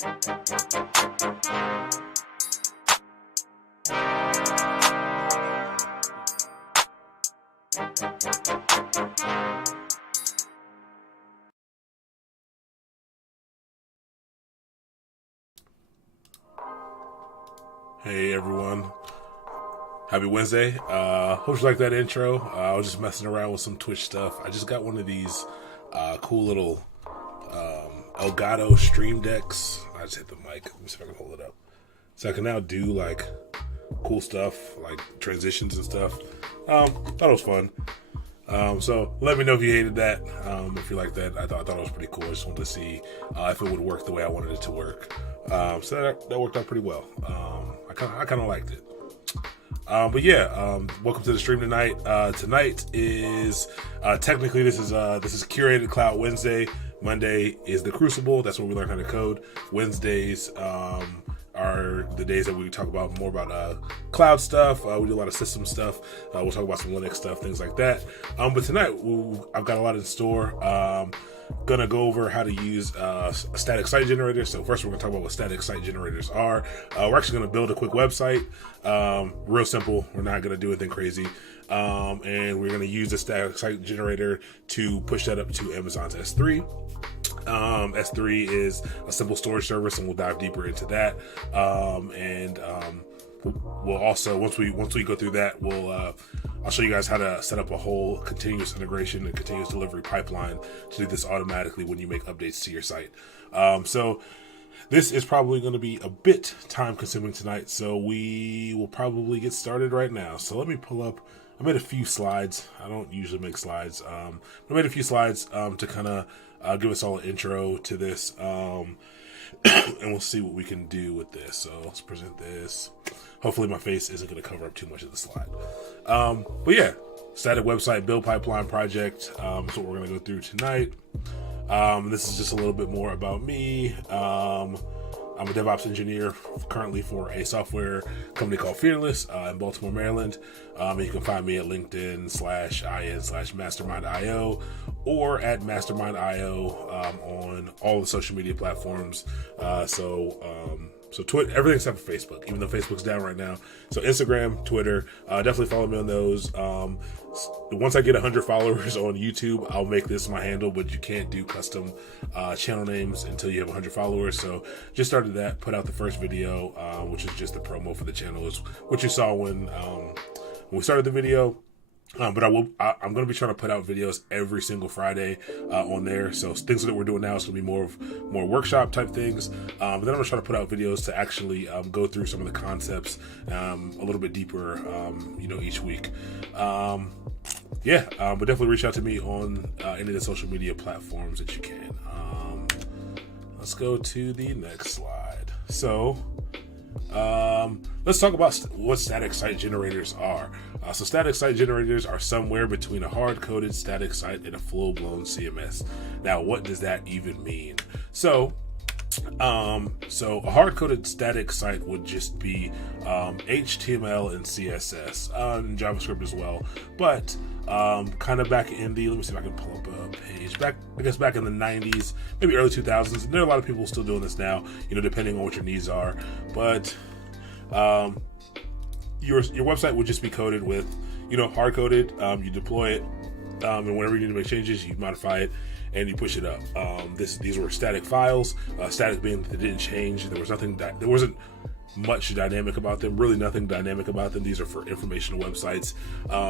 Hey everyone, happy Wednesday. Hope you like that intro. I was just messing around with some Twitch stuff. I just got one of these cool little Elgato stream decks. I just hit the mic. Let me see if I can hold it up. So I can now do like cool stuff, like transitions and stuff. Thought it was fun. So let me know if you hated that. If you like that, I thought it was pretty cool. I just wanted to see if it would work the way I wanted it to work. So that worked out pretty well. I kind of liked it. But yeah, welcome to the stream tonight. Tonight is technically this is Curated Cloud Wednesday. Monday is the Crucible. That's where we learn how to code. Wednesdays are the days that we talk about more about cloud stuff. We do a lot of system stuff. We'll talk about some Linux stuff, things like that. But tonight I've got a lot in store. Gonna go over how to use a static site generator. So first we're gonna talk about what static site generators are. We're actually gonna build a quick website, real simple. We're not gonna do anything crazy. And we're gonna use the static site generator to push that up to Amazon's S3. S3 is a simple storage service, and we'll dive deeper into that. We'll also once we go through that, I'll show you guys how to set up a whole continuous integration and continuous delivery pipeline to do this automatically when you make updates to your site. So this is probably going to be a bit time consuming tonight, so we will probably get started right now. So let me pull up. I made a few slides. I don't usually make slides. I made a few slides to kind of give us all an intro to this, and we'll see what we can do with this. So let's present this. Hopefully my face isn't going to cover up too much of the slide. But yeah, static website build pipeline project. That's what we're going to go through tonight. This is just a little bit more about me. I'm a DevOps engineer currently for a software company called Fearless in Baltimore, Maryland. You can find me at LinkedIn/in/mastermind.io or at mastermind.io on all the social media platforms. So Twitter, everything except for Facebook, even though Facebook's down right now. So Instagram, Twitter, definitely follow me on those. Once I get 100 followers on YouTube, I'll make this my handle, but you can't do custom channel names until you have 100 followers. So just started that, put out the first video, which is just the promo for the channel, is what you saw when we started the video. But I'm going to be trying to put out videos every single Friday on there. So things that we're doing now is going to be more workshop type things. But then I'm going to try to put out videos to actually go through some of the concepts a little bit deeper, each week. But definitely reach out to me on any of the social media platforms that you can. Let's go to the next slide. So let's talk about what static site generators are. So static site generators are somewhere between a hard-coded static site and a full-blown CMS. Now, what does that even mean? So a hard-coded static site would just be HTML and CSS and JavaScript as well. But kind of back in the, let me see if I can pull up a page. Back in the 90s, maybe early 2000s. And there are a lot of people still doing this now, depending on what your needs are. But your website would just be coded with, hard coded. You deploy it, and whenever you need to make changes, you modify it and you push it up. These were static files. Static being that they didn't change. There wasn't much dynamic about them. Really, nothing dynamic about them. These are for informational websites.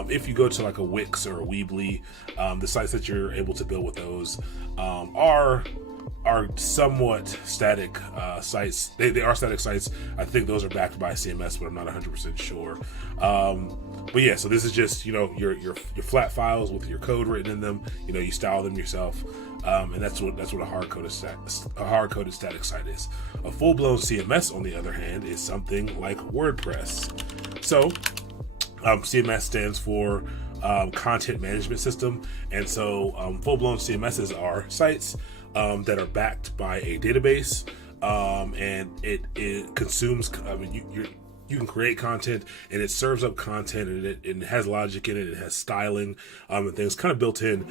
If you go to like a Wix or a Weebly, the sites that you're able to build with those are somewhat static sites. They are static sites. I think those are backed by CMS, but I'm not 100% sure. But yeah, so this is just your flat files with your code written in them. You style them yourself, and that's what a hard-coded static site is. A full-blown CMS, on the other hand, is something like WordPress. So CMS stands for Content Management System, and so full-blown CMSs are sites that are backed by a database, and it consumes. you can create content, and it serves up content, and it has logic in it. It has styling and things kind of built in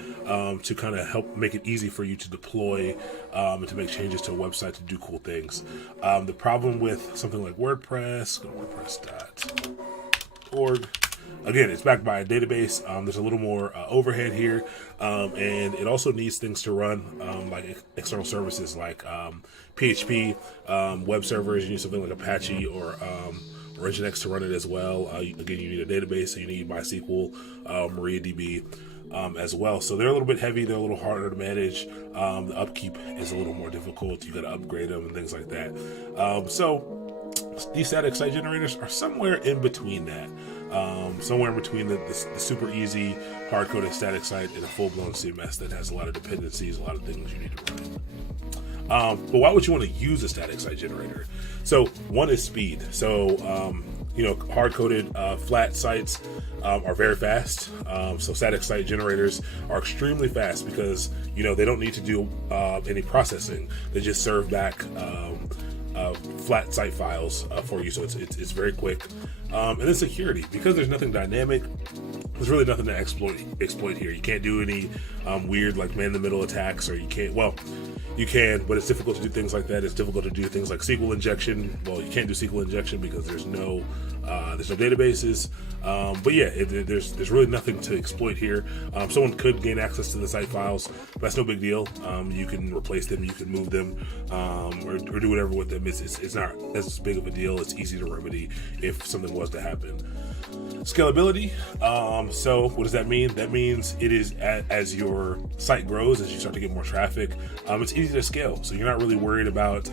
to kind of help make it easy for you to deploy and to make changes to a website to do cool things. The problem with something like WordPress, go to WordPress.org. Again, it's backed by a database. There's a little more overhead here, and it also needs things to run like external services like PHP, web servers. You need something like Apache or Nginx to run it as well. Again, you need a database, so you need MySQL, MariaDB as well. So they're a little bit heavy. They're a little harder to manage. The upkeep is a little more difficult. You got to upgrade them and things like that. So these static site generators are somewhere in between that. Somewhere in between the super easy hard-coded static site and a full-blown CMS that has a lot of dependencies, a lot of things you need to run. But why would you want to use a static site generator? So one is speed. So hard-coded flat sites are very fast. So static site generators are extremely fast because they don't need to do any processing. They just serve back flat site files for you, so it's very quick. And then security, because there's nothing dynamic, there's really nothing to exploit here. You can't do any weird like man-in-the-middle attacks, or you can, but it's difficult to do things like that. It's difficult to do things like SQL injection. Well, you can't do SQL injection because there's no databases. But yeah, there's really nothing to exploit here. Someone could gain access to the site files, but that's no big deal. You can replace them, you can move them, or do whatever with them. It's not as big of a deal. It's easy to remedy if something was to happen. Scalability. So what does that mean? That means it is as your site grows, as you start to get more traffic, it's easy to scale. So you're not really worried about,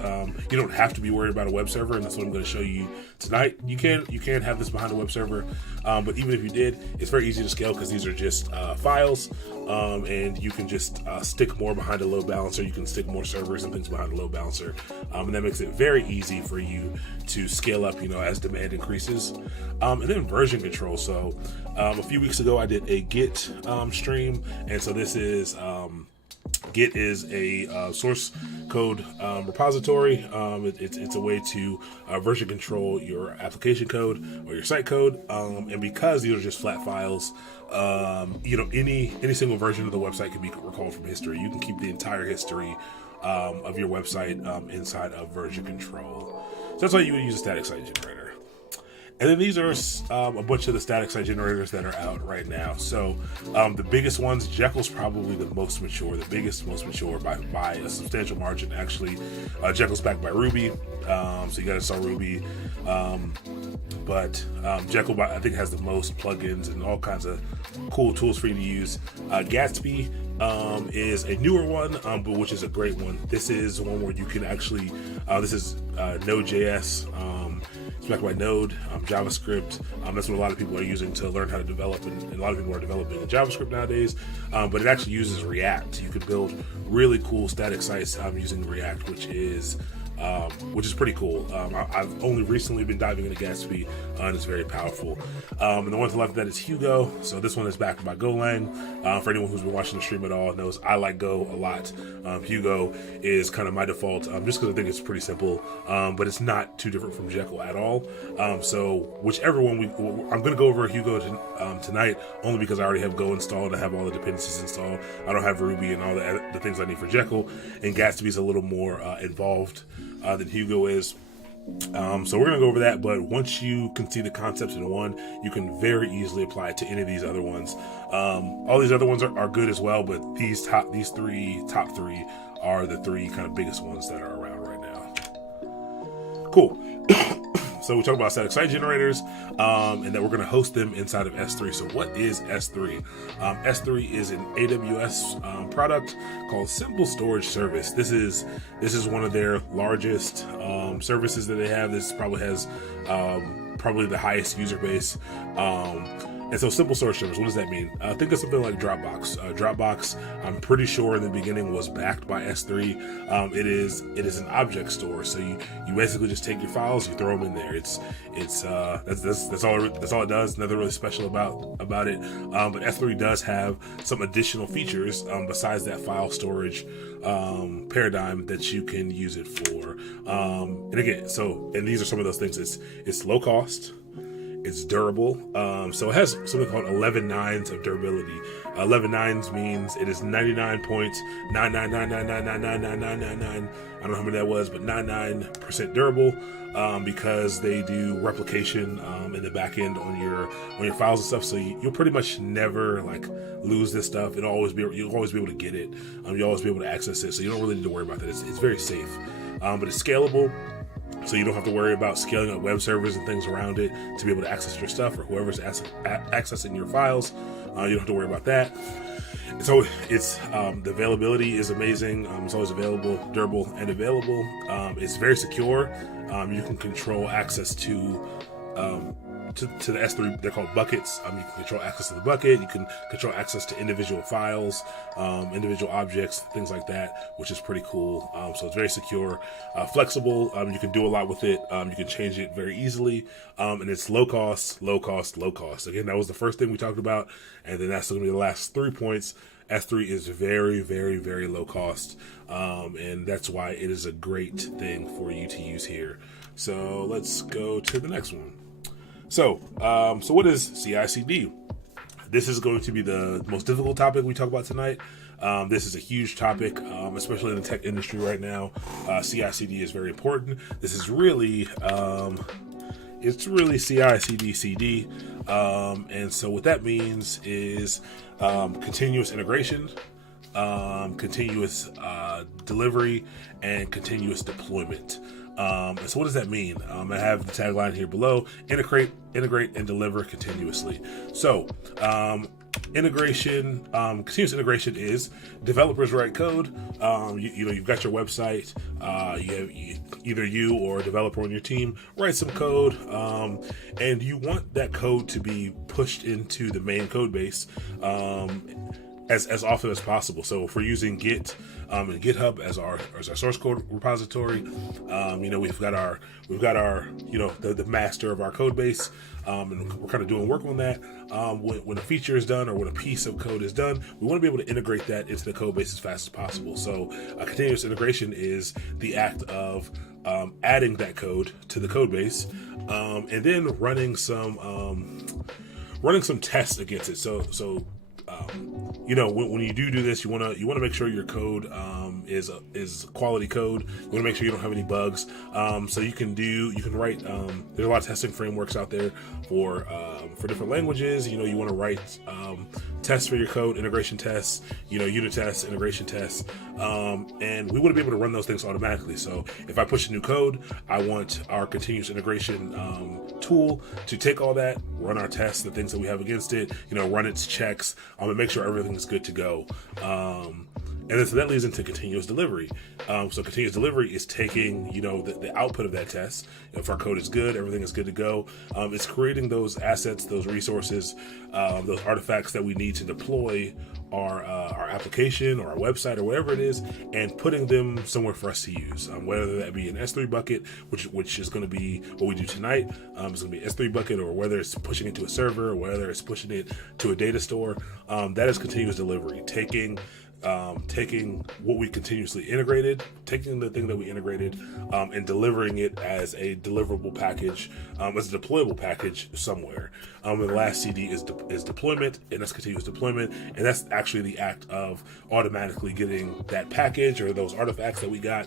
you don't have to be worried about a web server, and that's what I'm going to show you tonight. You can have this behind a web server, but even if you did, it's very easy to scale because these are just files, and you can just stick more behind a load balancer. You can stick more servers and things behind a load balancer, and that makes it very easy for you to scale up, as demand increases. And then version control. So a few weeks ago, I did a Git stream, and so this is Git is a source code repository. It's a way to version control your application code or your site code, and because these are just flat files, any single version of the website can be recalled from history. You can keep the entire history of your website inside of version control. So that's why you would use a static site generator. And then these are a bunch of the static site generators that are out right now. So the biggest ones, Jekyll's probably the most mature, most mature by a substantial margin. Actually, Jekyll's backed by Ruby, so you got to install Ruby. But Jekyll, I think, has the most plugins and all kinds of cool tools for you to use. Gatsby is a newer one, but which is a great one. This is one where you can actually, this is Node.js. It's backed by Node, JavaScript. That's what a lot of people are using to learn how to develop, and a lot of people are developing in JavaScript nowadays. But it actually uses React. You can build really cool static sites using React, which is pretty cool. I've only recently been diving into Gatsby, and it's very powerful. And the one to the left of that is Hugo. So this one is backed by Golang. For anyone who's been watching the stream at all knows I like Go a lot. Hugo is kind of my default, just because I think it's pretty simple, but it's not too different from Jekyll at all. So whichever one I'm going to go over Hugo tonight, only because I already have Go installed. I have all the dependencies installed. I don't have Ruby and all the things I need for Jekyll, and Gatsby's a little more involved than Hugo is. So we're going to go over that, but once you can see the concepts in one, you can very easily apply it to any of these other ones. All these other ones are good as well, but these top three are the three kind of biggest ones that are around right now. Cool. So we talked about static site generators, and that we're going to host them inside of S3. So what is S3? S3 is an AWS product called Simple Storage Service. This is one of their largest services that they have. This probably has probably the highest user base. And so simple storage servers, what does that mean? Think of something like Dropbox. Dropbox, I'm pretty sure in the beginning was backed by S3. It is an object store. So you basically just take your files, you throw them in there. That's all it does. Nothing really special about it. But S3 does have some additional features besides that file storage paradigm that you can use it for. And again, and these are some of those things. It's low cost. It's durable. So it has something called 11 nines of durability. 11 nines means it is 99.999999999. I don't know how many that was, but 99% durable, because they do replication in the back end on your files and stuff. So you'll pretty much never like lose this stuff. You'll always be able to get it. You'll always be able to access it. So you don't really need to worry about that. It's very safe, but it's scalable. So you don't have to worry about scaling up web servers and things around it to be able to access your stuff, or whoever's accessing your files. You don't have to worry about that. So the availability is amazing. It's always available, durable, and available. It's very secure. You can control access to the S3. They're called buckets. You can control access to the bucket. You can control access to individual files, individual objects, things like that, which is pretty cool. So it's very secure, flexible. You can do a lot with it. You can change it very easily, and it's low cost. Again, that was the first thing we talked about, and then that's going to be the last 3 points. S3 is very, very, very low cost, and that's why it is a great thing for you to use here. So let's go to the next one. So what is CI/CD? This is going to be the most difficult topic we talk about tonight. This is a huge topic, especially in the tech industry right now. CI/CD is very important. This is really, it's really CI/CD. And so what that means is continuous integration, continuous delivery, and continuous deployment. And so what does that mean? I have the tagline here below: integrate, and deliver continuously. So, continuous integration is developers write code. You've got your website. Either you or a developer on your team write some code, and you want that code to be pushed into the main code base as often as possible. So if we're using Git and GitHub as our source code repository, we've got our the master of our code base, and we're kind of doing work on that. When a feature is done or when a piece of code is done, we want to be able to integrate that into the code base as fast as possible. So continuous integration is the act of adding that code to the code base, and then running some tests against it. So when you do this, you want to make sure your code is quality code. You want to make sure you don't have any bugs. So you can write. There's a lot of testing frameworks out there for different languages. You want to write tests for your code, integration tests, unit tests, integration tests, and we want to be able to run those things automatically. So if I push a new code, I want our continuous integration tool to take all that, run our tests, the things that we have against it, run its checks, and make sure everything is good to go. And then so that leads into continuous delivery. So continuous delivery is taking, the output of that test. If our code is good, everything is good to go. It's creating those assets, those resources, those artifacts that we need to deploy our application or our website or whatever it is, and putting them somewhere for us to use. Whether that be an S3 bucket, which is going to be what we do tonight. It's going to be an S3 bucket, or whether it's pushing it to a server, or whether it's pushing it to a data store. That is continuous delivery. Taking what we continuously integrated, taking the thing that we integrated, and delivering it as a deliverable package, as a deployable package somewhere. And the last CD is deployment, and that's continuous deployment, and that's actually the act of automatically getting that package or those artifacts that we got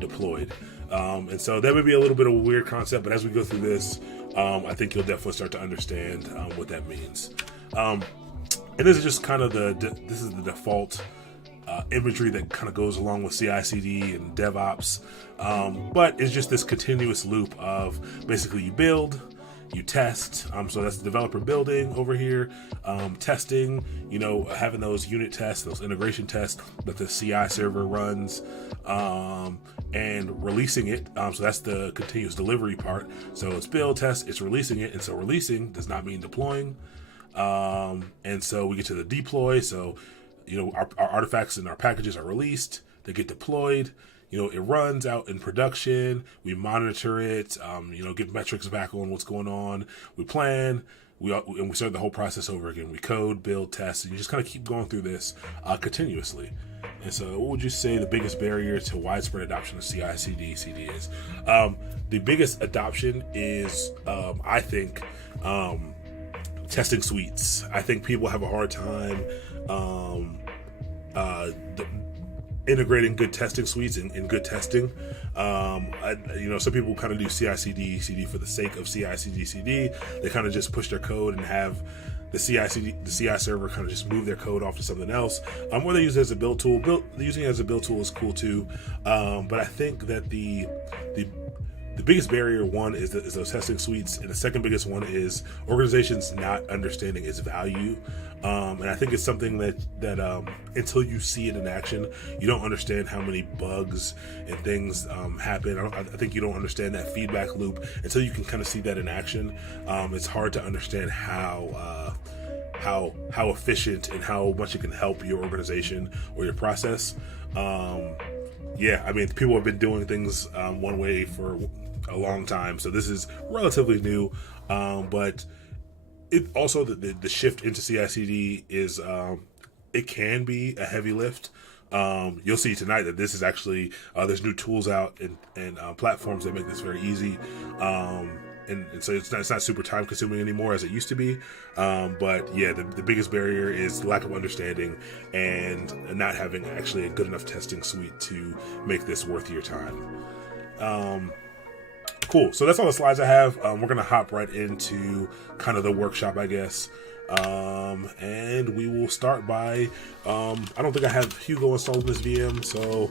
deployed. And so that may be a little bit of a weird concept, but as we go through this, I think you'll definitely start to understand what that means. And this is just kind of the default imagery that kind of goes along with CI/CD and DevOps, but it's just this continuous loop of basically you build, you test, so that's the developer building over here, testing, having those unit tests, those integration tests that the CI server runs, and releasing it, so that's the continuous delivery part. So it's build, test, it's releasing it, and so releasing does not mean deploying. And so we get to the deploy. So, our artifacts and our packages are released. They get deployed. It runs out in production. We monitor it. Get metrics back on what's going on. We plan. And we start the whole process over again. We code, build, test, and you just kind of keep going through this continuously. And so, what would you say the biggest barrier to widespread adoption of CI/CD is? The biggest adoption is, I think, testing suites. I think people have a hard time integrating good testing suites and good testing. Some people kind of do CI/CD for the sake of CI/CD. They kind of just push their code and have the CI server kind of just move their code off to something else. Or they use it as a build tool. Using it as a build tool is cool too. But I think that the biggest barrier, one, is those testing suites, and the second biggest one is organizations not understanding its value. And I think it's something that until you see it in action, you don't understand how many bugs and things happen. I think you don't understand that feedback loop until you can kind of see that in action. It's hard to understand how efficient and how much it can help your organization or your process. People have been doing things one way for a long time, so this is relatively new, but it also the shift into CI/CD is it can be a heavy lift. You'll see tonight that this is actually there's new tools out and platforms that make this very easy, and so it's not super time consuming anymore as it used to be. But yeah, the biggest barrier is lack of understanding and not having actually a good enough testing suite to make this worth your time. Cool. So that's all the slides I have. We're going to hop right into kind of the workshop, I guess. And we will start by, I don't think I have Hugo installed in this VM, so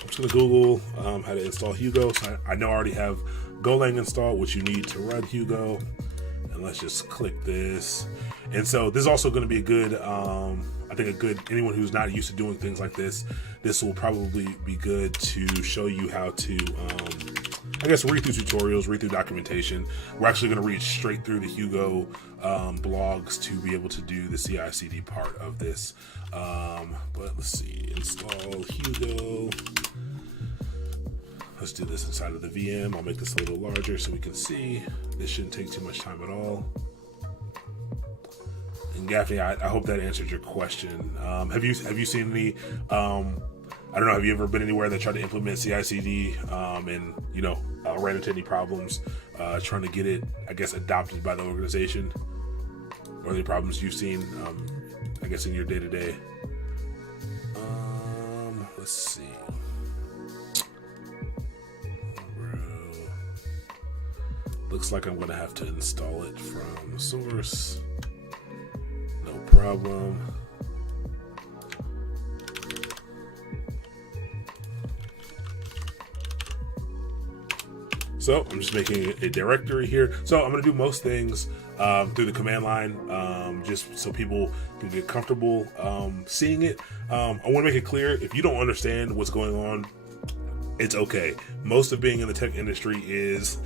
I'm just going to Google how to install Hugo. So I know I already have Golang installed, which you need to run Hugo. And let's just click this. And so this is also going to be a good, anyone who's not used to doing things like this will probably be good to show you how to, read through tutorials, read through documentation. We're actually going to read straight through the Hugo blogs to be able to do the CI/CD part of this. But let's see, install Hugo. Let's do this inside of the VM. I'll make this a little larger so we can see. This shouldn't take too much time at all. And Gaffney, I hope that answered your question. Have you seen any? Have you ever been anywhere that tried to implement CI/CD and ran into any problems trying to get it, adopted by the organization? Or any problems you've seen, in your day-to-day? Let's see. Looks like I'm going to have to install it from source. No problem. So I'm just making a directory here. So I'm going to do most things through the command line, just so people can get comfortable seeing it. I want to make it clear, if you don't understand what's going on, it's okay. Most of being in the tech industry is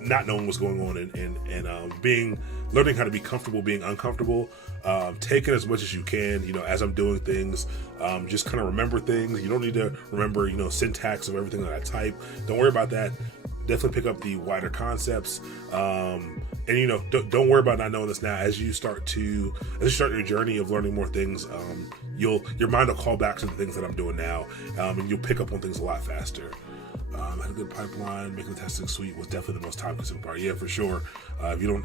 not knowing what's going on and learning how to be comfortable being uncomfortable. Take it as much as you can, as I'm doing things. Just kind of remember things. You don't need to remember, syntax of everything that I type. Don't worry about that. Definitely pick up the wider concepts. And don't worry about not knowing this now. As you start your journey of learning more things, your mind will call back to the things that I'm doing now, and you'll pick up on things a lot faster. Had a good pipeline. Making the testing suite was definitely the most time-consuming part. Yeah, for sure. If you don't,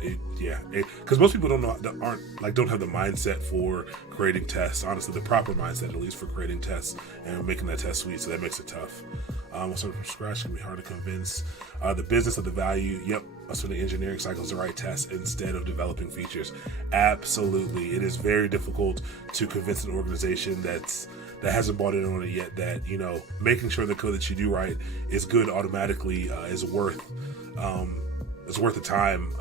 because most people don't have the mindset for creating tests. Honestly, the proper mindset, at least, for creating tests and making that test suite. So that makes it tough. Starting from scratch can be hard to convince. The business of the value. Yep. So the engineering cycle is the right test instead of developing features. Absolutely. It is very difficult to convince an organization that hasn't bought in on it yet that, making sure the code that you do right is good automatically is worth the time,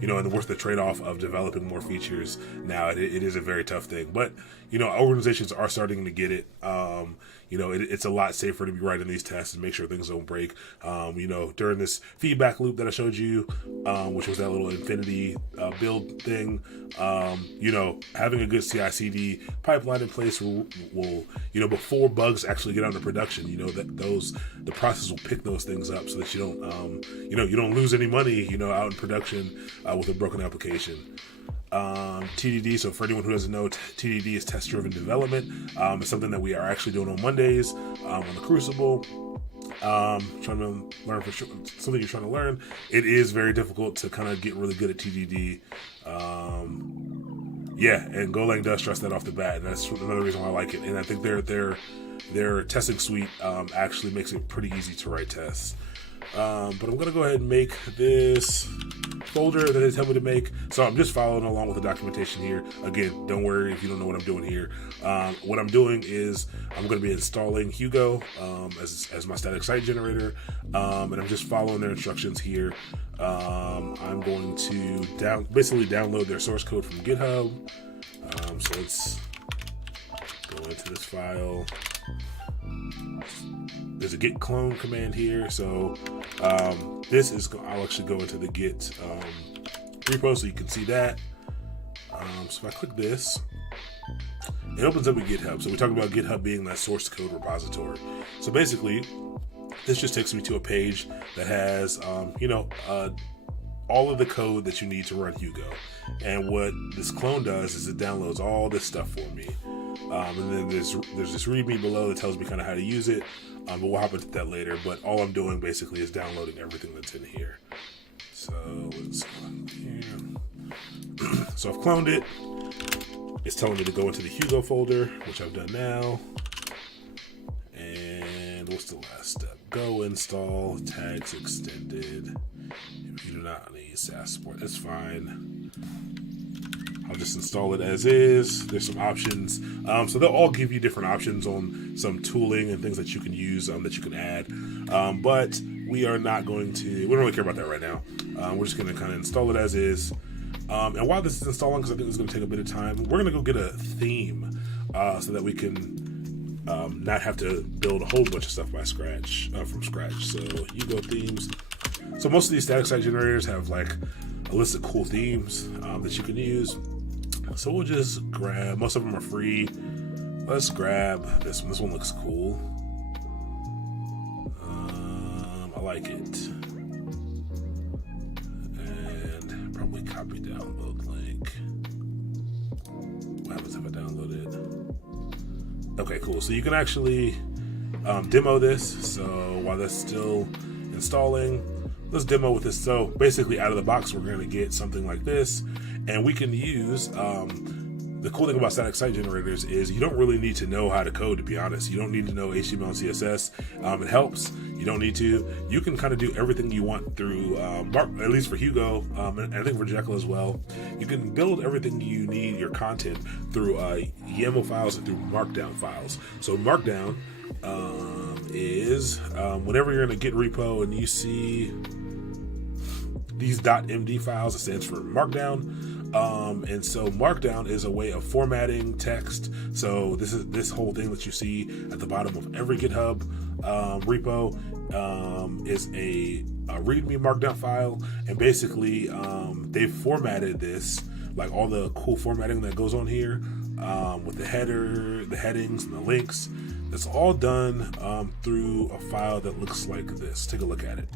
and worth the trade-off of developing more features. Now, it is a very tough thing, but, organizations are starting to get it. it's a lot safer to be writing these tests and make sure things don't break. During this feedback loop that I showed you, which was that little infinity build thing, having a good CI/CD pipeline in place will before bugs actually get onto production, the process will pick those things up so that you don't lose any money, out in production with a broken application. TDD, so for anyone who doesn't know, TDD is test-driven development. It's something that we are actually doing on Mondays on the Crucible. Trying to learn for sure, something you're trying to learn. It is very difficult to kind of get really good at TDD. And Golang does stress that off the bat, and that's another reason why I like it. And I think their testing suite actually makes it pretty easy to write tests. But I'm going to go ahead and make this folder that they tell me to make. So I'm just following along with the documentation here. Again, don't worry if you don't know what I'm doing here. What I'm doing is I'm going to be installing Hugo as my static site generator. And I'm just following their instructions here. I'm going to basically download their source code from GitHub. So let's go into this file. There's a git clone command here, so I'll actually go into the git repo so you can see that. So if I click this, it opens up a GitHub. So we talked about GitHub being that source code repository. So basically, this just takes me to a page that has all of the code that you need to run Hugo. And what this clone does is it downloads all this stuff for me. And then there's this README below that tells me kind of how to use it. But we'll hop into that later. But all I'm doing basically is downloading everything that's in here. So let's go here. So I've cloned it. It's telling me to go into the Hugo folder, which I've done now. And what's the last step? Go install tags extended. If you do not need SAS support, that's fine. I'll just install it as is. There's some options. So they'll all give you different options on some tooling and things that you can use, that you can add. But we don't really care about that right now. We're just going to kind of install it as is. And while this is installing, because I think it's going to take a bit of time, we're going to go get a theme so that we can not have to build a whole bunch of stuff from scratch. So Hugo themes. So most of these static site generators have like a list of cool themes that you can use. So we'll just grab, most of them are free. Let's grab this one. This one looks cool. I like it. And probably copy download link. What happens if I download it? Okay, cool. So you can actually demo this. So while that's still installing, let's demo with this. So basically out of the box, we're going to get something like this, and we can use, the cool thing about static site generators is you don't really need to know how to code, to be honest. You don't need to know HTML and CSS. It helps. You don't need to. You can kind of do everything you want through, at least for Hugo, and I think for Jekyll as well. You can build everything you need, your content, through YAML files and through Markdown files. So Markdown is whenever you're in a Git repo and you see these .md files, it stands for Markdown. And so Markdown is a way of formatting text. So this whole thing that you see at the bottom of every GitHub repo is a README Markdown file, and basically they've formatted this, like all the cool formatting that goes on here with the header, the headings, and the links. It's all done through a file that looks like this. Take a look at it.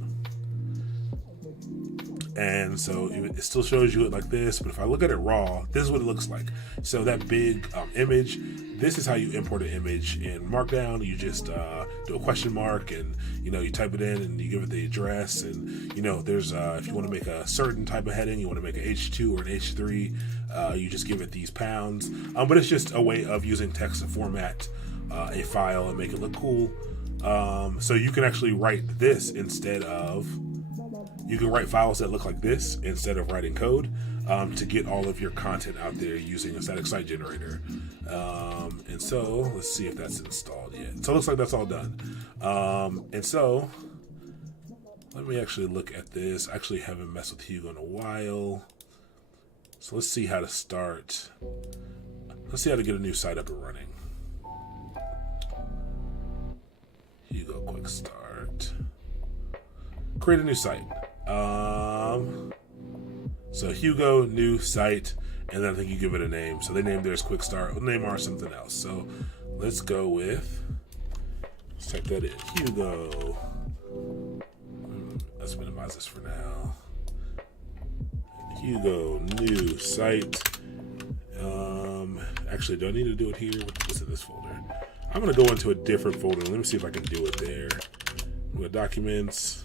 And so it still shows you it like this, but if I look at it raw, this is what it looks like. So that big image, this is how you import an image in Markdown. You just do a question mark, and you type it in, and you give it the address, and there's if you want to make a certain type of heading, you want to make an H2 or an H3, you just give it these pounds. But it's just a way of using text to format a file and make it look cool. So you can actually write this instead of. You can write files that look like this instead of writing code to get all of your content out there using a static site generator. And so let's see if that's installed yet. So it looks like that's all done. And so let me actually look at this. I actually haven't messed with Hugo in a while. So let's see how to start. Let's see how to get a new site up and running. quick start. Create a new site. So Hugo, new site, and then I think you give it a name. So they named theirs Quick Start. We'll name ours something else. So let's go with, let's type that in, Hugo. Let's minimize this for now. Hugo, new site. Actually, do I need to do it here? What's in this folder? I'm gonna go into a different folder. Let me see if I can do it there. We got documents,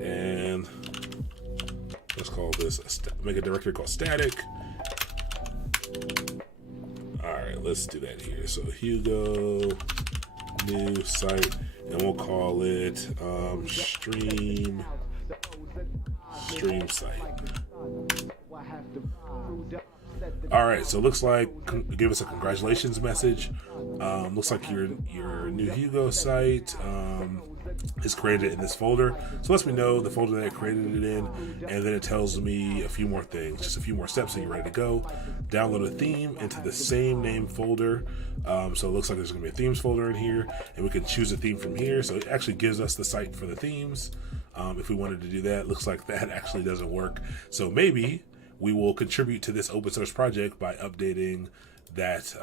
and let's call this make a directory called static. All right, let's do that here. So Hugo, new site, and we'll call it stream site. All right, so it looks like give us a congratulations message. Looks like your new Hugo site is created in this folder. So lets me know the folder that I created it in, and then it tells me a few more things, just a few more steps, and you're ready to go. Download a theme into the same name folder. So it looks like there's gonna be a themes folder in here, and we can choose a theme from here. So it actually gives us the site for the themes. If we wanted to do that, looks like that actually doesn't work. So maybe we will contribute to this open source project by updating that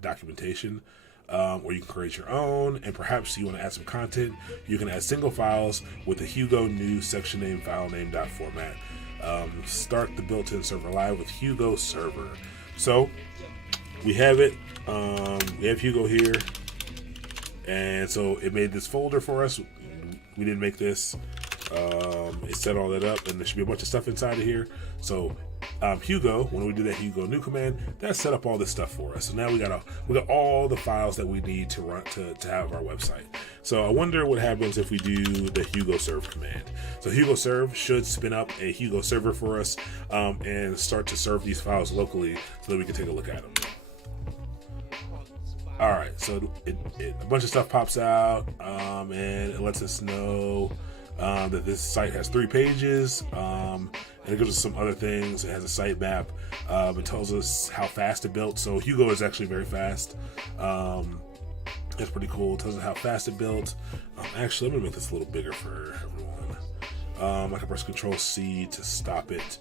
documentation, or you can create your own, and perhaps you want to add some content. You can add single files with the Hugo new section name file name dot format. Start the built-in server live with Hugo server. So we have it. We have Hugo here, and so it made this folder for us. We didn't make this. It set all that up, and there should be a bunch of stuff inside of here. So Hugo, when we do that Hugo new command, that set up all this stuff for us. So now we got all the files that we need to run to have our website. So I wonder what happens if we do the Hugo serve command. So Hugo serve should spin up a Hugo server for us, and start to serve these files locally so that we can take a look at them. All right, so a bunch of stuff pops out, and it lets us know that this site has 3 pages, and it gives us some other things. It has a site map. It tells us how fast it built. So Hugo is actually very fast. It's pretty cool. It tells us how fast it built. Actually, I'm gonna make this a little bigger for everyone. I can press Control-C to stop it.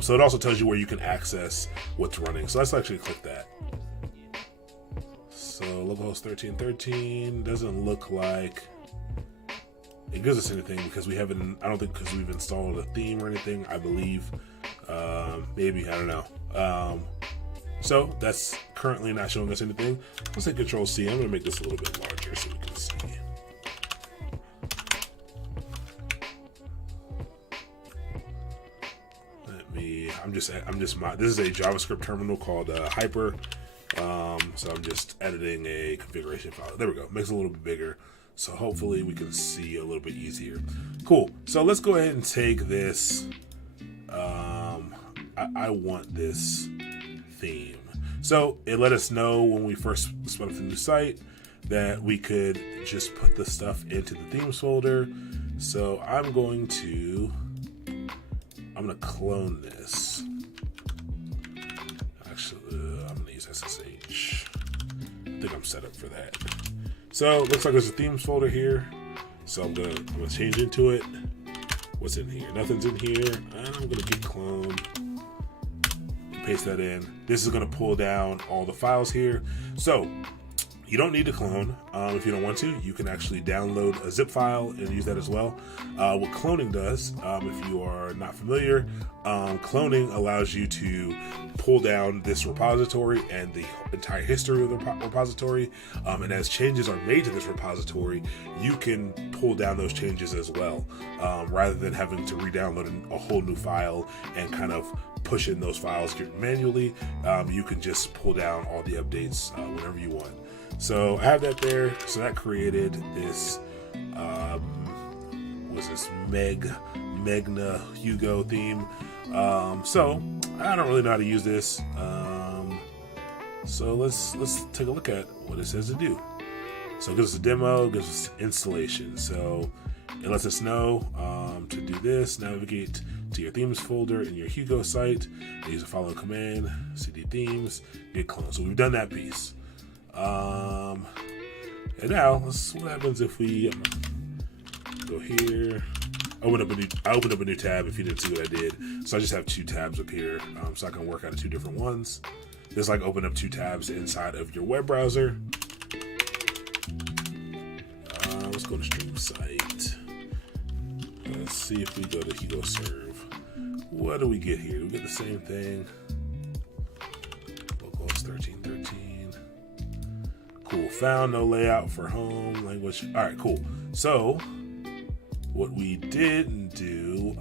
So it also tells you where you can access what's running. So let's actually click that. So localhost 1313 doesn't look like it gives us anything because we haven't, I don't think, because we've installed a theme or anything, I believe. Maybe, I don't know. So that's currently not showing us anything. Let's hit Control-C. I'm going to make this a little bit larger so we can see. This is a JavaScript terminal called Hyper. So I'm just editing a configuration file. There we go. Makes it a little bit bigger. So hopefully we can see a little bit easier. Cool. So let's go ahead and take this. I want this theme. So it let us know when we first spun up the new site that we could just put the stuff into the themes folder. So I'm going to clone this. Actually, I'm going to use SSH. I think I'm set up for that. So it looks like there's a themes folder here. So I'm gonna change into it. What's in here? Nothing's in here. I'm gonna git clone. Paste that in. This is gonna pull down all the files here. So you don't need to clone. If you don't want to, you can actually download a zip file and use that as well. What cloning does, if you are not familiar, cloning allows you to pull down this repository and the entire history of the repository. And as changes are made to this repository, you can pull down those changes as well, rather than having to re-download a whole new file and kind of push in those files manually. You can just pull down all the updates whenever you want. So I have that there. So that created this, Magna Hugo theme. So I don't really know how to use this. So let's take a look at what it says to do. So it gives us a demo, gives us installation. So it lets us know to do this. Navigate to your themes folder in your Hugo site. Use the following command: cd themes, git clone. So we've done that piece. And now, what happens if we go here? I opened up a new tab if you didn't see what I did. So I just have 2 tabs up here, so I can work out of 2 different ones. Just like open up 2 tabs inside of your web browser. Let's go to stream site. Let's see if we go to Hugo serve. What do we get here? Do we get the same thing? Localhost 1313. Cool. Found no layout for home language. All right, cool. So what we didn't do,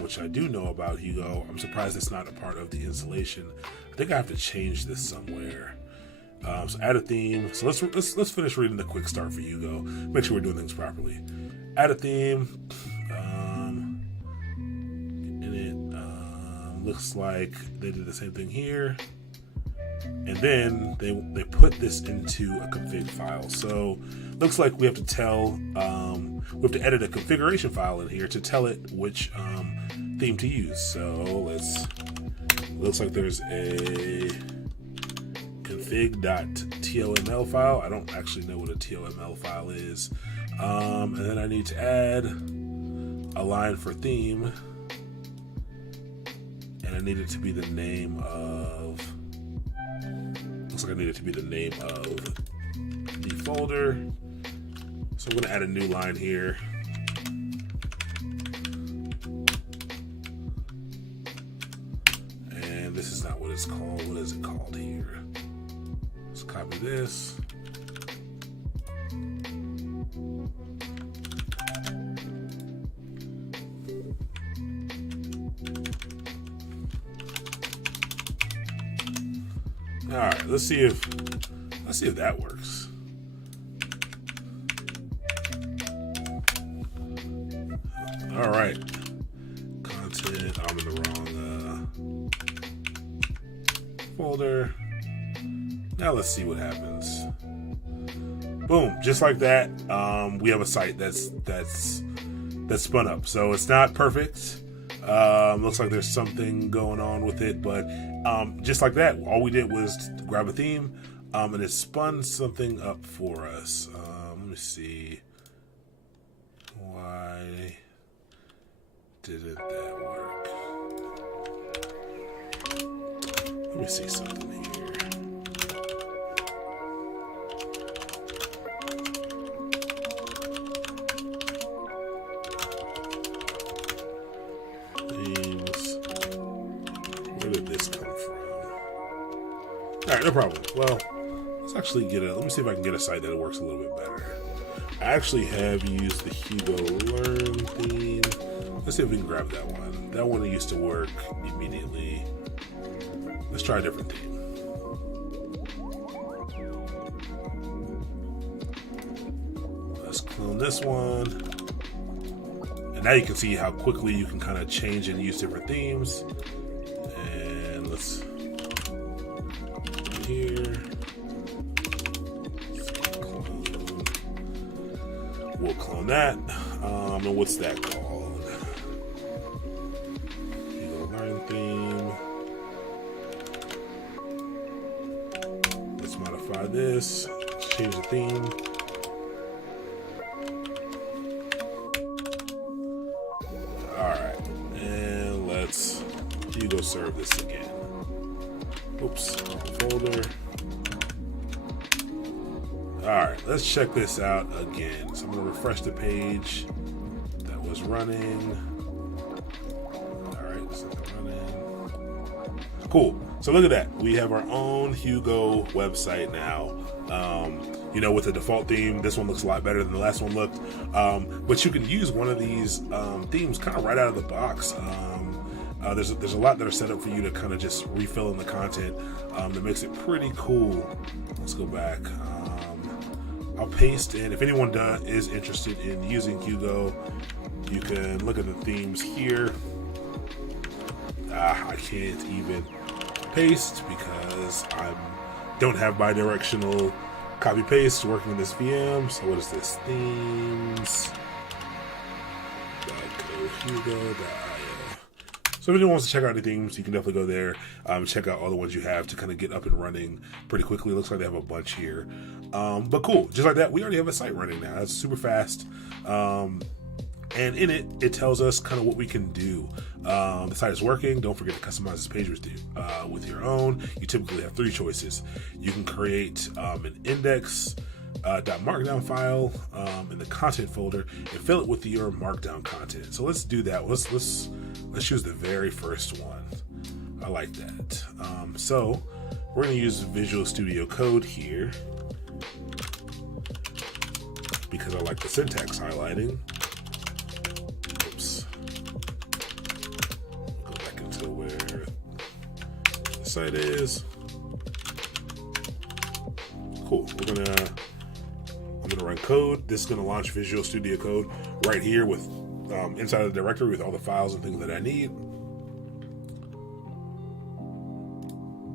which I do know about Hugo, I'm surprised it's not a part of the installation. I think I have to change this somewhere. So add a theme. So let's finish reading the quick start for Hugo. Make sure we're doing things properly. Add a theme. And it looks like they did the same thing here. And then they put this into a config file. So looks like we have to tell we have to edit a configuration file in here to tell it which theme to use. So looks like there's a config.toml file. I don't actually know what a toml file is. And then I need to add a line for theme, and I need it to be the name of. Looks like I need it to be the name of the folder. So I'm going to add a new line here. And this is not what it's called. What is it called here? Let's copy this. All right, let's see if that works. All right, content. I'm in the wrong folder. Now let's see what happens. Boom! Just like that, we have a site that's spun up. So it's not perfect. Looks like there's something going on with it, but just like that, all we did was grab a theme, and it spun something up for us. Let me see. Why didn't that work? Let me see something here. Where did this come from? All right, no problem. Well, let's actually let me see if I can get a site that works a little bit better. I actually have used the Hugo Learn theme. Let's see if we can grab that one. That one used to work immediately. Let's try a different theme. Let's clone this one. And now you can see how quickly you can kind of change and use different themes. And let's go here. We'll clone that. And what's that called? Hugo Learn theme. Let's modify this. Let's change the theme. Alright. And let's Hugo serve this again. Oops. Folder. Alright, let's check this out again. So I'm going to refresh the page that was running. Alright, it's not running. Cool. So look at that. We have our own Hugo website now. With the default theme, this one looks a lot better than the last one looked. But you can use one of these themes kind of right out of the box. There's a lot that are set up for you to kind of just refill in the content that makes it pretty cool. Let's go back. I'll paste, and if anyone is interested in using Hugo, you can look at the themes here. I can't even paste because I don't have bidirectional copy paste working in this VM. So what is this? Themes.hugo.io. So if anyone wants to check out any themes, you can definitely go there. Check out all the ones you have to kind of get up and running pretty quickly. It looks like they have a bunch here. But cool, just like that, we already have a site running now. That's super fast. And in it, it tells us kind of what we can do. The site is working. Don't forget to customize this page with your own. You typically have 3 choices. You can create an index .markdown file in the content folder and fill it with your markdown content. So let's do that. Let's choose the very first one. I like that. So we're going to use Visual Studio Code here because I like the syntax highlighting. Oops. Go back into where the site is. Cool. I'm gonna run code. This is gonna launch Visual Studio Code right here with inside of the directory with all the files and things that I need.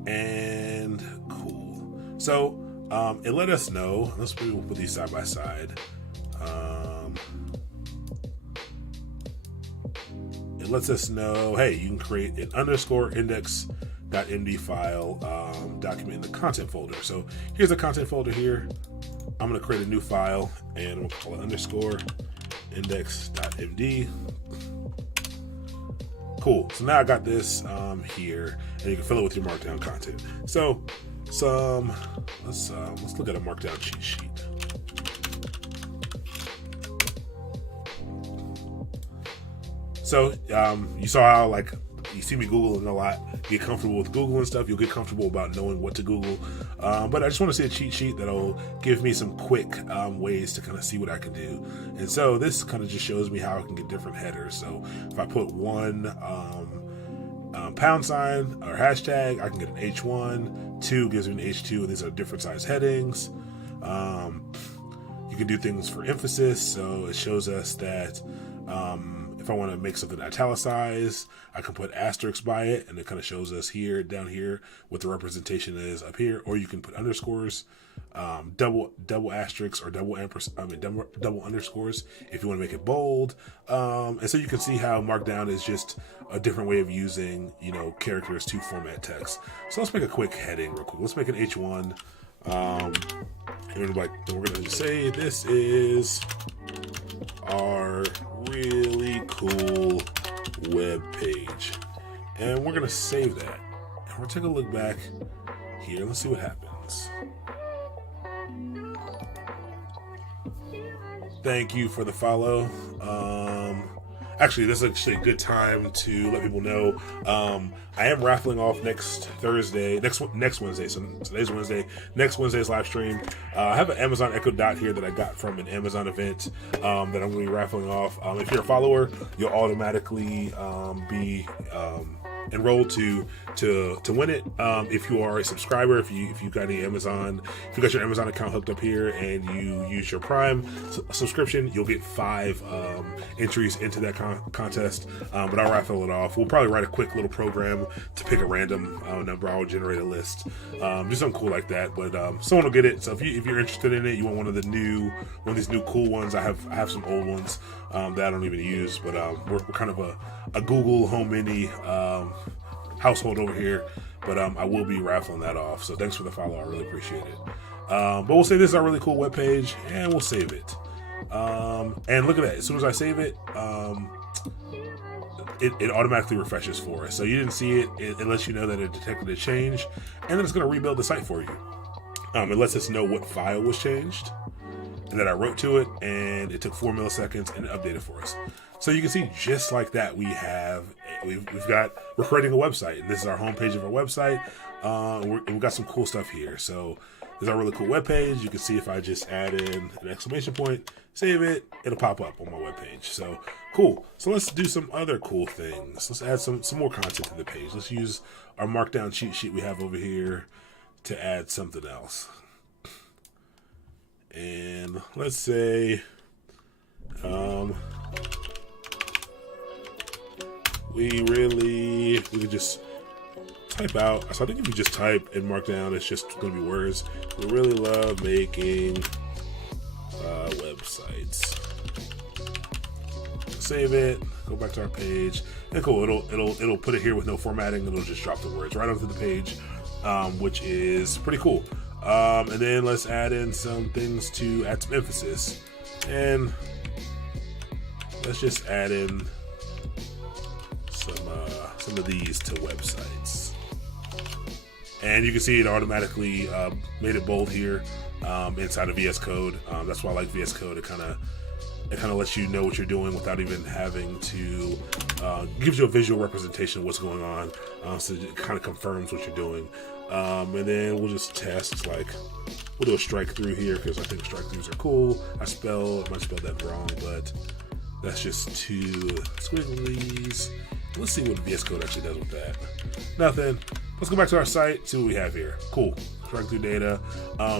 And cool. So it let us know. Let's put these side by side. It lets us know, hey, you can create an underscore index.md file document in the content folder. So here's the content folder here. I'm going to create a new file and I'm going to call it underscore index.md. Cool. So now I got this here, and you can fill it with your markdown content. So let's look at a markdown cheat sheet. So you saw how, like, you see me Googling a lot. Get comfortable with Google and stuff. You'll get comfortable about knowing what to Google. But I just want to see a cheat sheet that'll give me some quick ways to kind of see what I can do. And so this kind of just shows me how I can get different headers. So if I put one pound sign or hashtag, I can get an H1. 2 gives me an H2, and these are different size headings. You can do things for emphasis. So it shows us that if I want to make something italicized, I can put asterisks by it, and it kind of shows us here, down here, what the representation is up here. Or you can put underscores, double asterisks, or double underscores if you want to make it bold. And so you can see how Markdown is just a different way of using, characters to format text. So let's make a quick heading real quick. Let's make an H1. And we're going to say this is our really cool web page, and we're going to save that, and we'll take a look back here. Let's see what happens. Thank you for the follow. Actually, this is actually a good time to let people know I am raffling off next Wednesday. So today's Wednesday. Next Wednesday's live stream. I have an Amazon Echo Dot here that I got from an Amazon event that I'm going to be raffling off. If you're a follower, you'll automatically be enrolled to win it. If you are a subscriber, if you got your Amazon account hooked up here and you use your Prime subscription, you'll get 5 entries into that contest. But I'll raffle it off. We'll probably write a quick little program to pick a random number. I'll generate a list, do something cool like that. But someone will get it. So if you're interested in it, you want one of these new cool ones. I have some old ones that I don't even use, but we're kind of a Google Home Mini household over here, but I will be raffling that off. So thanks for the follow. I really appreciate it. But we'll say this is our really cool webpage, and we'll save it. And look at that. As soon as I save it, it automatically refreshes for us. So you didn't see it. It lets you know that it detected a change, and then it's going to rebuild the site for you. It lets us know what file was changed and that I wrote to it, and it took 4 milliseconds and it updated for us. So you can see, just like that, we've we're creating a website, and this is our homepage of our website. We've got some cool stuff here. So this is our really cool webpage. You can see if I just add in an exclamation point, save it, it'll pop up on my webpage. So cool. So let's do some other cool things. Let's add some more content to the page. Let's use our Markdown cheat sheet we have over here to add something else. And let's say we could just type out. So I think if you just type in Markdown, it's just going to be words. We really love making websites. Save it. Go back to our page. And cool. It'll put it here with no formatting. It'll just drop the words right onto the page, which is pretty cool. And then let's add in some things to add some emphasis. And let's just add in some of these to websites. And you can see it automatically made it bold here inside of VS Code. That's why I like VS Code. It kind of lets you know what you're doing without even having to, gives you a visual representation of what's going on. So it kind of confirms what you're doing. And then we'll just test, like, we'll do a strike through here because I think strike throughs are cool. I might spell that wrong, but that's just two squigglies. Let's see what VS Code actually does with that. Nothing. Let's go back to our site, see what we have here. Cool. Strike through data.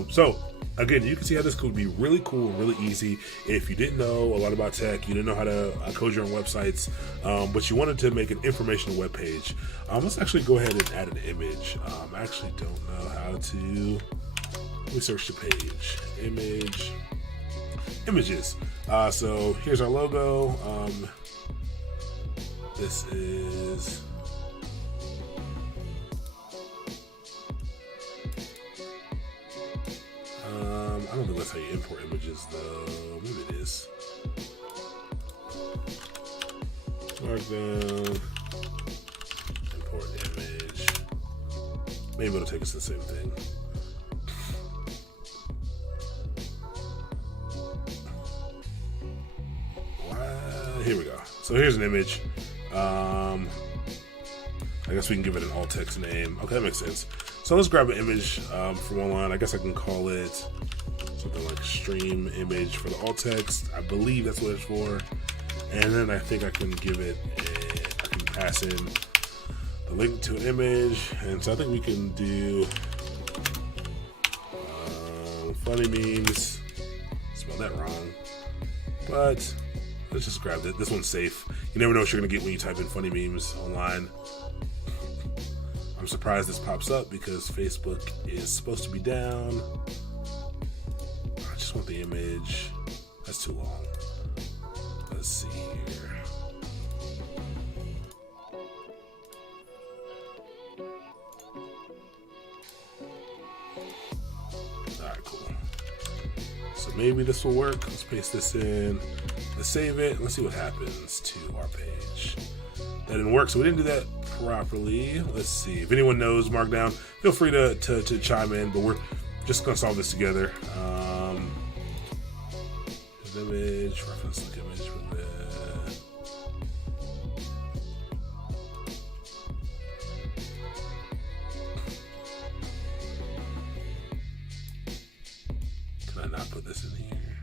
So again, you can see how this could be really cool and really easy if you didn't know a lot about tech, you didn't know how to code your own websites, but you wanted to make an informational web page. Let's actually go ahead and add an image. I actually don't know how to. Let me search the page. Images. So here's our logo. This is. I don't think that's how you import images, though. Maybe it is. Markdown. Import image. Maybe it'll take us to the same thing. Here we go. So here's an image. I guess we can give it an alt text name. Okay, that makes sense. So let's grab an image from online. I guess I can call it something like stream image for the alt text. I believe that's what it's for. And then I think I can give it I can pass in the link to an image. And so I think we can do funny memes. Spell that wrong. But let's just grab it. This one's safe. You never know what you're going to get when you type in funny memes online. I'm surprised this pops up because Facebook is supposed to be down. I just want the image. That's too long. Let's see here. Alright, cool. So maybe this will work. Let's paste this in. Let's save it. Let's see what happens to our page. That didn't work, so we didn't do that properly. Let's see. If anyone knows Markdown, feel free to chime in, but we're just going to solve this together. Image, reference link image for that. Can I not put this in here?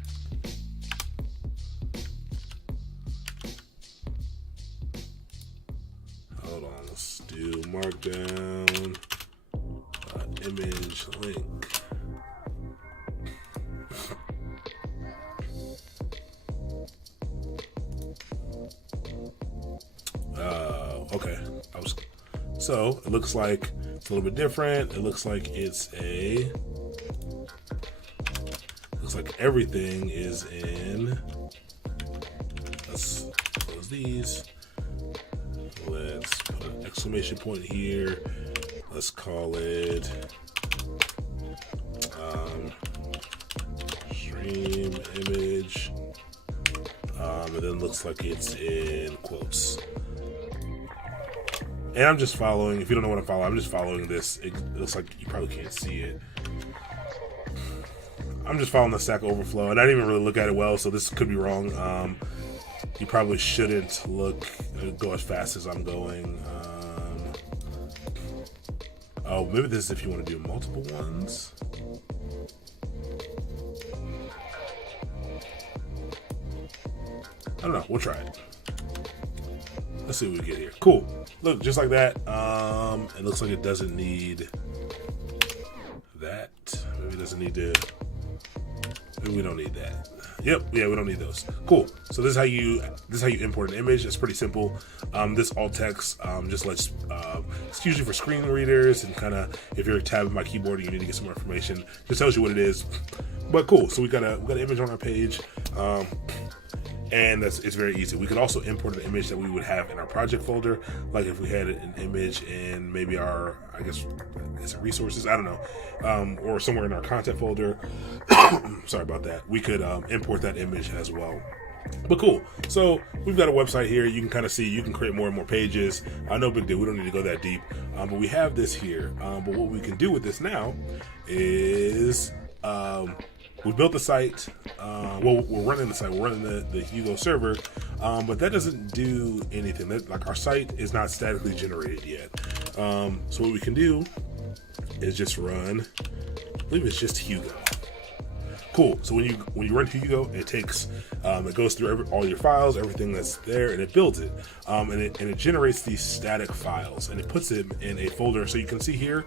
Hold on, let's do Markdown image link. Okay. So it looks like it's a little bit different. It looks like looks like everything is in. Let's close these. Let's put an exclamation point here. Let's call it stream image. And then looks like it's in quotes. And I'm just following, if you don't know what I'm following, I'm just following this. It looks like you probably can't see it. I'm just following the Stack Overflow, and I didn't even really look at it well, so this could be wrong. You probably shouldn't go as fast as I'm going. Oh, maybe this is if you want to do multiple ones. I don't know, we'll try it. Let's see what we get here. Cool. Look, just like that. It looks like it doesn't need that. Maybe it doesn't need to. Maybe we don't need that. Yep. Yeah, we don't need those. Cool. So this is how you import an image. It's pretty simple. This alt text just lets. It's usually for screen readers and kind of if you're tabbing my keyboard and you need to get some more information, just tells you what it is. But cool. So we got an image on our page. and it's very easy. We could also import an image that we would have in our project folder, like if we had an image in maybe our, I guess it's resources, I don't know, or somewhere in our content folder. Sorry about that. We could import that image as well. But cool. So we've got a website here. You can kind of see, you can create more and more pages. No big deal. We don't need to go that deep. But we have this here. But what we can do with this now is we built the site. Well, we're running the site. We're running the Hugo server. But that doesn't do anything. Like our site is not statically generated yet. So what we can do is just run, I believe it's just Hugo. Cool. So when you run Hugo, it takes it goes through all your files, everything that's there, and it builds it, and it generates these static files, and it puts them in a folder. So you can see here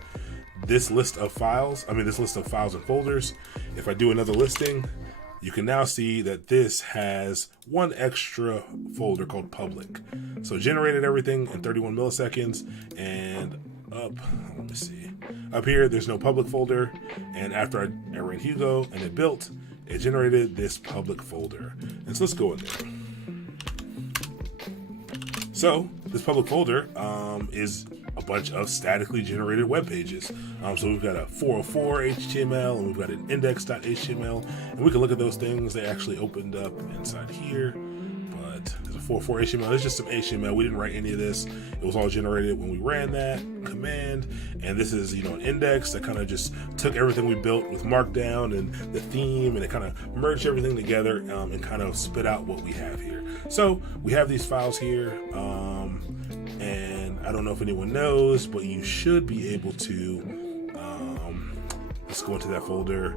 this list of files. This list of files and folders. If I do another listing, you can now see that this has one extra folder called public. So it generated everything in 31 milliseconds, and let me see. Up here, there's no public folder, and after I ran Hugo and it built, it generated this public folder. And so let's go in there. So this public folder is a bunch of statically generated web pages. So we've got a 404 HTML, and we've got an index.html, and we can look at those things. They actually opened up inside here. There's a 404 HTML. It's just some HTML. We didn't write any of this. It was all generated when we ran that command. And this is, an index that kind of just took everything we built with Markdown and the theme, and it kind of merged everything together and kind of spit out what we have here. So we have these files here, and I don't know if anyone knows, but you should be able to, let's go into that folder.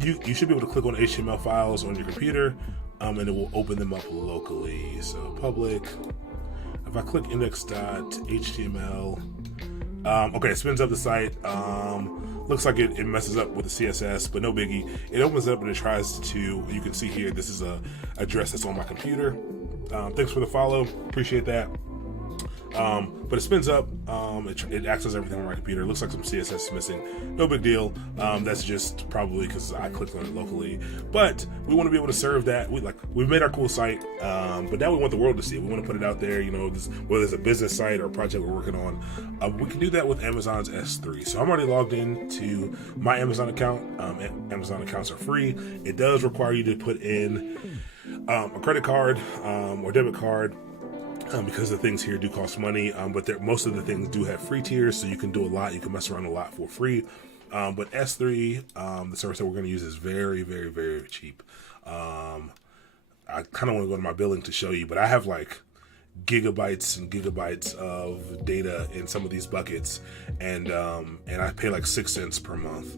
You should be able to click on HTML files on your computer, and it will open them up locally. So public, if I click index.html, okay, it spins up the site. Looks like it messes up with the CSS, but no biggie. It opens up and it tries to, you can see here, this is a address that's on my computer. Thanks for the follow, appreciate that. But it spins up, it accesses everything on my computer. It looks like some CSS is missing. No big deal. That's just probably because I clicked on it locally. But we want to be able to serve that. We've made our cool site, but now we want the world to see it. We want to put it out there, whether it's a business site or a project we're working on. We can do that with Amazon's S3. So I'm already logged in to my Amazon account. Amazon accounts are free. It does require you to put in a credit card or debit card, because the things here do cost money, but most of the things do have free tiers, so you can do a lot. You can mess around a lot for free. But S3, the service that we're going to use, is very, very, very cheap. I kind of want to go to my billing to show you, but I have like gigabytes and gigabytes of data in some of these buckets, and I pay like 6 cents per month.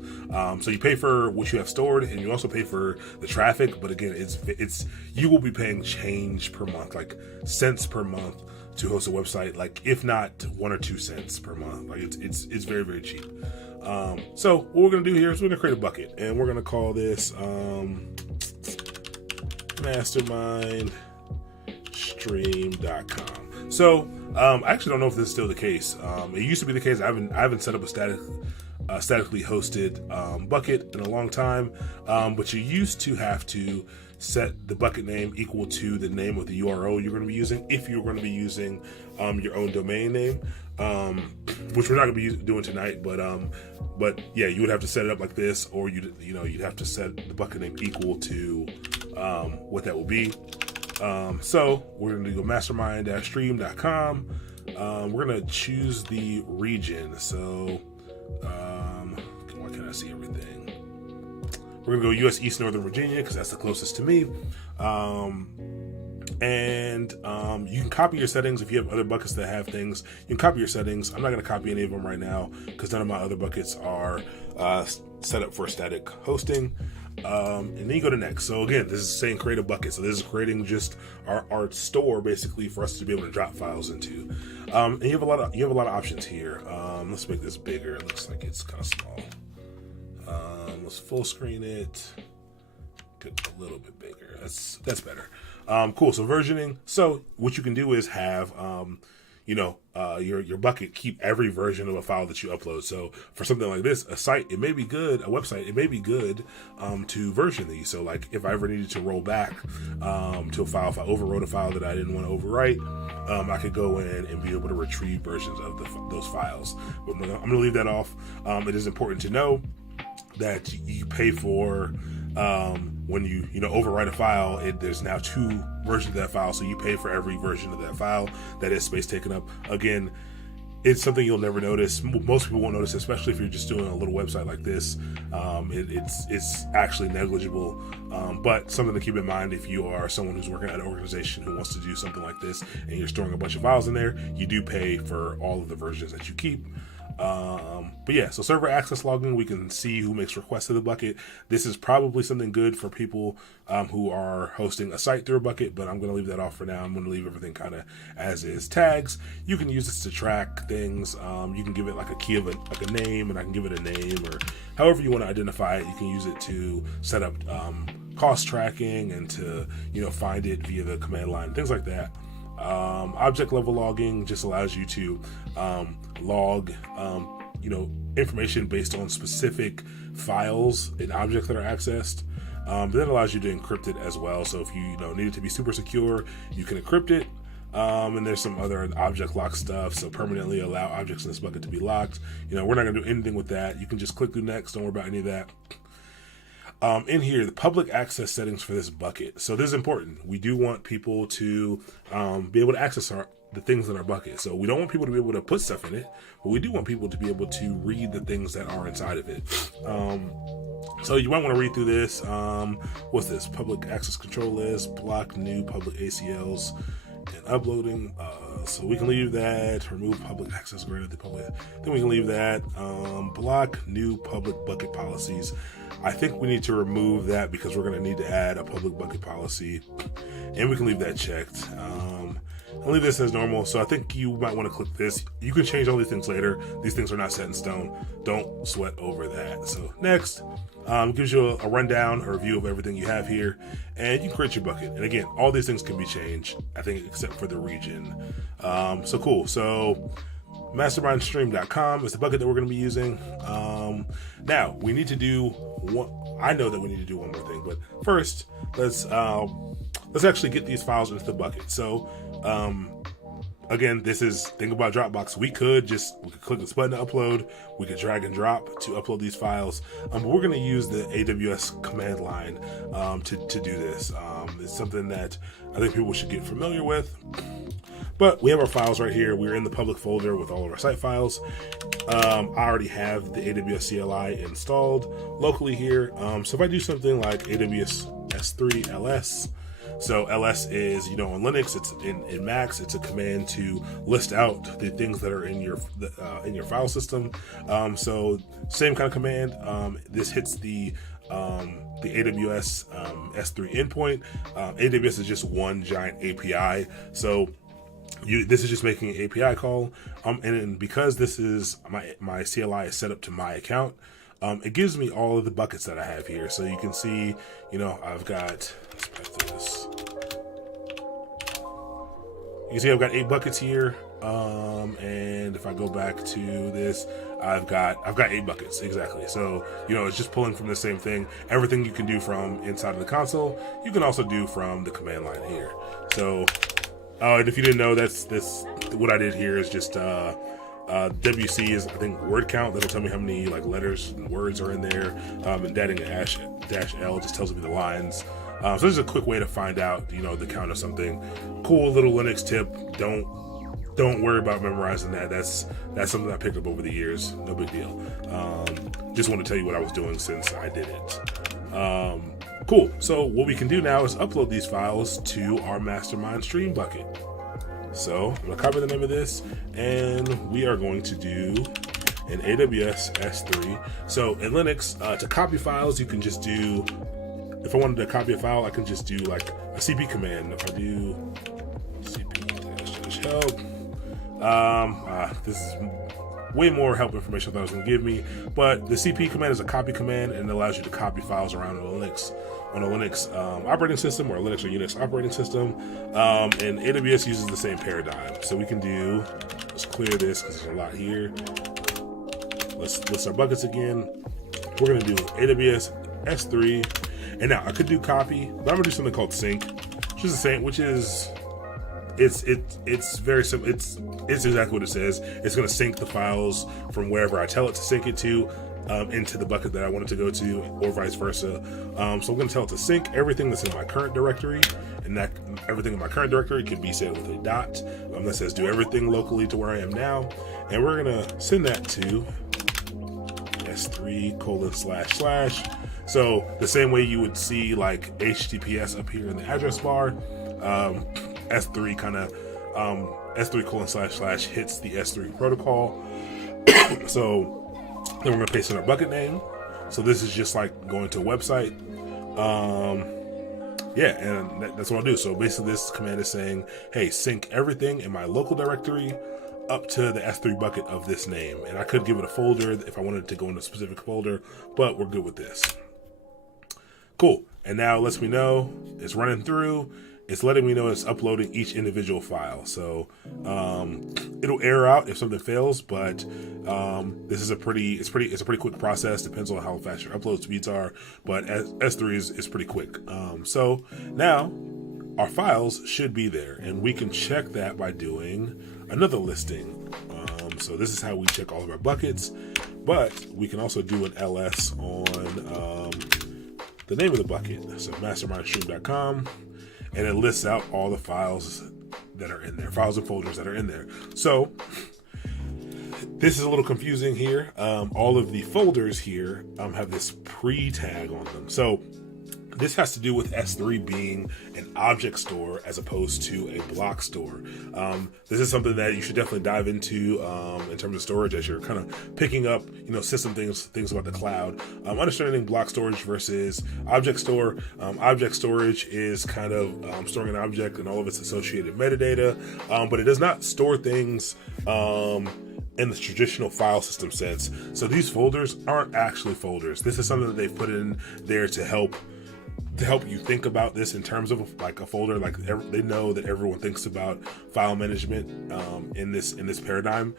So you pay for what you have stored, and you also pay for the traffic. But again, it's you will be paying change per month, like cents per month, to host a website. Like if not 1 or 2 cents per month. Like it's very, very cheap. So what we're gonna do here is we're gonna create a bucket, and we're gonna call this Mastermind Stream.com. So I actually don't know if this is still the case. It used to be the case. I haven't set up a statically hosted bucket in a long time, but you used to have to set the bucket name equal to the name of the URL you're going to be using if you're going to be using your own domain name, which we're not going to be doing tonight. But yeah, you would have to set it up like this, or you'd have to set the bucket name equal to what that will be. So we're going to go mastermind-stream.com. We're going to choose the region. So, why can't I see everything? We're going to go US East Northern Virginia because that's the closest to me. And you can copy your settings. If you have other buckets that have things, you can copy your settings. I'm not going to copy any of them right now because none of my other buckets are set up for static hosting. And then you go to next. So again, this is saying create a bucket. So this is creating just our store basically for us to be able to drop files into. And you have a lot of options here. Let's make this bigger. It looks like it's kind of small. Let's full screen it. Get a little bit bigger. That's better. Cool. So versioning. So what you can do is have your bucket keep every version of a file that you upload. So for something like this, a site, it may be good, a website, it may be good to version these. So like if I ever needed to roll back to a file, if I overwrote a file that I didn't want to overwrite, I could go in and be able to retrieve versions of those files. But I'm going to leave that off. It is important to know that you pay for when you overwrite a file. There's now 2 versions of that file, so you pay for every version of that file that is space taken up. Again, it's something you'll never notice. Most people won't notice, especially if you're just doing a little website like this. It's actually negligible, but something to keep in mind if you are someone who's working at an organization who wants to do something like this and you're storing a bunch of files in there, you do pay for all of the versions that you keep. But yeah, so server access logging, we can see who makes requests to the bucket. This is probably something good for people who are hosting a site through a bucket, but I'm going to leave that off for now. I'm going to leave everything kind of as is. Tags, you can use this to track things. You can give it like a key of like a name, and I can give it a name, or however you want to identify it. You can use it to set up cost tracking and to find it via the command line, things like that. Object level logging just allows you to log information based on specific files and objects that are accessed. But that allows you to encrypt it as well. So if you need it to be super secure, you can encrypt it. And there's some other object lock stuff. So permanently allow objects in this bucket to be locked. We're not going to do anything with that. You can just click through next. Don't worry about any of that. In here, the public access settings for this bucket. So this is important. We do want people to be able to access the things in our bucket. So we don't want people to be able to put stuff in it, but we do want people to be able to read the things that are inside of it. So you might want to read through this. What's this? Public access control list, block new public ACLs and uploading. So we can leave that. Remove public access granted to the public. Then we can leave that. Block new public bucket policies. I think we need to remove that because we're going to need to add a public bucket policy, and we can leave that checked. I'll leave this as normal. So I think you might want to click this. You can change all these things later. These things are not set in stone. Don't sweat over that. So next, gives you a rundown or review of everything you have here, and you can create your bucket. And again, all these things can be changed, I think, except for the region. So cool. So MasterMindStream.com is the bucket that we're going to be using. Now we need to do one. I know that we need to do one more thing, but first let's actually get these files into the bucket. So again, this is think about Dropbox. We could click this button to upload. We could drag and drop to upload these files, but we're going to use the AWS command line to do this. It's something that I think people should get familiar with. But we have our files right here. We're in the public folder with all of our site files. I already have the AWS CLI installed locally here. So if I do something like AWS S3 LS, so LS is, on Linux, it's in Macs, it's a command to list out the things that are in your file system. So same kind of command. This hits the AWS S3 endpoint. AWS is just one giant API. So this is just making an API call, and because this is my CLI is set up to my account, it gives me all of the buckets that I have here. So you can see, I've got, let's back to this. You can see I've got 8 buckets here, and if I go back to this, I've got 8 buckets exactly. So it's just pulling from the same thing. Everything you can do from inside of the console, you can also do from the command line here. So. And if you didn't know, that's what I did here is just WC is, I think, word count. That'll tell me how many letters and words are in there, and adding a -L just tells me the lines. So this is a quick way to find out the count of something. Cool little Linux tip. Don't worry about memorizing that. That's something I picked up over the years. No big deal. Just want to tell you what I was doing since I did it. Cool. So what we can do now is upload these files to our Mastermind Stream bucket. So I'm going to copy the name of this, and we are going to do an AWS S3. So in Linux, to copy files, you can just do, if I wanted to copy a file, I can just do like a cp command. If I do cp-help, this is way more help information I thought it was going to give me. But the CP command is a copy command, and it allows you to copy files around on a Linux operating system, or a Linux or Unix operating system. And AWS uses the same paradigm. So we can do, let's clear this because there's a lot here. Let's list our buckets again. We're going to do AWS S3. And now I could do copy, but I'm going to do something called sync, which is the same, which is, it's very simple. It's exactly what it says. It's going to sync the files from wherever I tell it to sync it to into the bucket that I want it to go to, or vice versa. So I'm going to tell it to sync everything that's in my current directory, and that everything in my current directory could be set with a dot that says do everything locally to where I am now, and we're going to send that to S3://. So the same way you would see like HTTPS up here in the address bar, S3 kind of S3:/ hits the S3 protocol. So then we're gonna paste in our bucket name. So this is just like going to a website. Yeah, and that's what I'll do. So basically this command is saying, hey, sync everything in my local directory up to the S3 bucket of this name. And I could give it a folder if I wanted to go in a specific folder, but we're good with this. Cool. And now it lets me know it's running through. It's letting me know it's uploading each individual file. So it'll error out if something fails, but this is a pretty quick process. Depends on how fast your upload speeds are, but S3 is pretty quick. So now our files should be there, and we can check that by doing another listing. So this is how we check all of our buckets, but we can also do an ls on the name of the bucket. So mastermindstream.com, and it lists out all the files that are in there, files and folders that are in there. So this is a little confusing here. All of the folders here have this pre-tag on them. So this has to do with S3 being an object store as opposed to a block store. This is something that you should definitely dive into in terms of storage as you're kind of picking up, system things about the cloud. Understanding block storage versus object store. Object storage is kind of storing an object and all of its associated metadata, but it does not store things in the traditional file system sense. So these folders aren't actually folders. This is something that they've put in there to help you think about this in terms of like a folder. Like they know that everyone thinks about file management in this paradigm.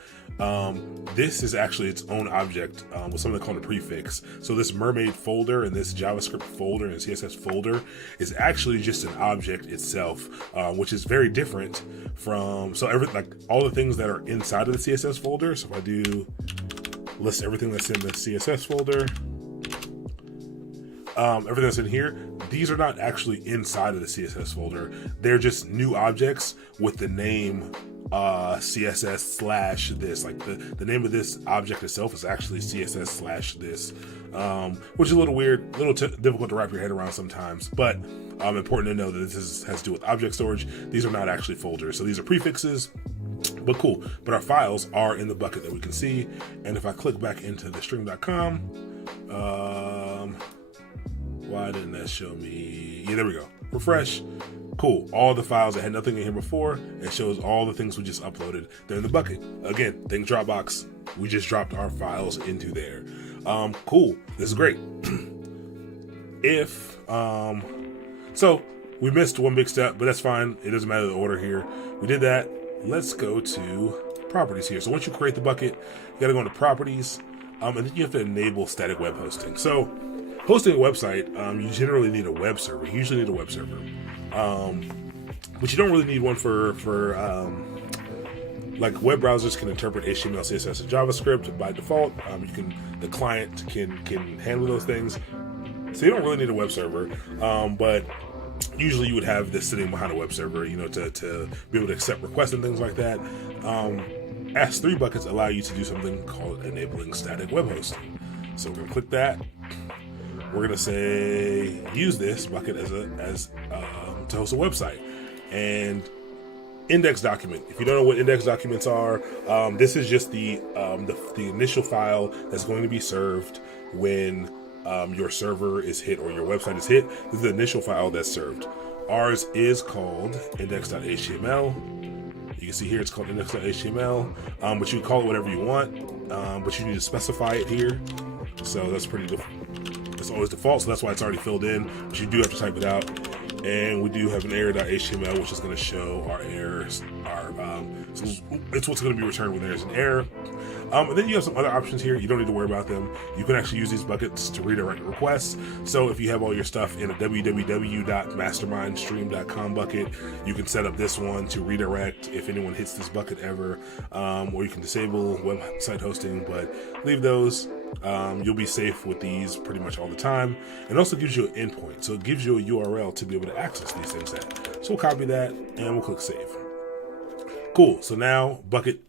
This is actually its own object with something called a prefix. So this mermaid folder and this JavaScript folder and CSS folder is actually just an object itself, which is very different from all the things that are inside of the CSS folder. So if I do list everything that's in the CSS folder, everything that's in here, these are not actually inside of the CSS folder. They're just new objects with the name CSS/this. Like the name of this object itself is actually CSS/this, which is a little weird, a little difficult to wrap your head around sometimes, but important to know that this has to do with object storage. These are not actually folders. So these are prefixes, but cool. But our files are in the bucket that we can see. And if I click back into the stream.com, why didn't that show me? Yeah, there we go. Refresh. Cool. All the files that had nothing in here before, it shows all the things we just uploaded. They're in the bucket. Again, think Dropbox. We just dropped our files into there. Cool. This is great. So we missed one big step, but that's fine. It doesn't matter the order here. We did that. Let's go to properties here. So once you create the bucket, you got to go into properties, and then you have to enable static web hosting. So hosting a website, you generally need a web server. You usually need a web server, but you don't really need one for like web browsers can interpret HTML, CSS, and JavaScript by default. The client can handle those things, so you don't really need a web server. But usually you would have this sitting behind a web server, to be able to accept requests and things like that. S3 buckets allow you to do something called enabling static web hosting. So we're gonna click that. We're gonna say use this bucket as to host a website, and index document. If you don't know what index documents are, this is just the initial file that's going to be served when your server is hit or your website is hit. This is the initial file that's served. Ours is called index.html. You can see here it's called index.html, but you can call it whatever you want, but you need to specify it here. So that's that's always default, so that's why it's already filled in, but you do have to type it out. And we do have an error.html, which is going to show our errors. So it's what's going to be returned when there's an error. And then you have some other options here. You don't need to worry about them. You can actually use these buckets to redirect requests. So if you have all your stuff in a www.mastermindstream.com bucket, you can set up this one to redirect if anyone hits this bucket ever. Or you can disable website hosting, but leave those. You'll be safe with these pretty much all the time. It also gives you an endpoint, so it gives you a URL to be able to access these things at. So we'll copy that and we'll click save. Cool. So now bucket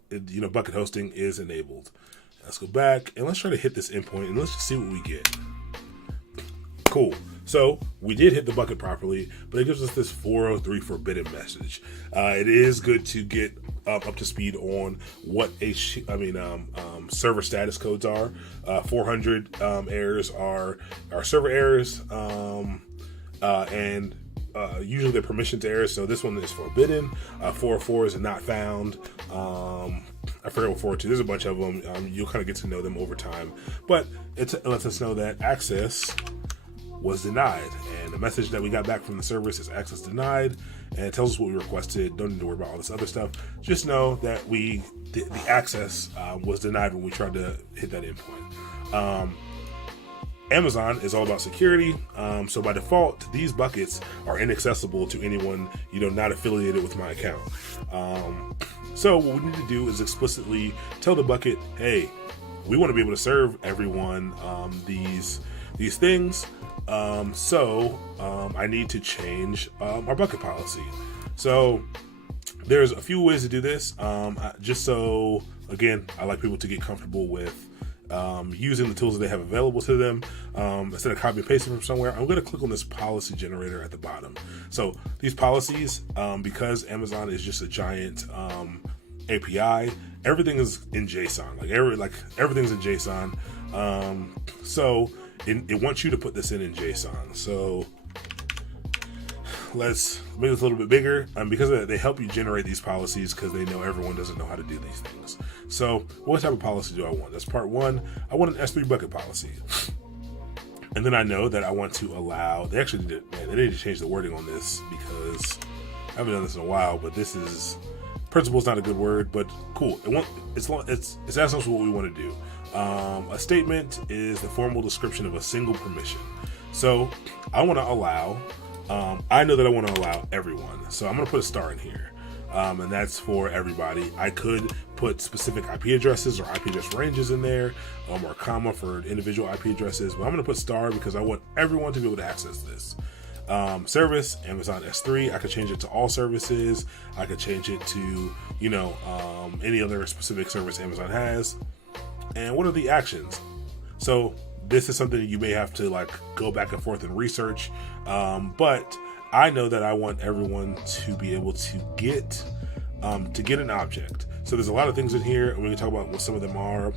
hosting is enabled. Let's go back and let's try to hit this endpoint and let's just see what we get. Cool. So we did hit the bucket properly, but it gives us this 403 forbidden message. It is good to get up to speed on what server status codes are. 400 errors are server errors, and usually they're permissions errors. So this one is forbidden. 404 is not found. I forget what 402. There's a bunch of them. You'll kind of get to know them over time, but it lets us know that access was denied, and the message that we got back from the service is access denied, and it tells us what we requested. Don't need to worry about all this other stuff. Just know that the access was denied when we tried to hit that endpoint. Amazon is all about security, so by default these buckets are inaccessible to anyone not affiliated with my account. So what we need to do is explicitly tell the bucket, hey, we want to be able to serve everyone these things. I need to change our bucket policy. So there's a few ways to do this. Just so, again, I like people to get comfortable with using the tools that they have available to them. Instead of copy and pasting from somewhere, I'm going to click on this policy generator at the bottom. So these policies, because Amazon is just a giant API, everything is in JSON. Everything's in JSON. So it wants you to put this in JSON. So let's make this a little bit bigger, because they help you generate these policies because they know everyone doesn't know how to do these things. So what type of policy do I want? That's part one. I want an S3 bucket policy. And then I know that I want to allow, they need to change the wording on this because I haven't done this in a while, but principle is not a good word, but cool. It's asking us what we want to do. A statement is the formal description of a single permission. So I want to allow, I know that I want to allow everyone. So I'm going to put a star in here. And that's for everybody. I could put specific IP addresses or IP address ranges in there, or comma for individual IP addresses, but I'm going to put star because I want everyone to be able to access this. Service, Amazon S3, I could change it to all services. I could change it to, any other specific service Amazon has. And what are the actions? So this is something that you may have to go back and forth and research. But I know that I want everyone to be able to get an object. So there's a lot of things in here, and we can talk about what some of them are.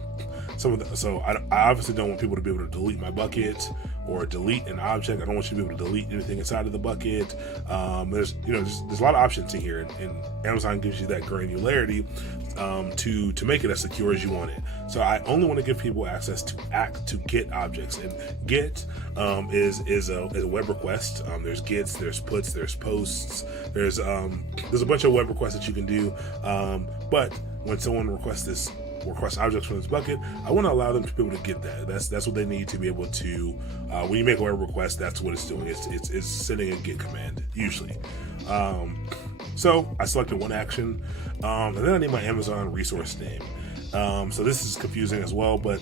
So I obviously don't want people to be able to delete my bucket or delete an object. I don't want you to be able to delete anything inside of the bucket. There's a lot of options in here, and Amazon gives you that granularity to make it as secure as you want it. So I only want to give people access to get objects, and get is a web request. There's gets, there's puts, there's posts, there's a bunch of web requests that you can do. But when someone requests objects from this bucket, I want to allow them to be able to get that. That's what they need to be able to. When you make a web request, that's what it's doing. It's sending a get command usually. So I selected one action, and then I need my Amazon resource name. So this is confusing as well, but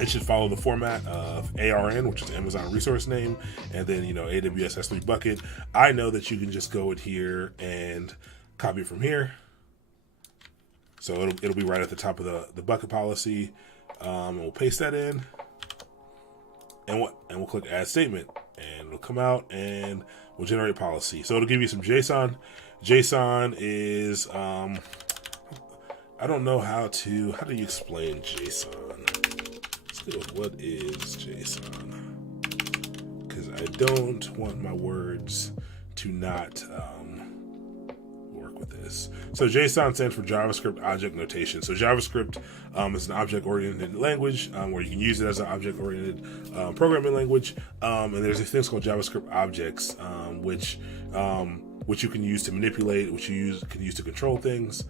it should follow the format of ARN, which is Amazon resource name, and then AWS S3 bucket. I know that you can just go in here and copy it from here. So it'll be right at the top of the bucket policy. And we'll paste that in, and we'll click add statement, and it'll come out and we'll generate policy. So it'll give you some JSON. JSON is I don't know how do you explain JSON? Let's go with what is JSON, because I don't want my words to not work work with this. So JSON stands for JavaScript Object Notation. So JavaScript is an object-oriented language where you can use it as an object-oriented programming language. And there's these things called JavaScript objects, which you can use to manipulate, which you can use to control things.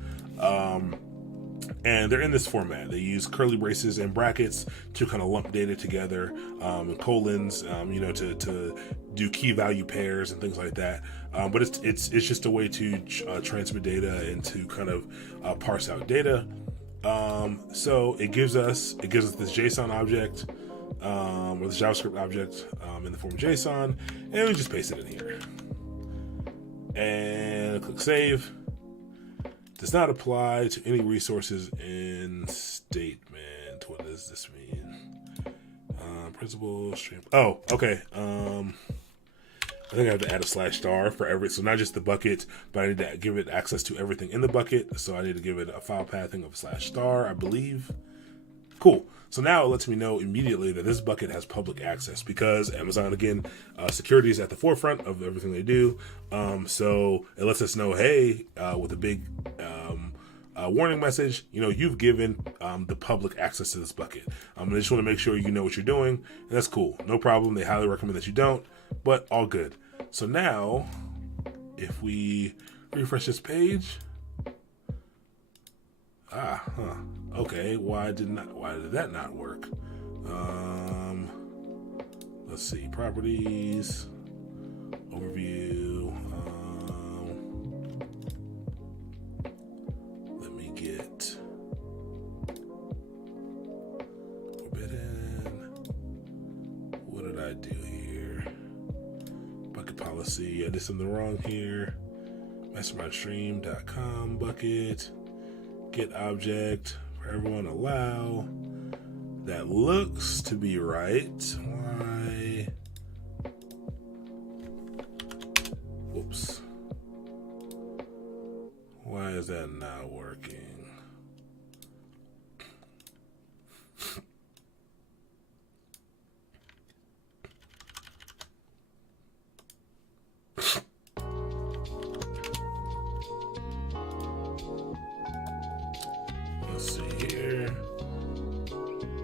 And they're in this format. They use curly braces and brackets to kind of lump data together, and colons, to do key value pairs and things like that. But it's just a way to transmit data and to kind of parse out data. So it gives us this JSON object, or this JavaScript object in the form of JSON, and we just paste it in here. And click save. Does not apply to any resources in statement. What does this mean? Principal stream. Oh, okay. I think I have to add a /star for every, so not just the bucket, but I need to give it access to everything in the bucket. So I need to give it a file pathing of /star, I believe. Cool. So now it lets me know immediately that this bucket has public access because Amazon, again, security is at the forefront of everything they do. So it lets us know, hey, with a big warning message, you've given the public access to this bucket. I just want to make sure you know what you're doing. And that's cool. No problem. They highly recommend that you don't, but all good. So now if we refresh this page, okay, why did that not work? Let's see, properties, overview. Let me get forbidden. What did I do here? Bucket policy. I did something wrong here. MasterMindStream.com bucket. Get object for everyone, allow. That looks to be right. Why? Whoops. Why is that not working?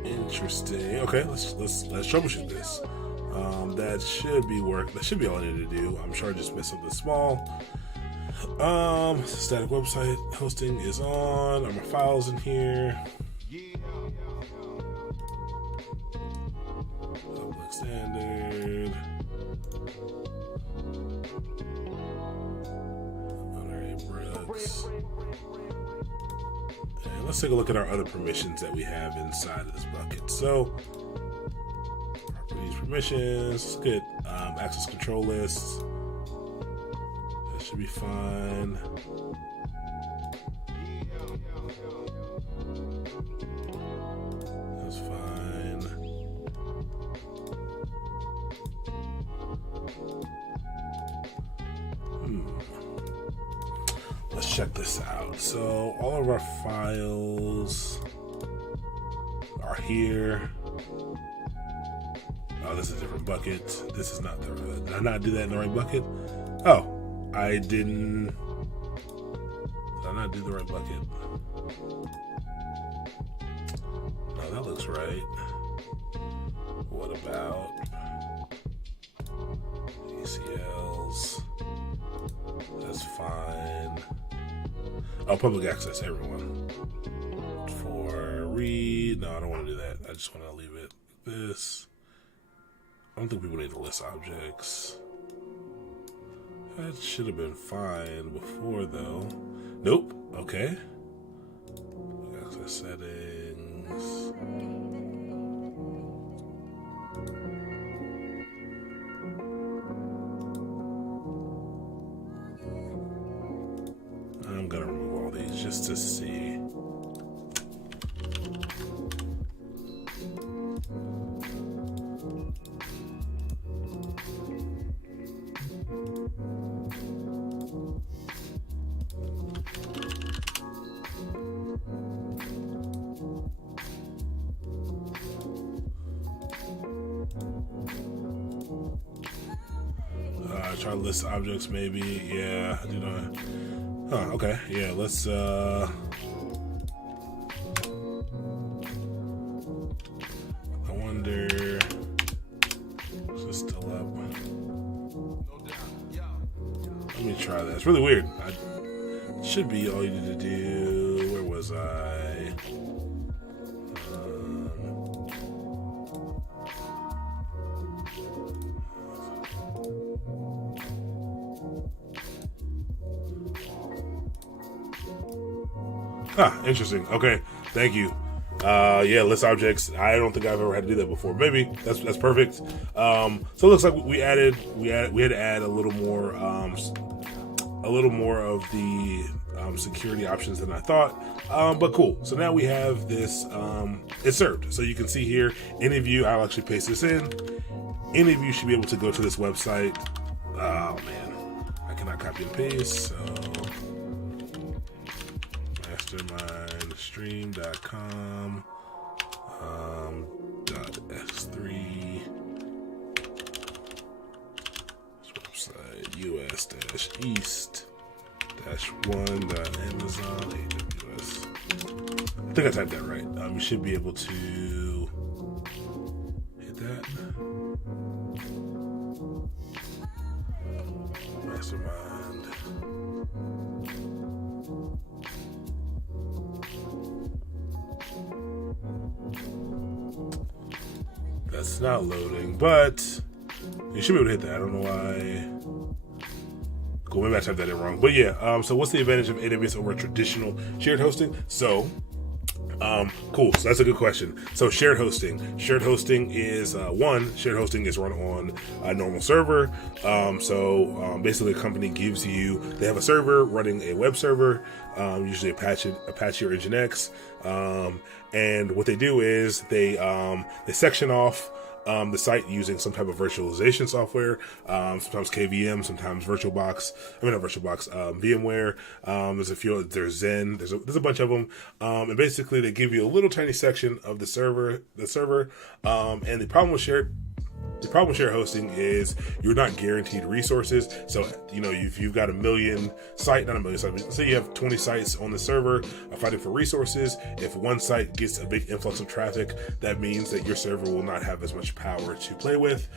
Interesting. Okay, let's troubleshoot this. That should be work. That should be all I need to do. I'm sure I just missed something small. Static website hosting is on. Are my files in here? Public standard. Brooks. And let's take a look at our other permissions that we have inside of this bucket. So, properties, permissions, let's get access control lists. That should be fine. That's fine. Let's check this out. So all of our files are here. Oh, this is a different bucket. This is not the, did I not do that in the right bucket? Oh, I didn't. Did I not do the right bucket? No, that looks right. What about ACLs? That's fine. Oh, public access, everyone. For read, no, I don't want to do that. I just want to leave it like this. I don't think people need to list objects. That should have been fine before, though. Nope. Okay. Access settings. I'm gonna remove all these just to see. Try to list objects maybe. Yeah, I do not. Okay, yeah, let's I wonder, is this still up? Let me try that. It's really weird. It should be all you need to do. Where was I? Interesting. Okay, thank you. Yeah, list objects. I don't think I've ever had to do that before. Maybe that's perfect. So it looks like we had to add a little more of the security options than I thought. But cool. So now we have this. It's served. So you can see here. Any of you, I'll actually paste this in. Any of you should be able to go to this website. Oh man, I cannot copy and paste. So mastermindstream.com .s3 website us-east-1.amazon AWS. I think I typed that right. You should be able to hit that. Mastermind. That's not loading, but you should be able to hit that. I don't know why. Cool, maybe I typed that in wrong. But yeah, so what's the advantage of AWS over traditional shared hosting? So, cool. So that's a good question. So shared hosting is shared hosting is run on a normal server. Basically a company gives you, they have a server running a web server, usually Apache or Nginx. And what they do is they section off the site using some type of virtualization software, sometimes KVM, sometimes VMware. There's Zen, there's a bunch of them. And basically they give you a little tiny section of the server. And the problem with shared hosting is you're not guaranteed resources. So, if you've got say you have 20 sites on the server fighting for resources. If one site gets a big influx of traffic, that means that your server will not have as much power to play with.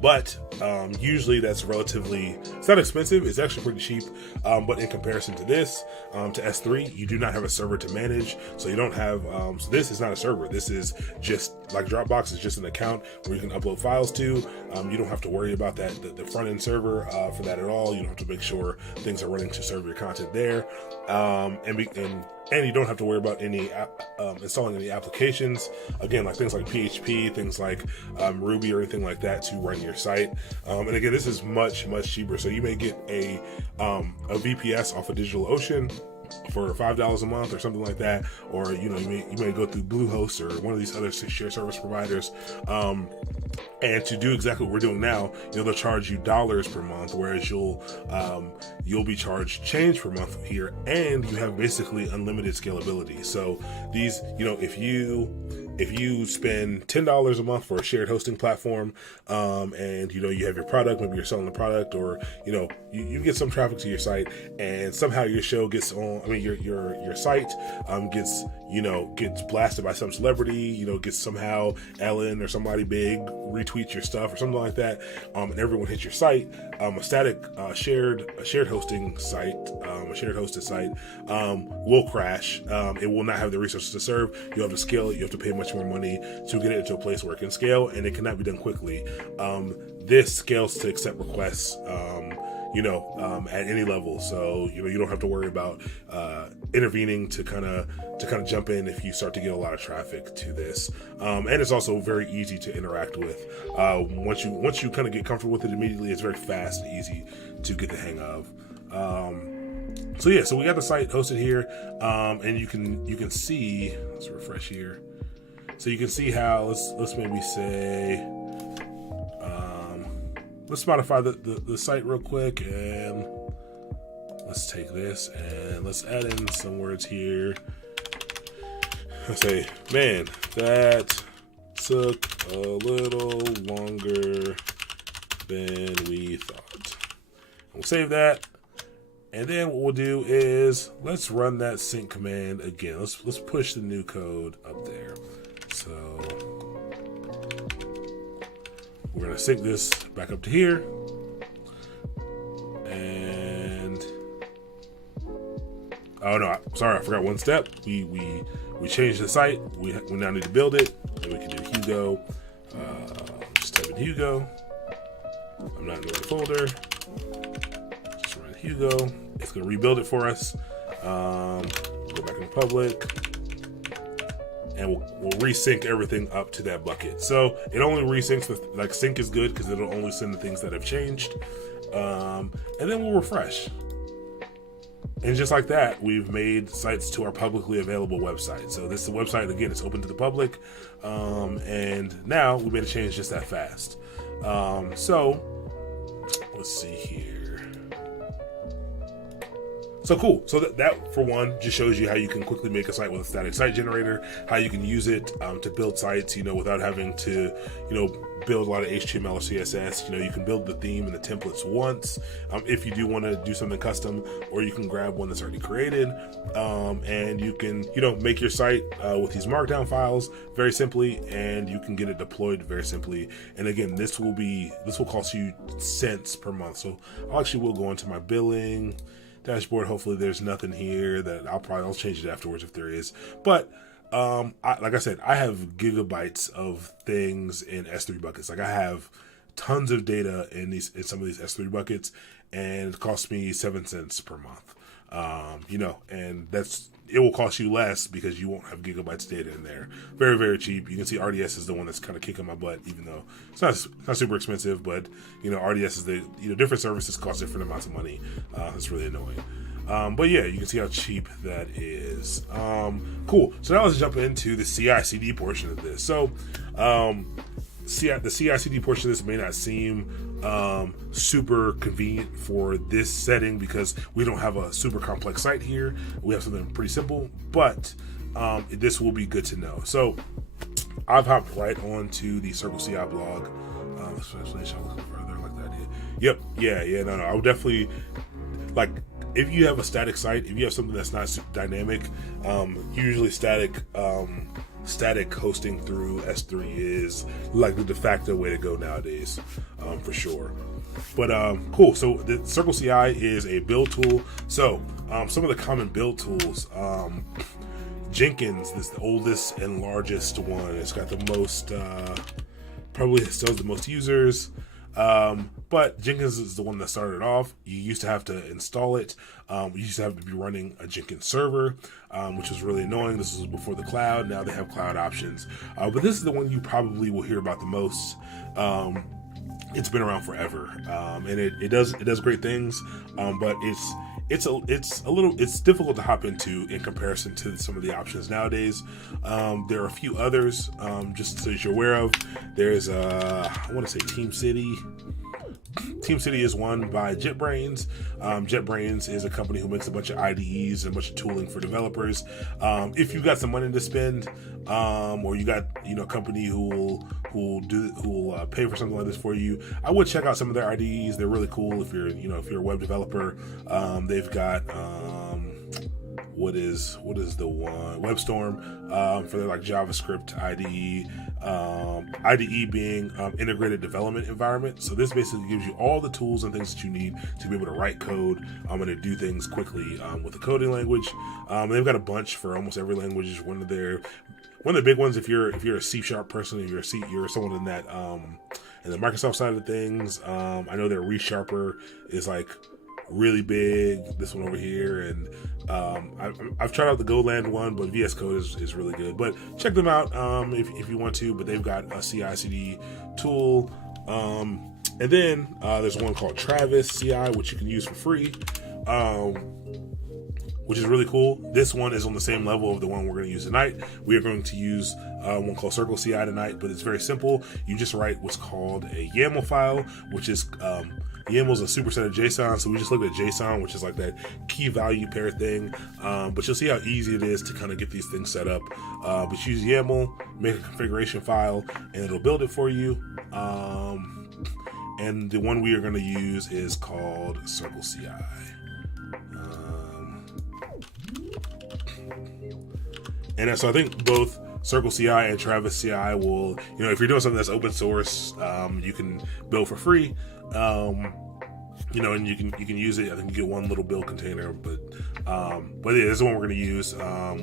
But usually that's it's not expensive. It's actually pretty cheap. But in comparison to this, to S3, you do not have a server to manage. So you don't have, so this is not a server. This is just like Dropbox is just an account where you can upload files to. You don't have to worry about that, the front end server for that at all. You don't have to make sure things are running to serve your content there. And you don't have to worry about any installing any applications. Again, like things like PHP, things like Ruby or anything like that to run your site. And again, this is much cheaper. So you may get a VPS off of DigitalOcean for $5 a month or something like that, or you may go through Bluehost or one of these other shared service providers. And to do exactly what we're doing now, they'll charge you dollars per month, whereas you'll be charged change per month here, and you have basically unlimited scalability. So these, if you spend $10 a month for a shared hosting platform, and you have your product, maybe you're selling the product, or you get some traffic to your site, and somehow your show gets on. Your site gets blasted by some celebrity. Gets somehow Ellen or somebody big retweets your stuff or something like that, and everyone hits your site. A static shared hosting site, a shared hosted site, will crash. It will not have the resources to serve. You have to scale it. You have to pay much more money to get it into a place where it can scale, and it cannot be done quickly. This scales to accept requests, at any level. So, you don't have to worry about intervening to kind of jump in if you start to get a lot of traffic to this. And it's also very easy to interact with. Once you kind of get comfortable with it immediately, it's very fast and easy to get the hang of. So we got the site hosted here, and you can see. Let's refresh here. So you can see how let's maybe say let's modify the site real quick, and let's take this and let's add in some words here. I say, man, that took a little longer than we thought. We'll save that. And then what we'll do is let's run that sync command again. Let's push the new code up there. So we're gonna sync this back up to here. And oh no, sorry, I forgot one step. We changed the site. We now need to build it. And we can do Hugo. Just type in Hugo. I'm not in the right folder. Just run Hugo. It's gonna rebuild it for us. Go back in public, and we'll resync everything up to that bucket. So it only resyncs with, like, sync is good because it'll only send the things that have changed. And then we'll refresh. And just like that, we've made sites to our publicly available website. So this is the website, again, it's open to the public. And now we made a change just that fast. So let's see here. So cool. So that for one just shows you how you can quickly make a site with a static site generator, how you can use it to build sites, without having to, build a lot of HTML or CSS. You can build the theme and the templates once if you do want to do something custom, or you can grab one that's already created, and you can, make your site with these markdown files very simply, and you can get it deployed very simply. And again, this will cost you cents per month. So I actually will go into my billing dashboard. Hopefully there's nothing here that I'll change it afterwards if there is. But like I said, I have gigabytes of things in S3 buckets. Like, I have tons of data in some of these S3 buckets, and it costs me 7 cents per month. And it will cost you less because you won't have gigabytes of data in there. Very, very cheap. You can see RDS is the one that's kind of kicking my butt, even though it's not super expensive, but RDS is different services cost different amounts of money. It's really annoying. But yeah, you can see how cheap that is. Cool. So now let's jump into the CI/CD portion of this. So the CI/CD portion of this may not seem super convenient for this setting because we don't have a super complex site here. We have something pretty simple, but this will be good to know. So I've hopped right onto the CircleCi blog. Let's look further like that. Yep. Yeah. No. I would definitely, like, if you have a static site, if you have something that's not super dynamic, usually static hosting through S3 is like the de facto way to go nowadays, for sure. But cool. So the CircleCi is a build tool. So some of the common build tools, Jenkins is the oldest and largest one. It's got the most, probably still has the most users. But Jenkins is the one that started off. You used to have to install it. You used to have to be running a Jenkins server, which was really annoying. This was before the cloud. Now they have cloud options. But this is the one you probably will hear about the most. It's been around forever, and it does great things. But it's difficult to hop into in comparison to some of the options nowadays. There are a few others, just so you're aware of. There's I want to say TeamCity. TeamCity is one by JetBrains. JetBrains is a company who makes a bunch of IDEs and a bunch of tooling for developers. If you've got some money to spend, or you got a company who will pay for something like this for you, I would check out some of their IDEs. They're really cool if you're a web developer. They've got what is the one, WebStorm, for their like JavaScript IDE. IDE being integrated development environment. So this basically gives you all the tools and things that you need to be able to write code and to do things quickly with the coding language. They've got a bunch for almost every language. One of the big ones, if you're a C# person, if you're someone in that in the Microsoft side of things. I know their ReSharper is like really big. This one over here, and I've tried out the Golang one, but VS Code is really good. But check them out if you want to. But they've got a CI/CD tool, and then there's one called Travis CI, which you can use for free, which is really cool. This one is on the same level of the one we're going to use tonight. We are going to use one called CircleCi tonight, but it's very simple. You just write what's called a YAML file, which is YAML is a superset of JSON, so we just looked at JSON, which is like that key value pair thing. But you'll see how easy it is to kind of get these things set up. But use YAML, make a configuration file, and it'll build it for you. And the one we are going to use is called CircleCi. And so I think both CircleCi and Travis CI will, if you're doing something that's open source, you can build for free. And you can use it. I think you get one little build container, but yeah, this is the one we're going to use.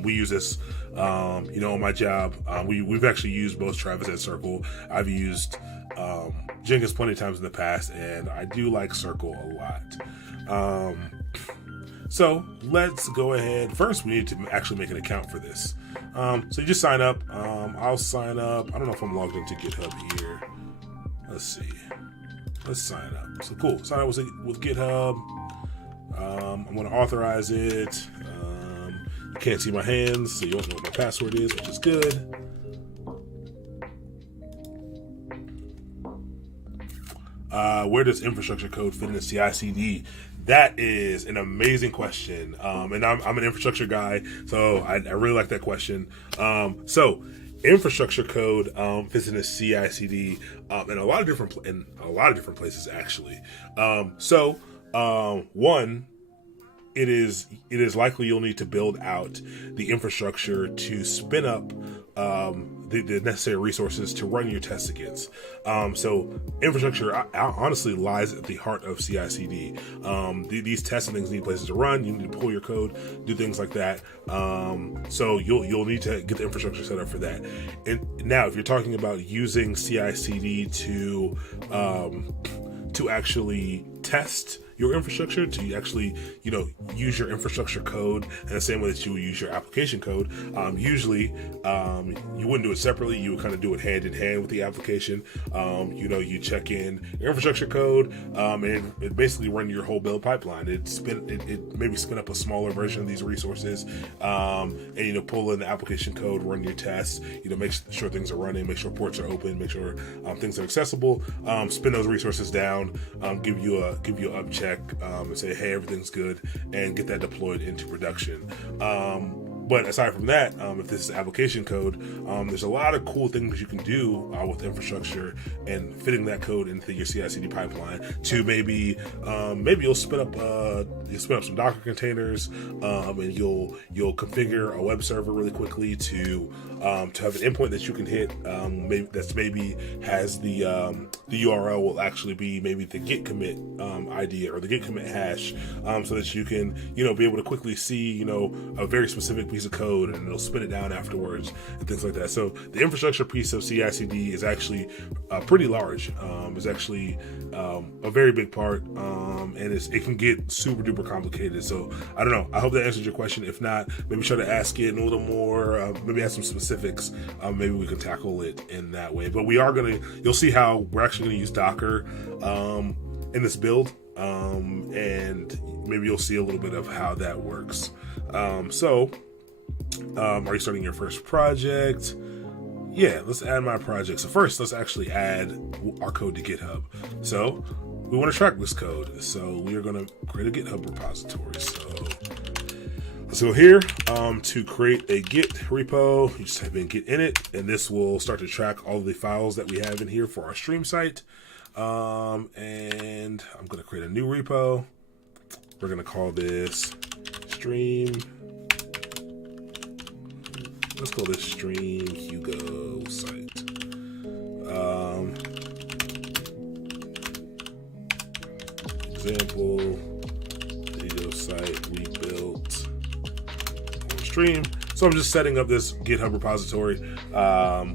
We use this, on my job. We've actually used both Travis and Circle. I've used Jenkins plenty of times in the past, and I do like Circle a lot. So let's go ahead. First, we need to actually make an account for this. So you just sign up. I'll sign up. I don't know if I'm logged into GitHub here. Let's see. Let's sign up. So cool. Sign up with GitHub. I'm going to authorize it. You can't see my hands, so you don't know what my password is, which is good. Where does infrastructure code fit in CI/CD? That is an amazing question. And I'm an infrastructure guy, so I really like that question. So infrastructure code fits into CI/CD in a lot of different places actually. One, it is likely you'll need to build out the infrastructure to spin up the necessary resources to run your tests against. So infrastructure honestly lies at the heart of CI/CD. These tests and things need places to run. You need to pull your code, do things like that. So you'll need to get the infrastructure set up for that. And now, if you're talking about using CI/CD to actually test your infrastructure, to actually, use your infrastructure code in the same way that you would use your application code. Usually, you wouldn't do it separately. You would kind of do it hand in hand with the application. You check in your infrastructure code, and it basically run your whole build pipeline. It maybe spin up a smaller version of these resources, and pull in the application code, run your tests. Make sure things are running, make sure ports are open, make sure things are accessible. Spin those resources down, give you a up check, and say, hey, everything's good, and get that deployed into production. But aside from that, if this is application code, there's a lot of cool things you can do with infrastructure and fitting that code into your CI/CD pipeline. To maybe you'll spin up some Docker containers, and you'll configure a web server really quickly to have an endpoint that you can hit. Maybe has the URL will actually be maybe the git commit ID or the git commit hash, so that you can be able to quickly see a very specific piece of code, and it'll spin it down afterwards and things like that. So the infrastructure piece of CI/CD is actually pretty large. It's actually a very big part, and it can get super duper complicated. So I don't know. I hope that answers your question. If not, maybe try to ask it a little more. Maybe add some specifics. Maybe we can tackle it in that way. But you'll see how we're actually going to use Docker in this build, and maybe you'll see a little bit of how that works. Are you starting your first project? Yeah, let's add my project. So first, let's actually add our code to GitHub. So we want to track this code. So we are going to create a GitHub repository. So let's go here. To create a Git repo, you just type in git init, and this will start to track all the files that we have in here for our stream site. And I'm going to create a new repo. We're going to call this stream. Let's call this stream Hugo site. Example video site we built on stream. So I'm just setting up this GitHub repository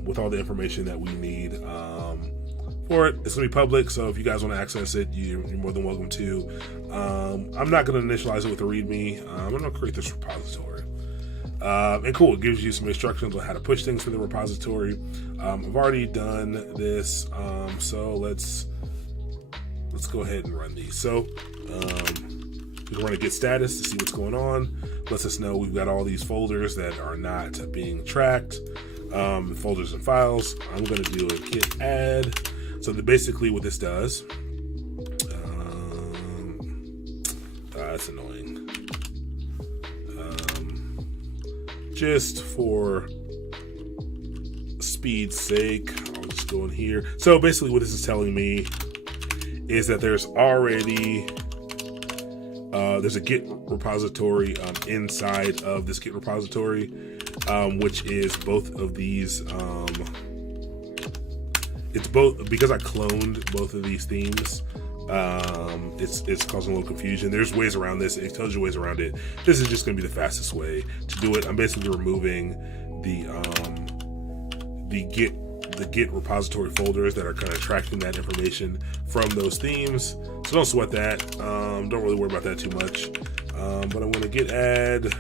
with all the information that we need for it. It's going to be public, so if you guys want to access it, you're more than welcome to. I'm not going to initialize it with a README. I'm going to create this repository. And cool, it gives you some instructions on how to push things through the repository. I've already done this, so let's go ahead and run these. So we can run a git status to see what's going on. Lets us know we've got all these folders that are not being tracked, folders and files. I'm going to do a git add. So basically what this does, that's annoying. Just for speed's sake, I'll just go in here. So basically what this is telling me is that there's already there's a Git repository inside of this Git repository, which is both of these. It's both because I cloned both of these themes. It's causing a little confusion. There's ways around this. It tells you ways around it. This is just going to be the fastest way to do it. I'm basically removing the Git repository folders that are kind of tracking that information from those themes. So don't sweat that. Don't really worry about that too much. But I'm going to git add.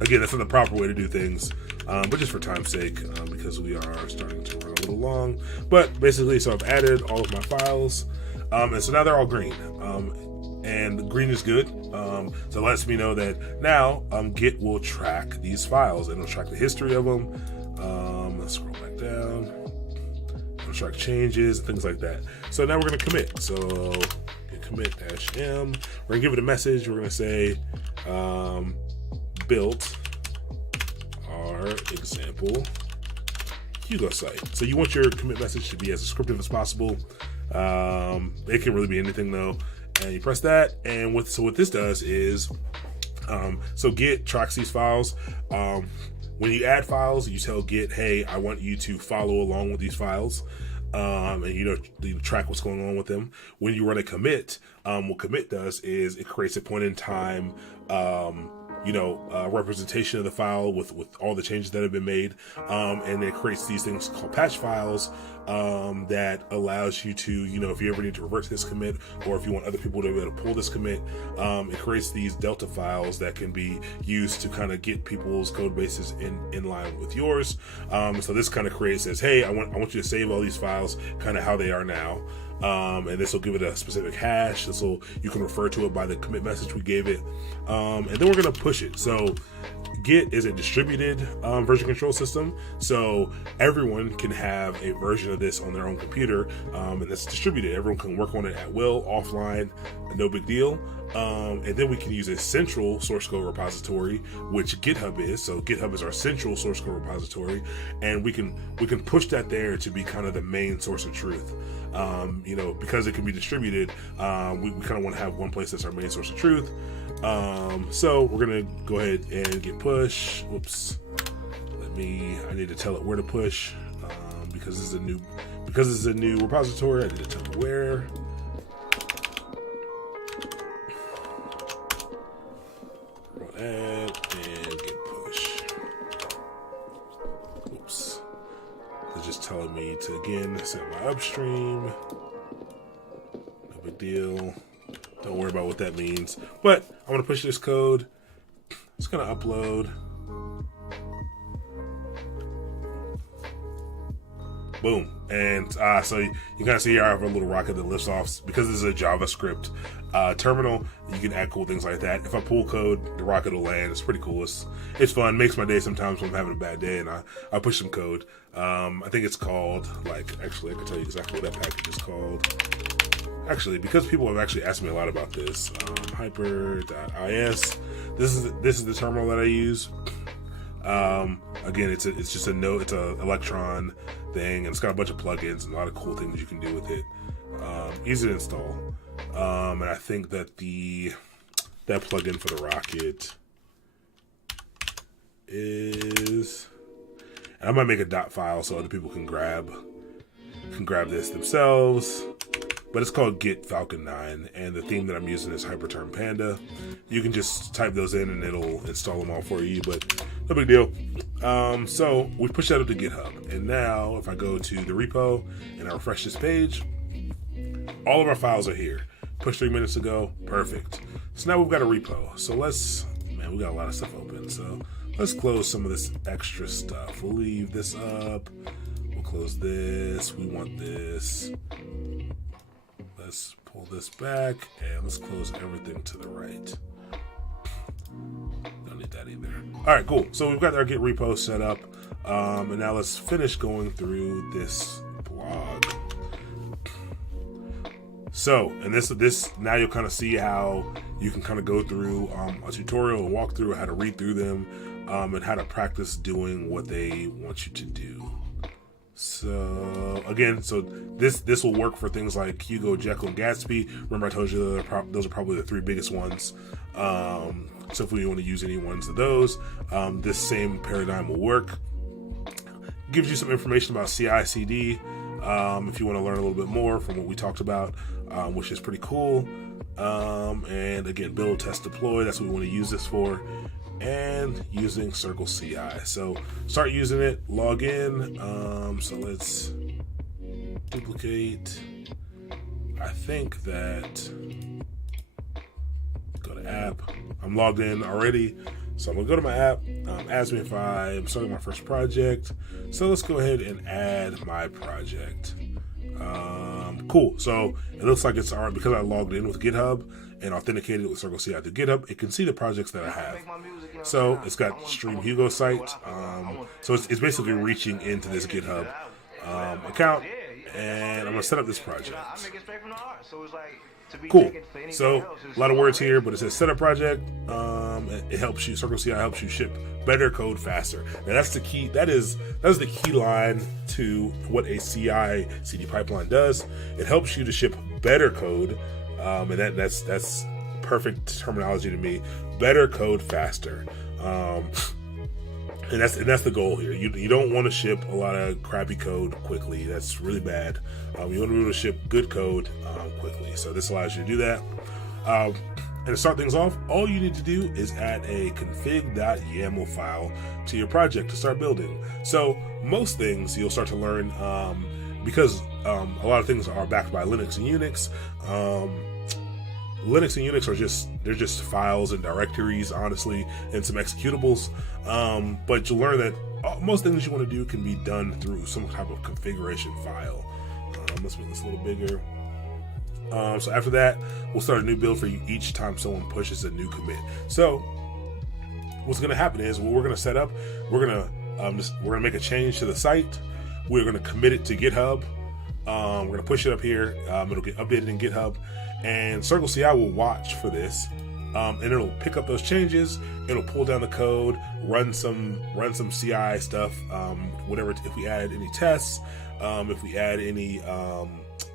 Again, that's not the proper way to do things, but just for time's sake, because we are starting to run a little long. But basically, so I've added all of my files, and so now they're all green. And green is good. So it lets me know that now Git will track these files, and it'll track the history of them. Let's scroll back down. It'll track changes and things like that. So now we're going to commit. So git commit -m. We're going to give it a message. We're going to say built our example Hugo site. So you want your commit message to be as descriptive as possible. It can really be anything though. And you press that, and what this does is, so Git tracks these files. When you add files, you tell Git, hey, I want you to follow along with these files, and you track what's going on with them. When you run a commit, what commit does is it creates a point in time representation of the file with all the changes that have been made, and it creates these things called patch files that allows you to, if you ever need to reverse this commit, or if you want other people to be able to pull this commit, it creates these Delta files that can be used to kind of get people's code bases in line with yours. So this kind of says, hey, I want you to save all these files kind of how they are now. And this will give it a specific hash. You can refer to it by the commit message we gave it. And then we're going to push it. So Git is a distributed version control system. So everyone can have a version of this on their own computer, and it's distributed. Everyone can work on it at will, offline, no big deal. And then we can use a central source code repository, which GitHub is. So GitHub is our central source code repository, and we can push that there to be kind of the main source of truth. Because it can be distributed, we kind of want to have one place that's our main source of truth. So we're gonna go ahead and git push. Whoops. I need to tell it where to push, because this is a new repository. I need to tell it where. Add and git push. Oops. It's just telling me to again set my upstream. No big deal. Don't worry about what that means. But I'm gonna push this code. It's gonna upload. Boom. And so you kind of see here I have a little rocket that lifts off. Because this is a JavaScript terminal, you can add cool things like that. If I pull code, the rocket will land. It's pretty cool. It's fun. Makes my day sometimes when I'm having a bad day and I push some code. I think it's called, actually I can tell you exactly what that package is called. Actually, because people have actually asked me a lot about this, hyper.is. This is the terminal that I use. Again, it's just a node. It's a Electron thing, and it's got a bunch of plugins and a lot of cool things you can do with it. Easy to install. And I think that that plugin for the rocket is. And I might make a dot file so other people can grab this themselves. But it's called Git Falcon 9, and the theme that I'm using is Hyperterm Panda. You can just type those in and it'll install them all for you, but no big deal. So we push that up to GitHub, and now if I go to the repo and I refresh this page, all of our files are here. Pushed 3 minutes ago, perfect. So now we've got a repo. So we got a lot of stuff open. So let's close some of this extra stuff. We'll leave this up. We'll close this. We want this. Let's pull this back, and let's close everything to the right. Don't need that either. All right, cool. So we've got our Git repo set up, and now let's finish going through this blog. So, and this now you'll kind of see how you can kind of go through a tutorial and walk through how to read through them, and how to practice doing what they want you to do. So again, this will work for things like Hugo, Jekyll, and Gatsby. Remember I told you those are probably the three biggest ones. So if we want to use any ones of those, this same paradigm will work. Gives you some information about CI/CD if you want to learn a little bit more from what we talked about, which is pretty cool. And again, build, test, deploy, that's what we want to use this for. And using CircleCi. So start using it, log in. So let's duplicate. I think that, go to app. I'm logged in already. So I'm gonna go to my app, ask me if I'm starting my first project. So let's go ahead and add my project. Cool, so it looks like it's already, because I logged in with GitHub and authenticated with CircleCi through GitHub, it can see the projects that I have. So it's got Stream Hugo site. So it's basically reaching into this GitHub account, and I'm gonna set up this project. Cool. So a lot of words here, but it says setup project. It helps you. CircleCi helps you ship better code faster. Now that's the key. That is the key line to what a CI/CD pipeline does. It helps you to ship better code, and that's perfect terminology to me. Better code faster. And that's the goal here. You don't want to ship a lot of crappy code quickly. That's really bad. You want to be able to ship good code quickly. So this allows you to do that. And to start things off, all you need to do is add a config.yaml file to your project to start building. So most things you'll start to learn because a lot of things are backed by Linux and Unix. Linux and Unix they're just files and directories, honestly, and some executables. But you'll learn that most things you want to do can be done through some type of configuration file. Let's make this a little bigger. So after that, we'll start a new build for you each time someone pushes a new commit. So what's going to happen is what we're going to set up. We're gonna make a change to the site. We're going to commit it to GitHub. We're going to push it up here. It'll get updated in GitHub. And CircleCi will watch for this, and it'll pick up those changes. It'll pull down the code, run some CI stuff, whatever. If we add any tests, if we add any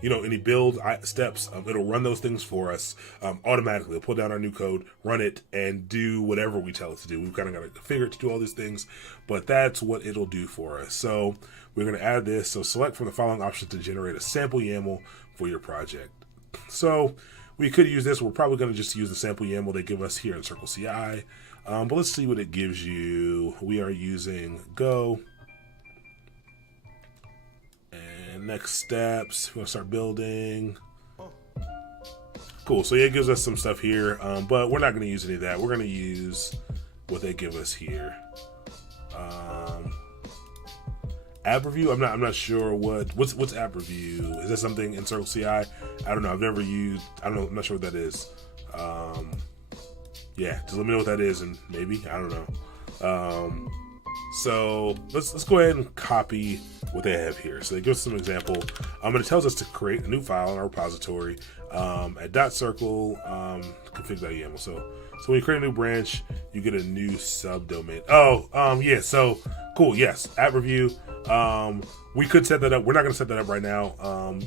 any build steps, it'll run those things for us automatically. It'll pull down our new code, run it, and do whatever we tell it to do. We've kind of got to configure it to do all these things, but that's what it'll do for us. So we're going to add this. So select from the following options to generate a sample YAML for your project. So we could use this. We're probably going to just use the sample YAML they give us here in CircleCi. But let's see what it gives you. We are using Go. And next steps, we're going to start building. Cool. So yeah, it gives us some stuff here, but we're not going to use any of that. We're going to use what they give us here. App review. I'm not sure what's app review. Is that something in CircleCi? I don't know. I've never used. I don't know. I'm not sure what that is. Yeah, just let me know what that is, and maybe I don't know. So let's go ahead and copy what they have here. So they give us some example. It tells us to create a new file in our repository at .circle config.yaml. So when you create a new branch, you get a new subdomain. Yeah. So cool. Yes, app review. We could set that up. We're not going to set that up right now.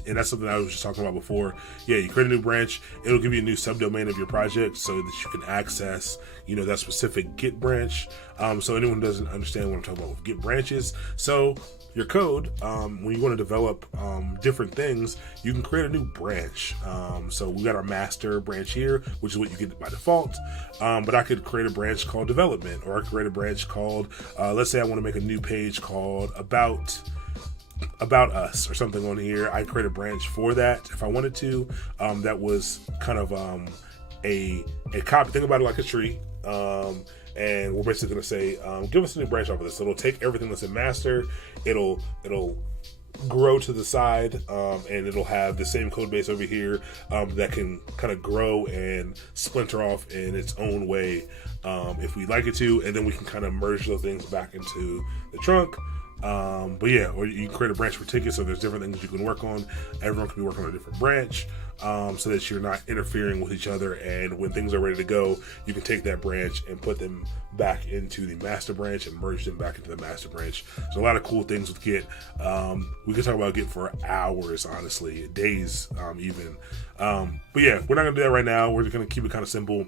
And that's something I was just talking about before. Yeah, you create a new branch. It'll give you a new subdomain of your project so that you can access, that specific Git branch. So anyone doesn't understand what I'm talking about with Git branches. So your code, when you want to develop different things, you can create a new branch. So we got our master branch here, which is what you get by default. But I could create a branch called development, or I could create a branch called, let's say I want to make a new page called about us or something on here. I create a branch for that if I wanted to. That was kind of a copy. Think about it like a tree. And we're basically going to say, give us a new branch off of this. So it'll take everything that's in master. It'll grow to the side, and it'll have the same code base over here that can kind of grow and splinter off in its own way if we'd like it to. And then we can kind of merge those things back into the trunk. But yeah, or you can create a branch for tickets, so there's different things you can work on. Everyone can be working on a different branch, so that you're not interfering with each other, and when things are ready to go, you can take that branch and put them back into the master branch and merge them back into the master branch. So a lot of cool things with Git. We could talk about Git for hours, honestly, days even. But yeah, we're not gonna do that right now. We're just gonna keep it kind of simple.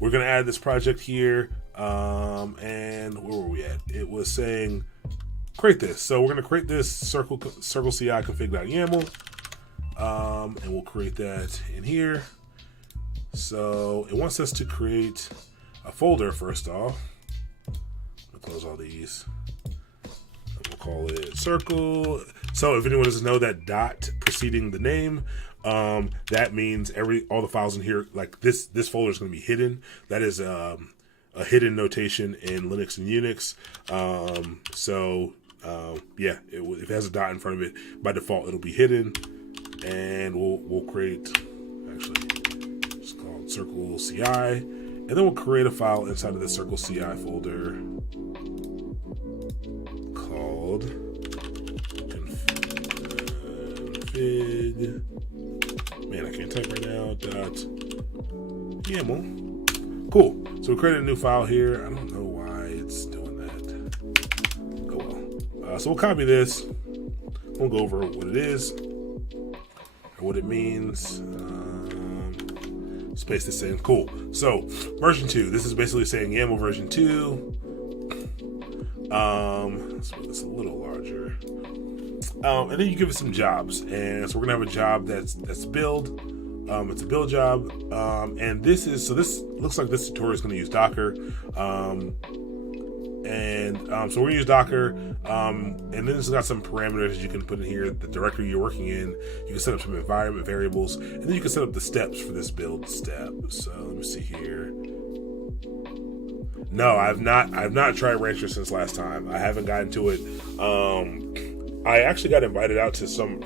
we're going to add this project here. And where were we at? It was saying create this. So we're going to create this CircleCi config.yaml. And we'll create that in here. So it wants us to create a folder first off. I'll close all these. We'll call it circle. So if anyone doesn't know that dot preceding the name, that means all the files in here, like this folder is going to be hidden. That is a hidden notation in Linux and Unix. Yeah, if it has a dot in front of it, by default it'll be hidden. And we'll create, actually, it's called CircleCi, and then we'll create a file inside of the CircleCi folder called config. Man, I can't type right now. .yaml. Cool. So we created a new file here. I don't know why it's doing that. Oh well. So we'll copy this. We'll go over what it is, or what it means. Let's paste this in. Cool. So version 2. This is basically saying YAML version 2. Let's make this a little larger. And then you give it some jobs. And so we're gonna have a job that's build. It's a build job. And this looks like this tutorial is gonna use Docker. So we're gonna use Docker, and then it's got some parameters you can put in here, the directory you're working in. You can set up some environment variables, and then you can set up the steps for this build step. So let me see here. No, I've not tried Rancher since last time. I haven't gotten to it. I actually got invited out to some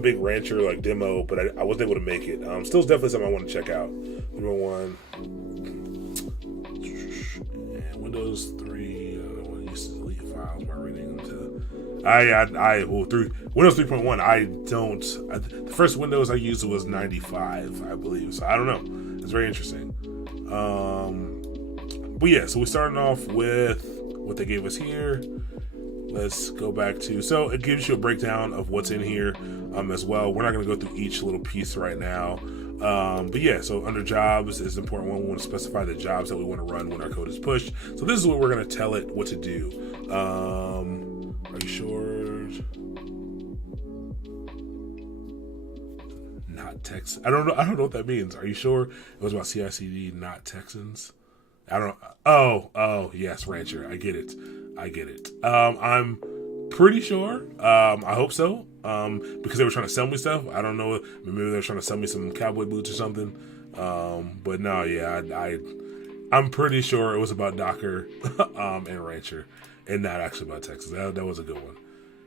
big Rancher like demo, but I wasn't able to make it. Still definitely something I want to check out. Number one. Windows 3. I don't want to use to delete files by reading them to. Windows 3.1. The first Windows I used was 95, I believe. So I don't know. It's very interesting. But yeah, so we started off with what they gave us here. Let's go back to, so it gives you a breakdown of what's in here as well. We're not going to go through each little piece right now. But yeah, so under jobs is an important one. We want to specify the jobs that we want to run when our code is pushed. So this is what we're going to tell it what to do. Are you sure? Not Texas. I don't know what that means. Are you sure it was about CI/CD, not Texans? I don't know. Oh, yes, Rancher. I get it. I'm pretty sure. I hope so. Because they were trying to sell me stuff. I don't know. Maybe they were trying to sell me some cowboy boots or something. But no, yeah, I'm pretty sure it was about Docker, and Rancher, and not actually about Texas. That was a good one.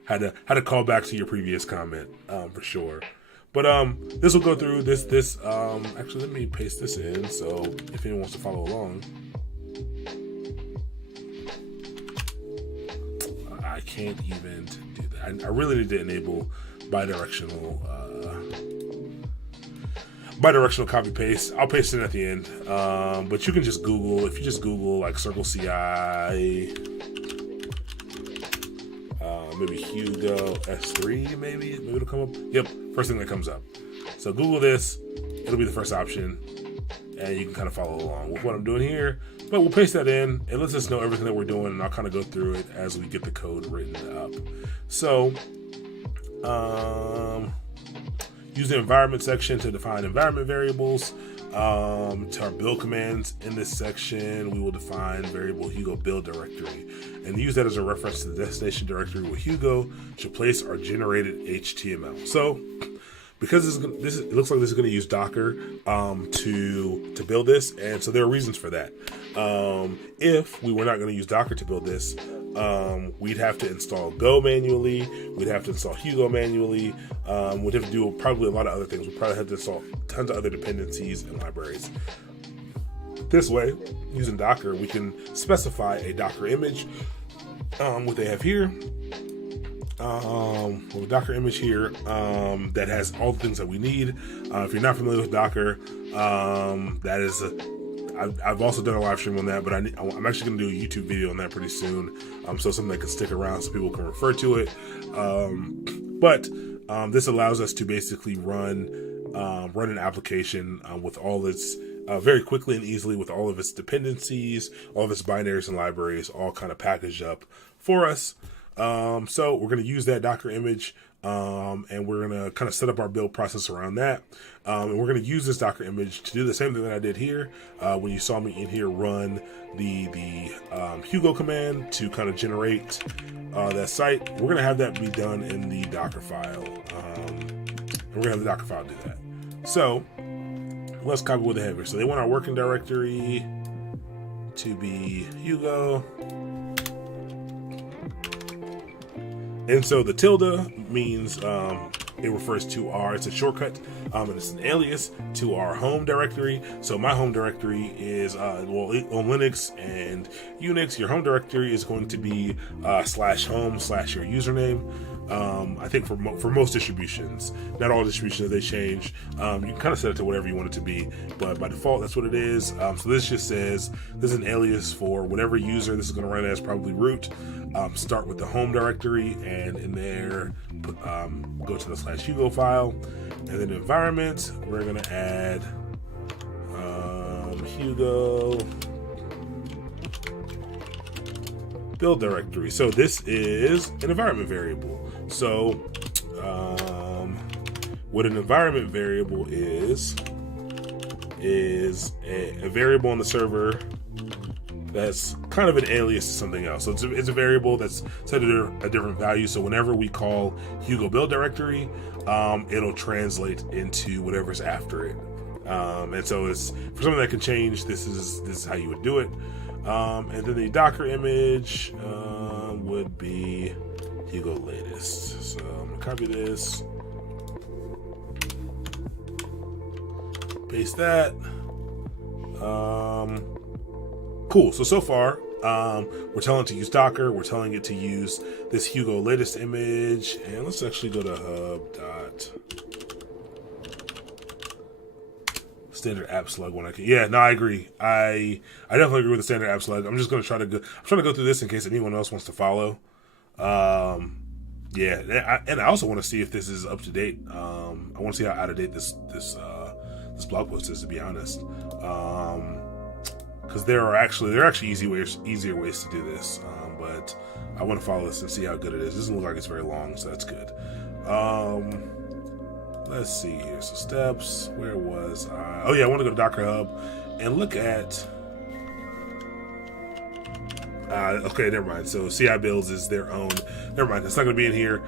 Had to call back to your previous comment, for sure. But this will go through this. Actually, let me paste this in. So if anyone wants to follow along. I can't even do that. I really need to enable bidirectional copy paste. I'll paste it in at the end. But you can just Google, if you just Google like CircleCi, maybe Hugo S3, maybe it'll come up. Yep, first thing that comes up. So Google this, it'll be the first option, and you can kind of follow along with what I'm doing here. But we'll paste that in. It lets us know everything that we're doing, and I'll kind of go through it as we get the code written up. So, use the environment section to define environment variables. To our build commands in this section, we will define variable Hugo build directory and use that as a reference to the destination directory where Hugo should place our generated HTML. So, because it looks like this is going to use Docker to build this, and so there are reasons for that. If we were not going to use Docker to build this, we'd have to install Go manually, we'd have to install Hugo manually, we'd have to do probably a lot of other things. We'd probably have to install tons of other dependencies and libraries. This way, using Docker, we can specify a Docker image, what they have here. With a Docker image here that has all the things that we need. If you're not familiar with Docker, that is I've also done a live stream on that, but I'm actually going to do a YouTube video on that pretty soon. So something that can stick around so people can refer to it. But this allows us to basically run an application with all its very quickly and easily with all of its dependencies, all of its binaries and libraries, all kind of packaged up for us. So we're going to use that Docker image, and we're going to kind of set up our build process around that. And we're going to use this Docker image to do the same thing that I did here. When you saw me in here run the Hugo command to kind of generate that site, we're going to have that be done in the Docker file. And we're going to have the Docker file do that. So let's copy what they have here. So they want our working directory to be Hugo. And so the tilde means it refers to it's a shortcut, and it's an alias to our home directory. So my home directory is, on Linux and Unix, your home directory is going to be /home/your username. I think for most distributions, not all distributions, they change. You can kind of set it to whatever you want it to be, but by default, that's what it is. So this just says this is an alias for whatever user this is going to run as, probably root. Start with the home directory, and in there, go to the /Hugo file, and then environment, we're going to add Hugo build directory. So this is an environment variable. So what an environment variable is a variable on the server that's kind of an alias to something else. So it's a variable that's set at a different value. So whenever we call Hugo build directory, it'll translate into whatever's after it. And so it's for something that can change. This is how you would do it. And then the Docker image would be Hugo latest. So I'm gonna copy this, paste that. Cool. So far, we're telling it to use Docker. We're telling it to use this Hugo latest image. And let's actually go to hub.standard app slug when I can. Yeah, no, I agree. I definitely agree with the standard app slug. I'm just going to try to go. I'm trying to go through this in case anyone else wants to follow. Yeah, and I also want to see if this is up to date. I want to see how out of date this blog post is, to be honest. Because there are actually easier ways to do this, but I want to follow this and see how good it is. It doesn't look like it's very long, so that's good. Let's see here. So steps, where was I? Oh yeah, I want to go to Docker Hub and look at. Okay, never mind. So CI builds is their own. Never mind. It's not going to be in here.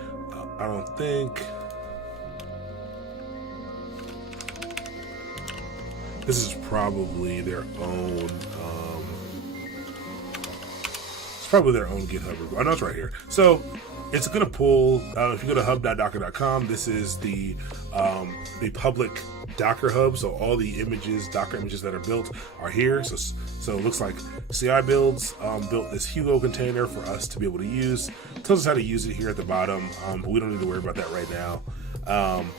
I don't think. This is probably their own. It's probably their own GitHub. I know it's right here. So it's going to pull. If you go to hub.docker.com, this is the public Docker hub. So all the Docker images that are built are here. So it looks like CI builds built this Hugo container for us to be able to use. It tells us how to use it here at the bottom, but we don't need to worry about that right now.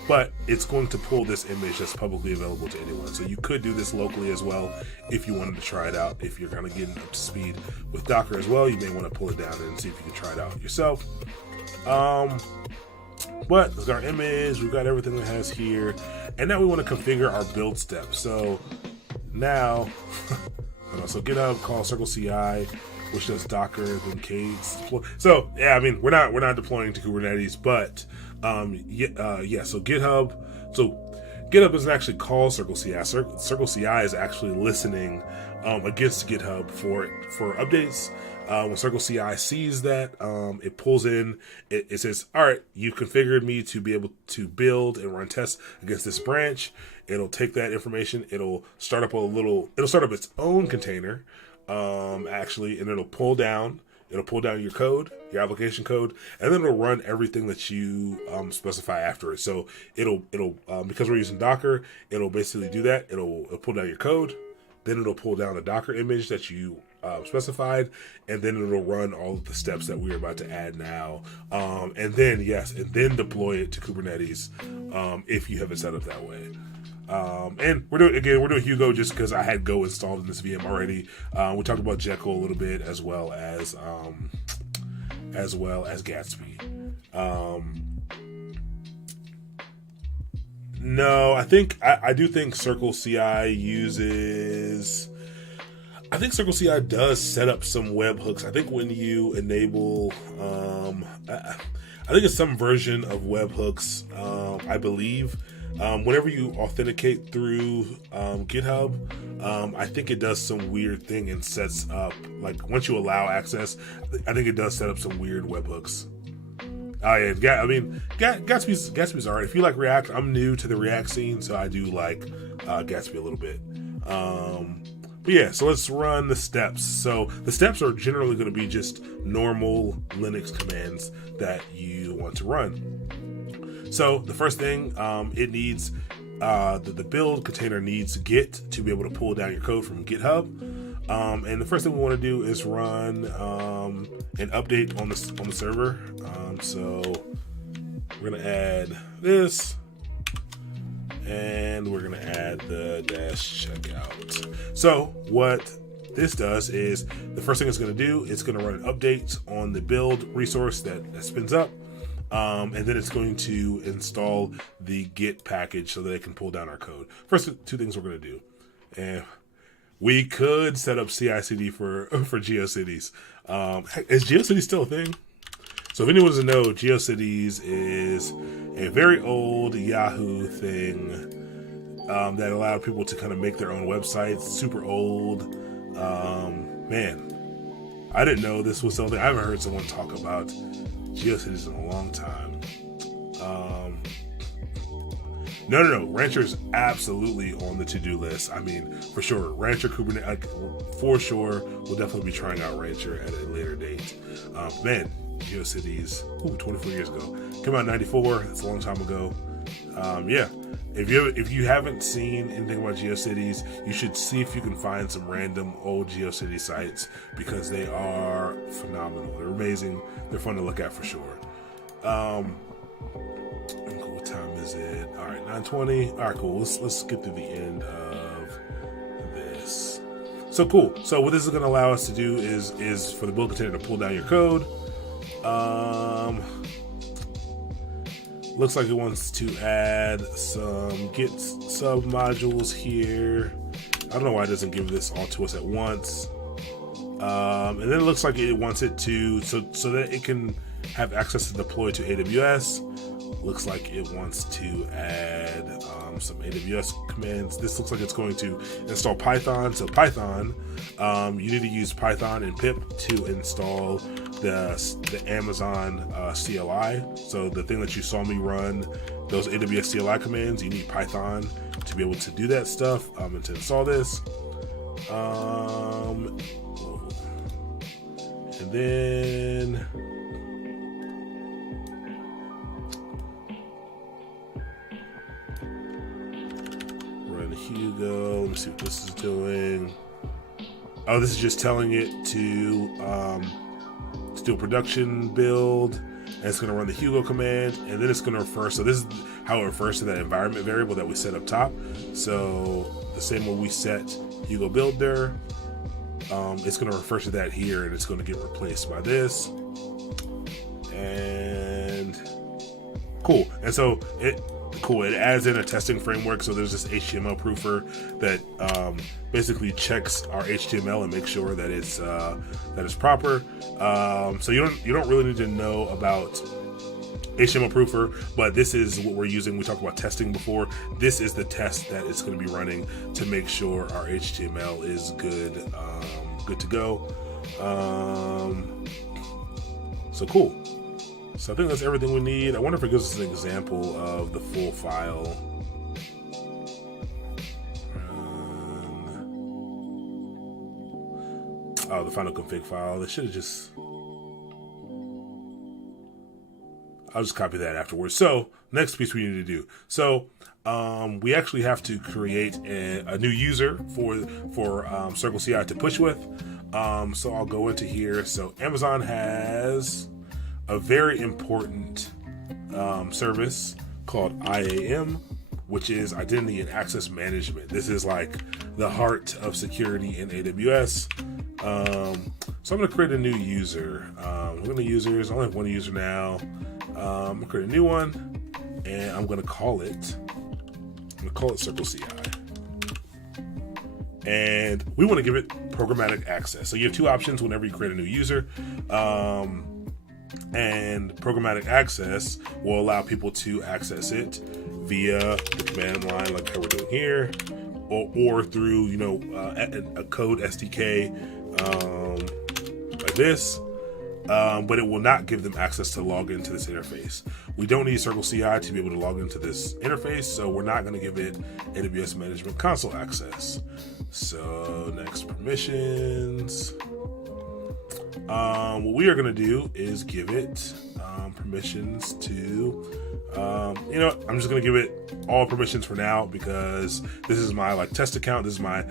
But it's going to pull this image that's publicly available to anyone. So you could do this locally as well if you wanted to try it out. If you're kind of getting up to speed with Docker as well, you may want to pull it down and see if you can try it out yourself. But there's our image. We've got everything that it has here. And now we want to configure our build steps. So now, so GitHub call CircleCi, which does Docker, then K's deploy. So yeah, I mean, we're not deploying to Kubernetes, but yeah. So GitHub doesn't actually call CircleCi. CircleCi is actually listening against GitHub for updates. When CircleCi sees that, it pulls in. It says, "All right, you configured me to be able to build and run tests against this branch." It'll take that information. It'll start up its own container, actually, and it'll pull down your code, your application code, and then it'll run everything that you specify after it. So it'll because we're using Docker, it'll basically do that. It'll pull down your code, then it'll pull down the Docker image that you specified, and then it'll run all of the steps that we're about to add now, and then deploy it to Kubernetes if you have it set up that way. And we're doing Hugo just because I had Go installed in this VM already. We talked about Jekyll a little bit, as well as Gatsby. No, I do think CircleCi uses. I think CircleCi does set up some webhooks. I think when you enable, I think it's some version of webhooks. I believe whenever you authenticate through GitHub, I think it does some weird thing and sets up, like once you allow access, I think it does set up some weird webhooks. Oh yeah, I mean, Gatsby's alright. If you like React, I'm new to the React scene, so I do like Gatsby a little bit. But yeah, so let's run the steps. So the steps are generally going to be just normal Linux commands that you want to run. So the first thing, it needs the build container needs Git to be able to pull down your code from GitHub. And the first thing we want to do is run an update on the server. So we're gonna add this, and we're gonna add the -checkout. So what this does is the first thing it's gonna do, it's gonna run an update on the build resource that spins up. And then it's going to install the Git package so that it can pull down our code. First two things we're going to do. And we could set up CI/CD for GeoCities. Is GeoCities still a thing? So if anyone doesn't know, GeoCities is a very old Yahoo thing that allowed people to kind of make their own websites. Super old. Man, I didn't know this was something. I haven't heard someone talk about GeoCities in a long time. No. Rancher is absolutely on the to-do list. I mean, for sure. Rancher, Kubernetes, for sure. We'll definitely be trying out Rancher at a later date. Man, GeoCities, 24 years ago. Came out in 94. That's a long time ago. Yeah. If you haven't seen anything about GeoCities, you should see if you can find some random old GeoCities sites because they are phenomenal. They're amazing. They're fun to look at for sure. What time is it? All right, 9:20. All right, cool. Let's get through the end of this. So cool. So what this is going to allow us to do is for the build container to pull down your code. Looks like it wants to add some Git sub modules here. I don't know why it doesn't give this all to us at once. And then it looks like it wants it to, so that it can have access to deploy to AWS. Looks like it wants to add some AWS commands. This looks like it's going to install Python. So Python, you need to use Python and pip to install the Amazon CLI. So the thing that you saw me run, those AWS CLI commands, you need Python to be able to do that stuff and to install this. And then run Hugo. Let me see what this is doing. Oh, this is just telling it to do a production build, and it's going to run the Hugo command, and then it's going to refer. So this is how it refers to that environment variable that we set up top. So the same way we set Hugo builder, it's going to refer to that here, and it's going to get replaced by this. And cool. And so it adds in a testing framework. So there's this HTML proofer that basically checks our HTML and makes sure that it's proper. So you don't really need to know about HTML proofer, but this is what we're using. We talked about testing before. This is the test that it's going to be running to make sure our HTML is good to go. So cool. So I think that's everything we need. I wonder if it gives us an example of the full file. Oh, the final config file. They should have just... I'll just copy that afterwards. So next piece we need to do. So we actually have to create a new user for CircleCi to push with. So I'll go into here. So Amazon has a very important service called IAM, which is Identity and Access Management. This is like the heart of security in AWS. So I'm going to create a new user. We're going to users. I only have one user now. I'm going to create a new one, and I'm going to call it going to call it CircleCi. And we want to give it programmatic access. So you have two options whenever you create a new user. And programmatic access will allow people to access it via the command line, like how we're doing here, or through, you know, a code SDK like this. But it will not give them access to log into this interface. We don't need CircleCi to be able to log into this interface, so we're not going to give it AWS Management Console access. So next, permissions. What we are going to do is give it permissions to, you know, I'm just going to give it all permissions for now, because this is my test account. This is my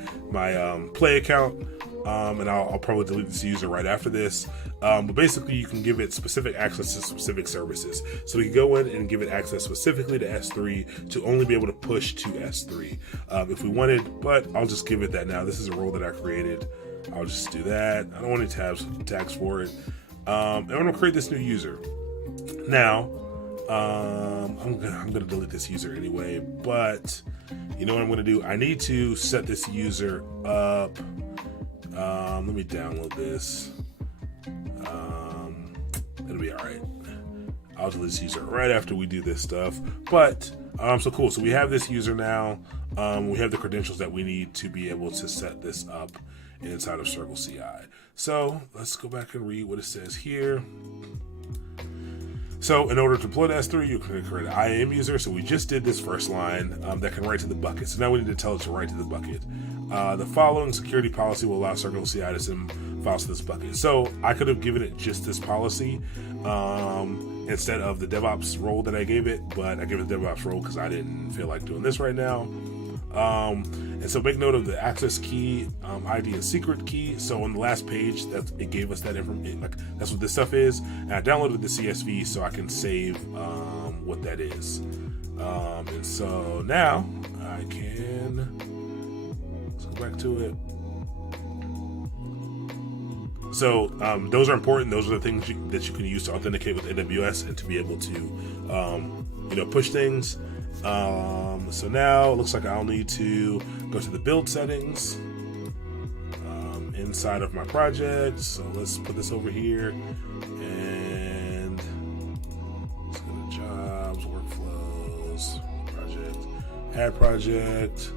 play account. And I'll probably delete this user right after this. But basically, you can give it specific access to specific services. So we can go in and give it access specifically to S3 to only be able to push to S3 if we wanted. But I'll just give it that now. This is a role that I created. I'll just do that. I don't want any tags for it. And I'm going to create this new user. Now, I'm gonna delete this user anyway. But you know what I'm going to do? I need to set this user up. Let me download this. It'll be all right. I'll delete this user right after we do this stuff. But so cool. So we have this user now. We have the credentials that we need to be able to set this up inside of CircleCi. So let's go back and read what it says here. So in order to deploy to S3, you can create an IAM user. So we just did this first line that can write to the bucket. So now we need to tell it to write to the bucket. The following security policy will allow CircleCi to send files to this bucket. So I could have given it just this policy instead of the DevOps role that I gave it, but I gave it the DevOps role because I didn't feel like doing this right now. And so make note of the access key, ID, and secret key. So on the last page, it gave us that information. Like that's what this stuff is. And I downloaded the CSV so I can save what that is. And so now I can. Let's go back to it. So those are important. Those are the things that you can use to authenticate with AWS and to be able to, you know, push things. So now it looks like I'll need to go to the build settings inside of my project. So let's put this over here and let's go to jobs, workflows, project, add project.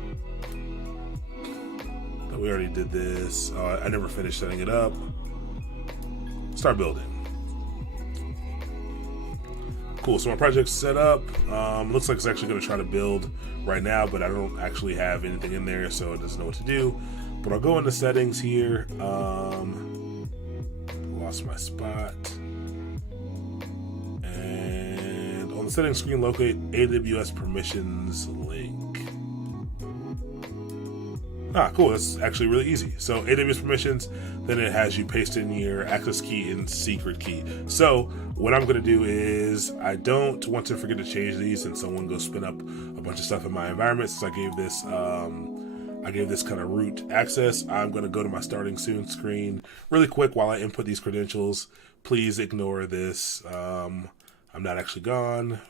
We already did this. I never finished setting it up. Start building. Cool, so my project's set up. Looks like it's actually going to try to build right now, but I don't actually have anything in there, so it doesn't know what to do. But I'll go into settings here. Lost my spot. And on the settings screen, locate AWS permissions link. Cool, that's actually really easy. So AWS permissions, then it has you paste in your access key and secret key. So what I'm gonna do is, I don't want to forget to change these and someone go spin up a bunch of stuff in my environment. Since I gave this kind of root access, I'm gonna go to my starting soon screen really quick while I input these credentials. Please ignore this. I'm not actually gone.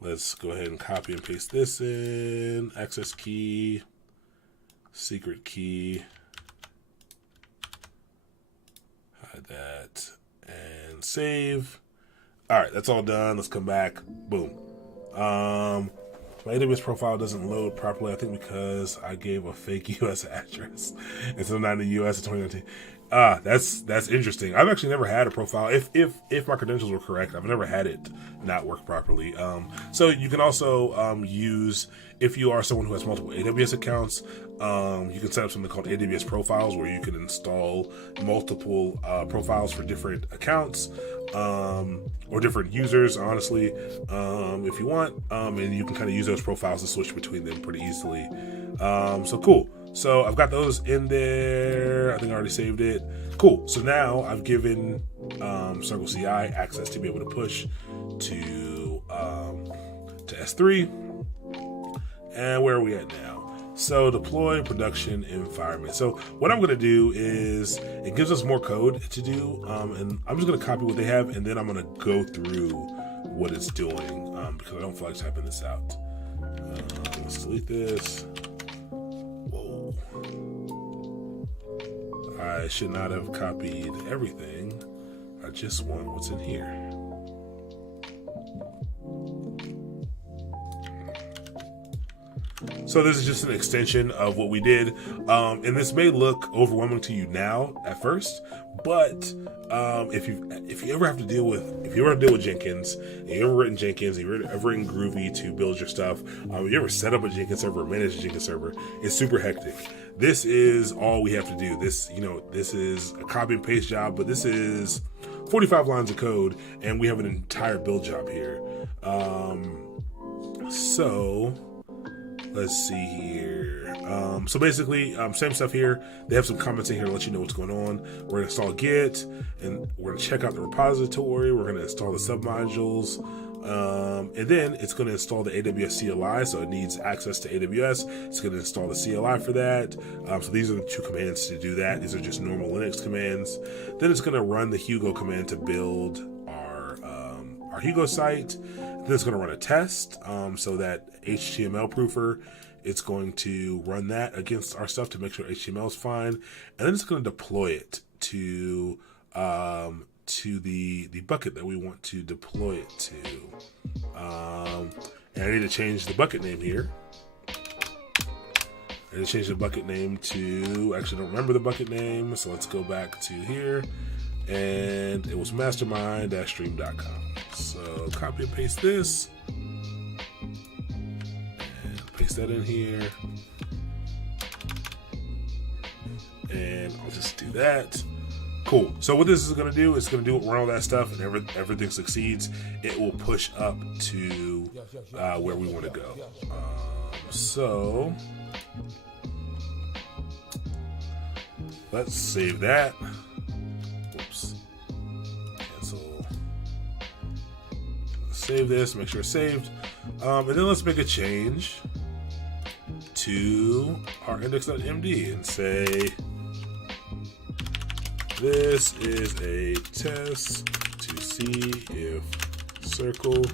Let's go ahead and copy and paste this in, access key, secret key, hide that, and save. All right, that's all done. Let's come back. Boom. My AWS profile doesn't load properly, I think because I gave a fake US address and so not in the US in 2019. That's interesting. I've actually never had a profile. If my credentials were correct, I've never had it not work properly. So you can also use, if you are someone who has multiple AWS accounts, you can set up something called AWS profiles, where you can install multiple profiles for different accounts or different users, honestly, if you want, and you can kind of use those profiles to switch between them pretty easily. So cool. So I've got those in there. I think I already saved it. Cool. So now I've given CircleCi access to be able to push to S3. And where are we at now? So deploy production environment. So what I'm going to do is, it gives us more code to do, and I'm just going to copy what they have, and then I'm going to go through what it's doing because I don't feel like typing this out. let's delete this. Whoa. I should not have copied everything. I just want what's in here. So this is just an extension of what we did, and this may look overwhelming to you now at first, but if you ever have to deal with Jenkins, and you ever written Jenkins, and you've ever written Groovy to build your stuff, you ever set up a Jenkins server, manage a Jenkins server, it's super hectic. This is all we have to do. This is a copy and paste job, but this is 45 lines of code, and we have an entire build job here. So let's see here. So basically, same stuff here. They have some comments in here to let you know what's going on. We're gonna install Git, and we're gonna check out the repository. We're gonna install the submodules, and then it's gonna install the AWS CLI. So it needs access to AWS. It's gonna install the CLI for that. So these are the two commands to do that. These are just normal Linux commands. Then it's gonna run the Hugo command to build our Hugo site. Then it's going to run a test, so that HTML proofer, it's going to run that against our stuff to make sure HTML is fine, and then it's going to deploy it to the bucket that we want to deploy it to. And I need to change the bucket name here. I need to change the bucket name to, actually I don't remember the bucket name, so let's go back to here. And it was mastermind-stream.com. So copy and paste this, and paste that in here, and I'll just do that. Cool. So what this is going to do is going to run all that stuff, and everything succeeds. It will push up to where we want to go. So let's save that. Save this, make sure it's saved, and then let's make a change to our index.md and say this is a test to see if Circle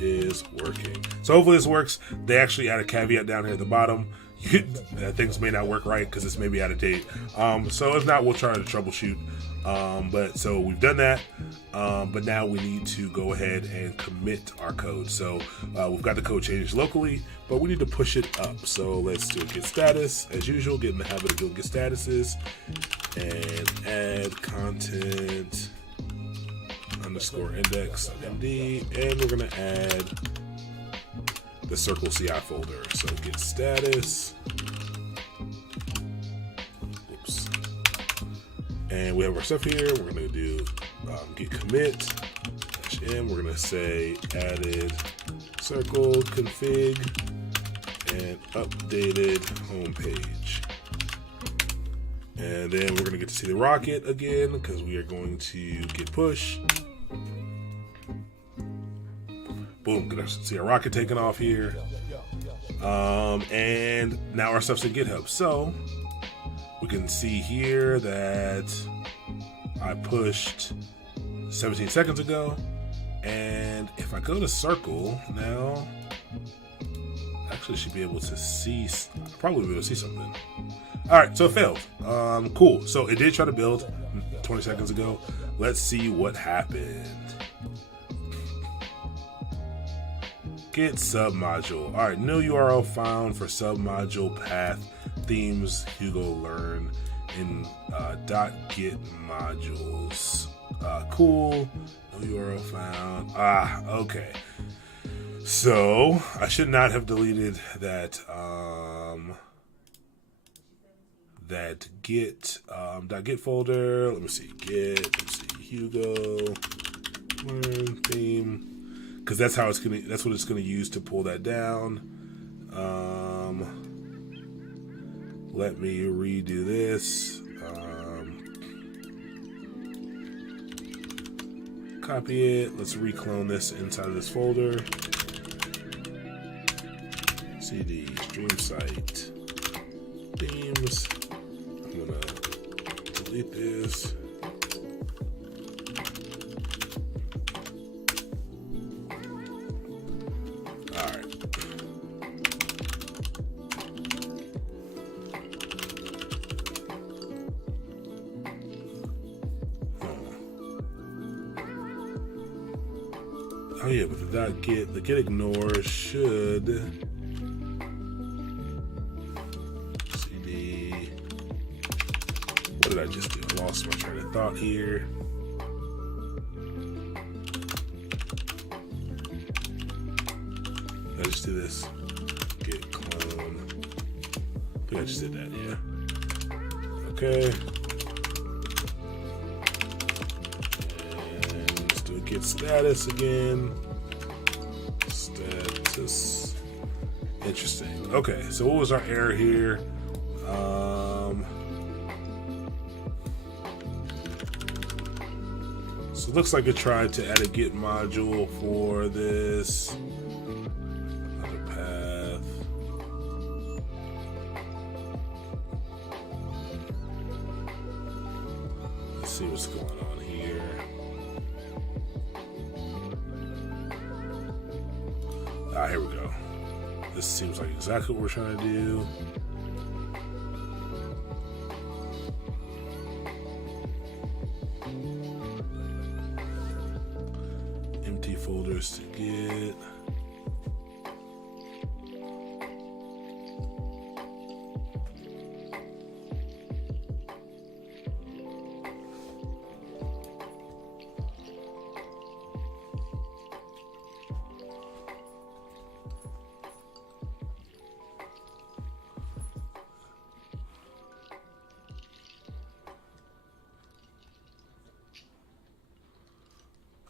is working. So hopefully this works. They actually add a caveat down here at the bottom. Things may not work right because this may be out of date. So if not, we'll try to troubleshoot. But so we've done that, but now we need to go ahead and commit our code. So we've got the code changed locally, but we need to push it up. So let's do a git status as usual, get in the habit of doing git statuses, and add content underscore index.md, and we're gonna add the CircleCi folder. So git status. And we have our stuff here. We're going to do git commit -m. We're going to say added circle config and updated homepage. And then we're going to get to see the rocket again because we are going to git push. Boom, gonna see our rocket taking off here. And now our stuff's in GitHub. So we can see here that I pushed 17 seconds ago, and if I go to Circle now, I actually should be able to see, probably be able to see something. All right, so it failed. Cool. So it did try to build 20 seconds ago. Let's see what happened. Git submodule. All right, new URL found for submodule path themes Hugo learn in .git modules. Cool. No URL found. Okay. So I should not have deleted that that git .git folder. Let me see. Git. Let's see. Hugo learn theme. Because that's how it's gonna. That's what it's gonna use to pull that down. Let me redo this. Copy it. Let's reclone this inside of this folder. CD stream site themes. I'm gonna delete this. Oh yeah, but the get ignore should CD. What did I just do? I lost my train of thought here. Did I just do this? Get clone. I think I just did that, yeah. Okay. And let's do a get status again. Status. Interesting. Okay, so what was our error here? So it looks like it tried to add a get module for this. Other path. Let's see what's going on here. Ah, here we go. This seems like exactly what we're trying to do. Empty folders to get.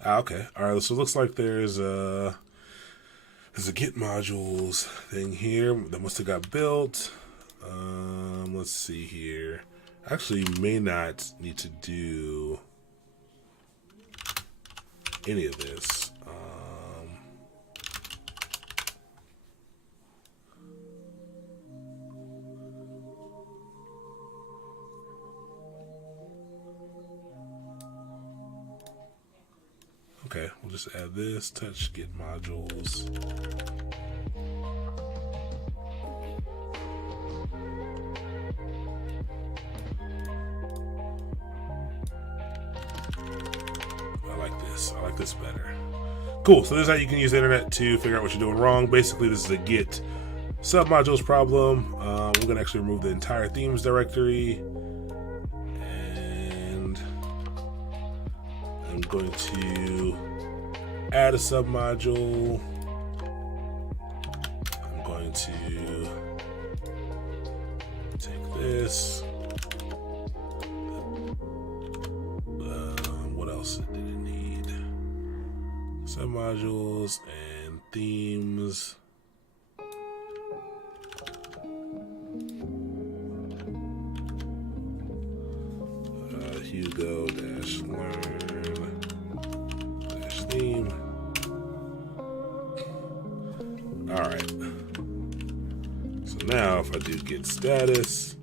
Ah, okay. All right. So it looks like there's a get modules thing here that must have got built. Let's see here. Actually, may not need to do any of this. Okay, we'll just add this, touch get modules. I like this better. Cool, so this is how you can use the internet to figure out what you're doing wrong. Basically, this is a get submodules problem. We're gonna actually remove the entire themes directory. And I'm going to add a submodule. I'm going to take this. What else did it need? Submodules and themes. Hugo -learn -theme. All right. So now if I do get status,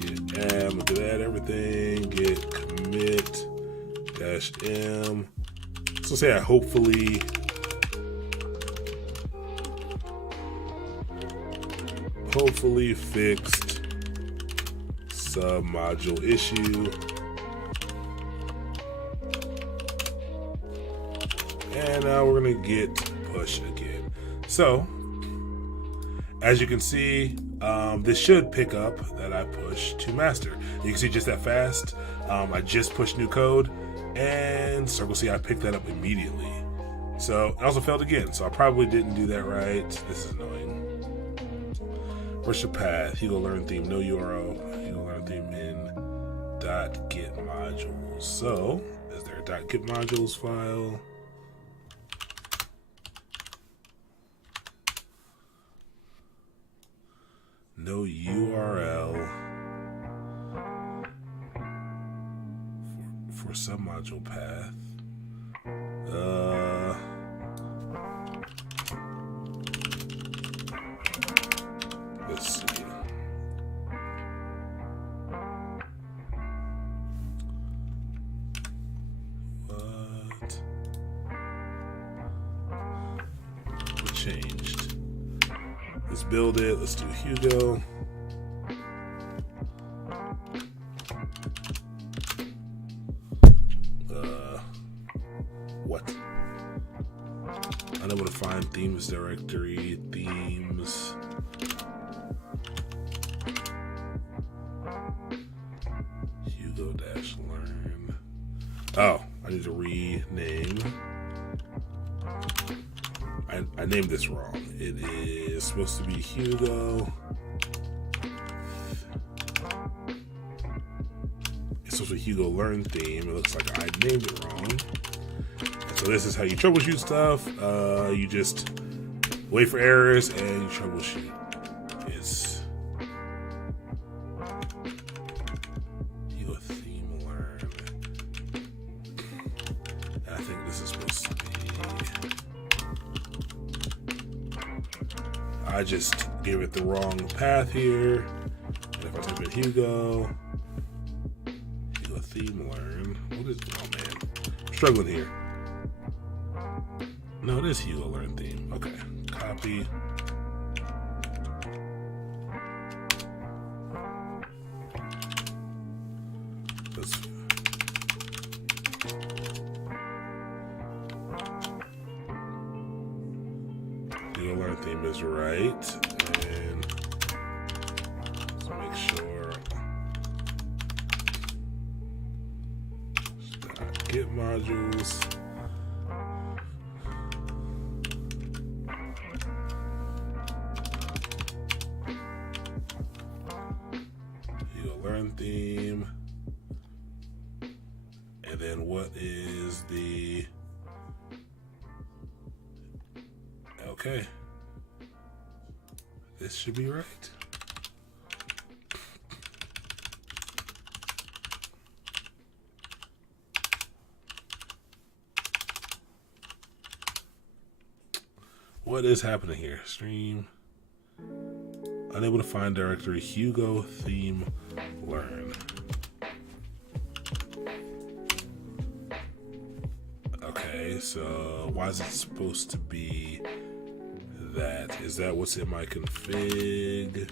get add, I'm gonna add everything, get commit -m. So say I hopefully fixed submodule issue. And now we're gonna get push again. So as you can see, this should pick up that I pushed to master. You can see just that fast. I just pushed new code, and CircleCi, I picked that up immediately. So it also failed again. So I probably didn't do that right. This is annoying. Where's your path? Hugo learn theme, no URL. Hugo learn theme in .get modules. So is there a .get modules file? No URL for submodule path. Let's see. What changed? Let's build it. Let's do Hugo. What? directory, themes. Hugo-learn. Oh, I need to rename. I named this wrong. It is supposed to be Hugo. It's supposed to be Hugo Learn theme. It looks like I named it wrong. So this is how you troubleshoot stuff. You just wait for errors and you troubleshoot. It's Hugo theme learn. And I think this is supposed to be. I just gave it the wrong path here. And if I type in Hugo theme learn, what is? Oh man, I'm struggling here. No, it is Hugo Learn theme. Okay, copy. Let's. Hugo Learn theme is right, and let's make sure. Get modules. Learn theme, and then what is the okay, this should be right. What is happening here? Stream unable to find directory Hugo theme learn. Okay, so why is it supposed to be that? Is that what's in my config?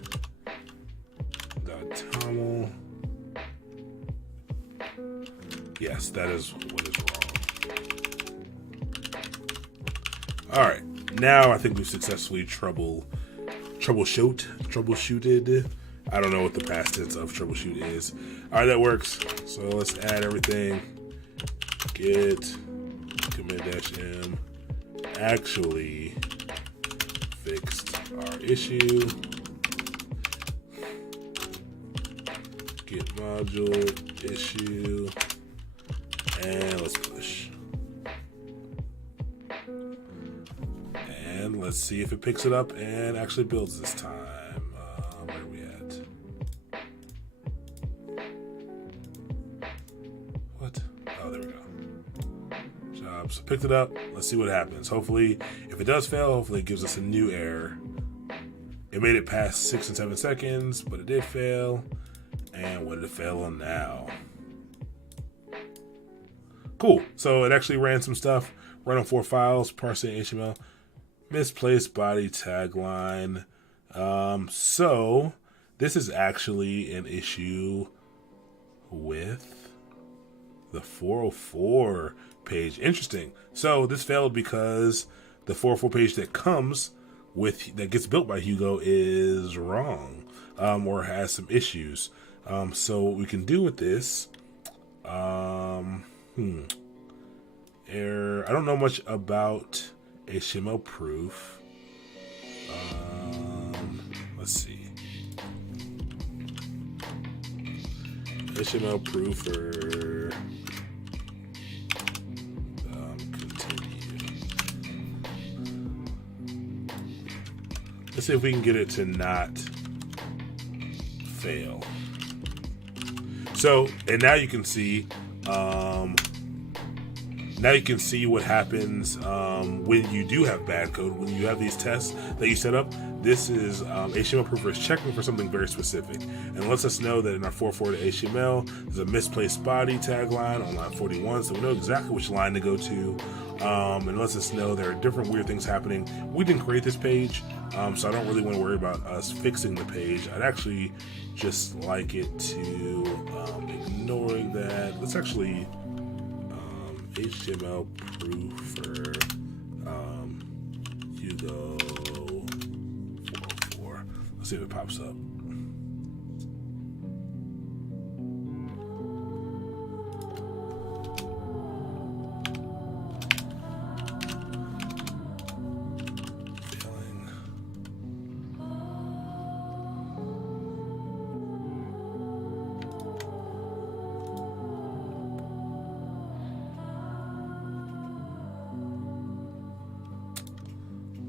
.toml. Yes, that is what is wrong. All right, now I think we've successfully troubleshooted. I don't know what the past tense of troubleshoot is. All right, that works. So let's add everything. Git commit-m actually fixed our issue. Git module issue, and let's push. And let's see if it picks it up and actually builds this time. Where are we at? What? Oh, there we go. Jobs. Picked it up. Let's see what happens. Hopefully, if it does fail, hopefully it gives us a new error. It made it past 6 and 7 seconds, but it did fail. And what did it fail on now? Cool. So it actually ran some stuff. Ran on 4 files, parsing HTML. Misplaced body tagline. So this is actually an issue with the 404 page. Interesting. So this failed because the 404 page that comes with, that gets built by Hugo, is wrong, or has some issues. So what we can do with this, error. I don't know much about HTML proof. Let's see. HTML proof for continue. Let's see if we can get it to not fail. So, and now you can see, what happens when you do have bad code. When you have these tests that you set up, this is HTML proofer is checking for something very specific and lets us know that in our 440 HTML, there's a misplaced body tagline on line 41, so we know exactly which line to go to, and lets us know there are different weird things happening. We didn't create this page, so I don't really want to worry about us fixing the page. I'd actually just like it to ignoring that. Let's actually HTML proof for Hugo Hugo 404. Let's see if it pops up.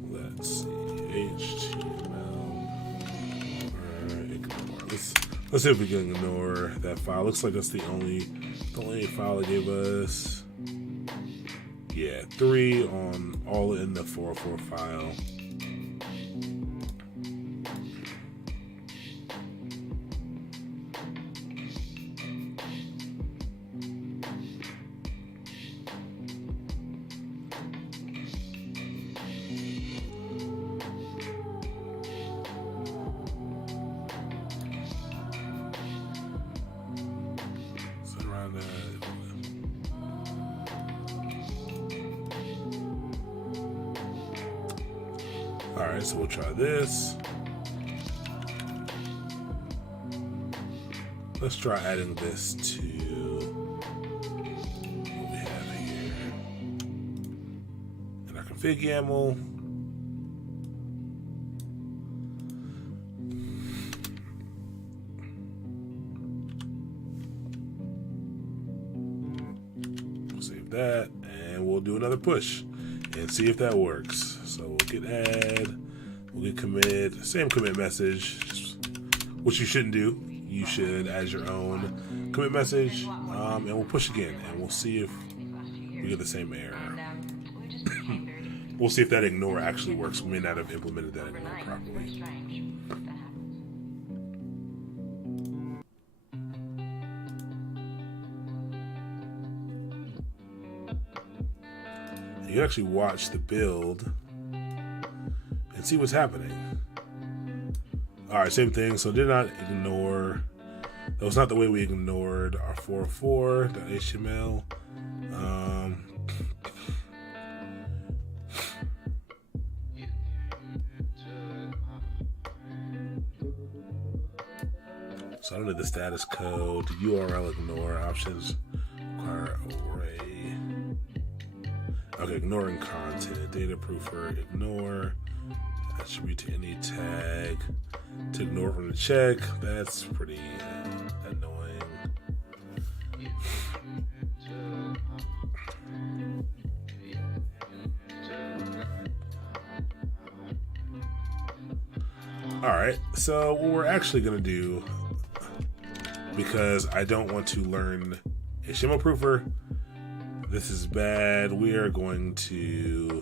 Let's see, HTML. Ignore. Let's see if we can ignore that file. Looks like that's the only file it gave us. Yeah, 3 on all in the 404 file. All right, so we'll try this. Let's try adding this to what we have here. In our config YAML. We'll save that, and we'll do another push and see if that works. So we'll get add, we'll get commit, same commit message, which you shouldn't do. You should add your own commit message, and we'll push again, and we'll see if we get the same error. We'll see if that ignore actually works. We may not have implemented that ignore properly. You actually watch the build and see what's happening. All right, same thing. So did not ignore. That was not the way we ignored our 404.html. So under the status code, URL ignore options require array. Okay, ignoring content, data proofer, ignore, attribute to any tag, to ignore from the check. That's pretty annoying. All right, so what we're actually gonna do, because I don't want to learn HTML proofer, this is bad. We are going to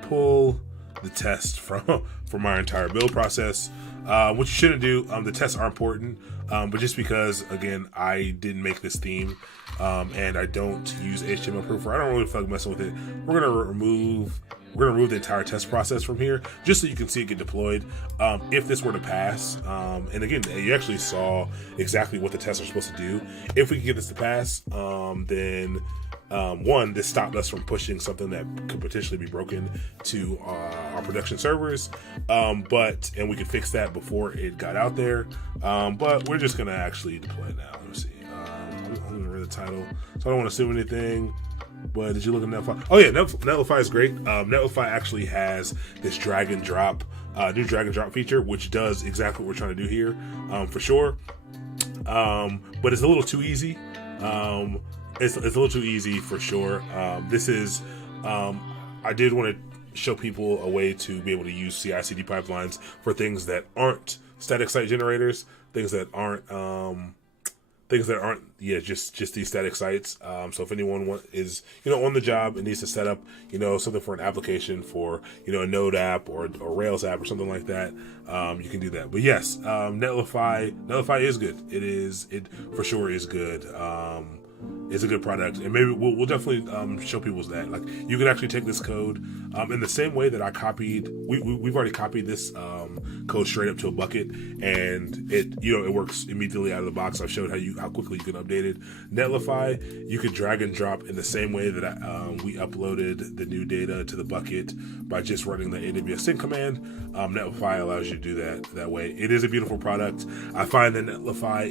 pull the test from our entire build process. What you shouldn't do, the tests are important, but just because, again, I didn't make this theme, and I don't use HTML proofer, I don't really feel like messing with it. We're gonna remove the entire test process from here, just so you can see it get deployed. If this were to pass, and again, you actually saw exactly what the tests are supposed to do. If we can get this to pass, then one, this stopped us from pushing something that could potentially be broken to our production servers, and we could fix that before it got out there. But we're just gonna actually deploy it now. Let me see. I'm gonna read the title, so I don't want to assume anything. But did you look at Netlify? Oh yeah, Netlify is great. Netlify actually has this drag and drop, new drag and drop feature, which does exactly what we're trying to do here, for sure. But it's a little too easy. It's a little too easy for sure. This is, I did want to show people a way to be able to use CI/CD pipelines for things that aren't static site generators, things that aren't just these static sites. So if anyone is on the job and needs to set up something for an application for a Node app or a Rails app or something like that, you can do that. But yes, Netlify is good. It for sure is good. is a good product, and maybe we'll definitely show people that. Like, you can actually take this code in the same way that I copied. We've already copied this code straight up to a bucket, and it works immediately out of the box. I've showed how quickly you can update it. Netlify, you could drag and drop in the same way that we uploaded the new data to the bucket by just running the AWS sync command. Netlify allows you to do that way. It is a beautiful product. I find that Netlify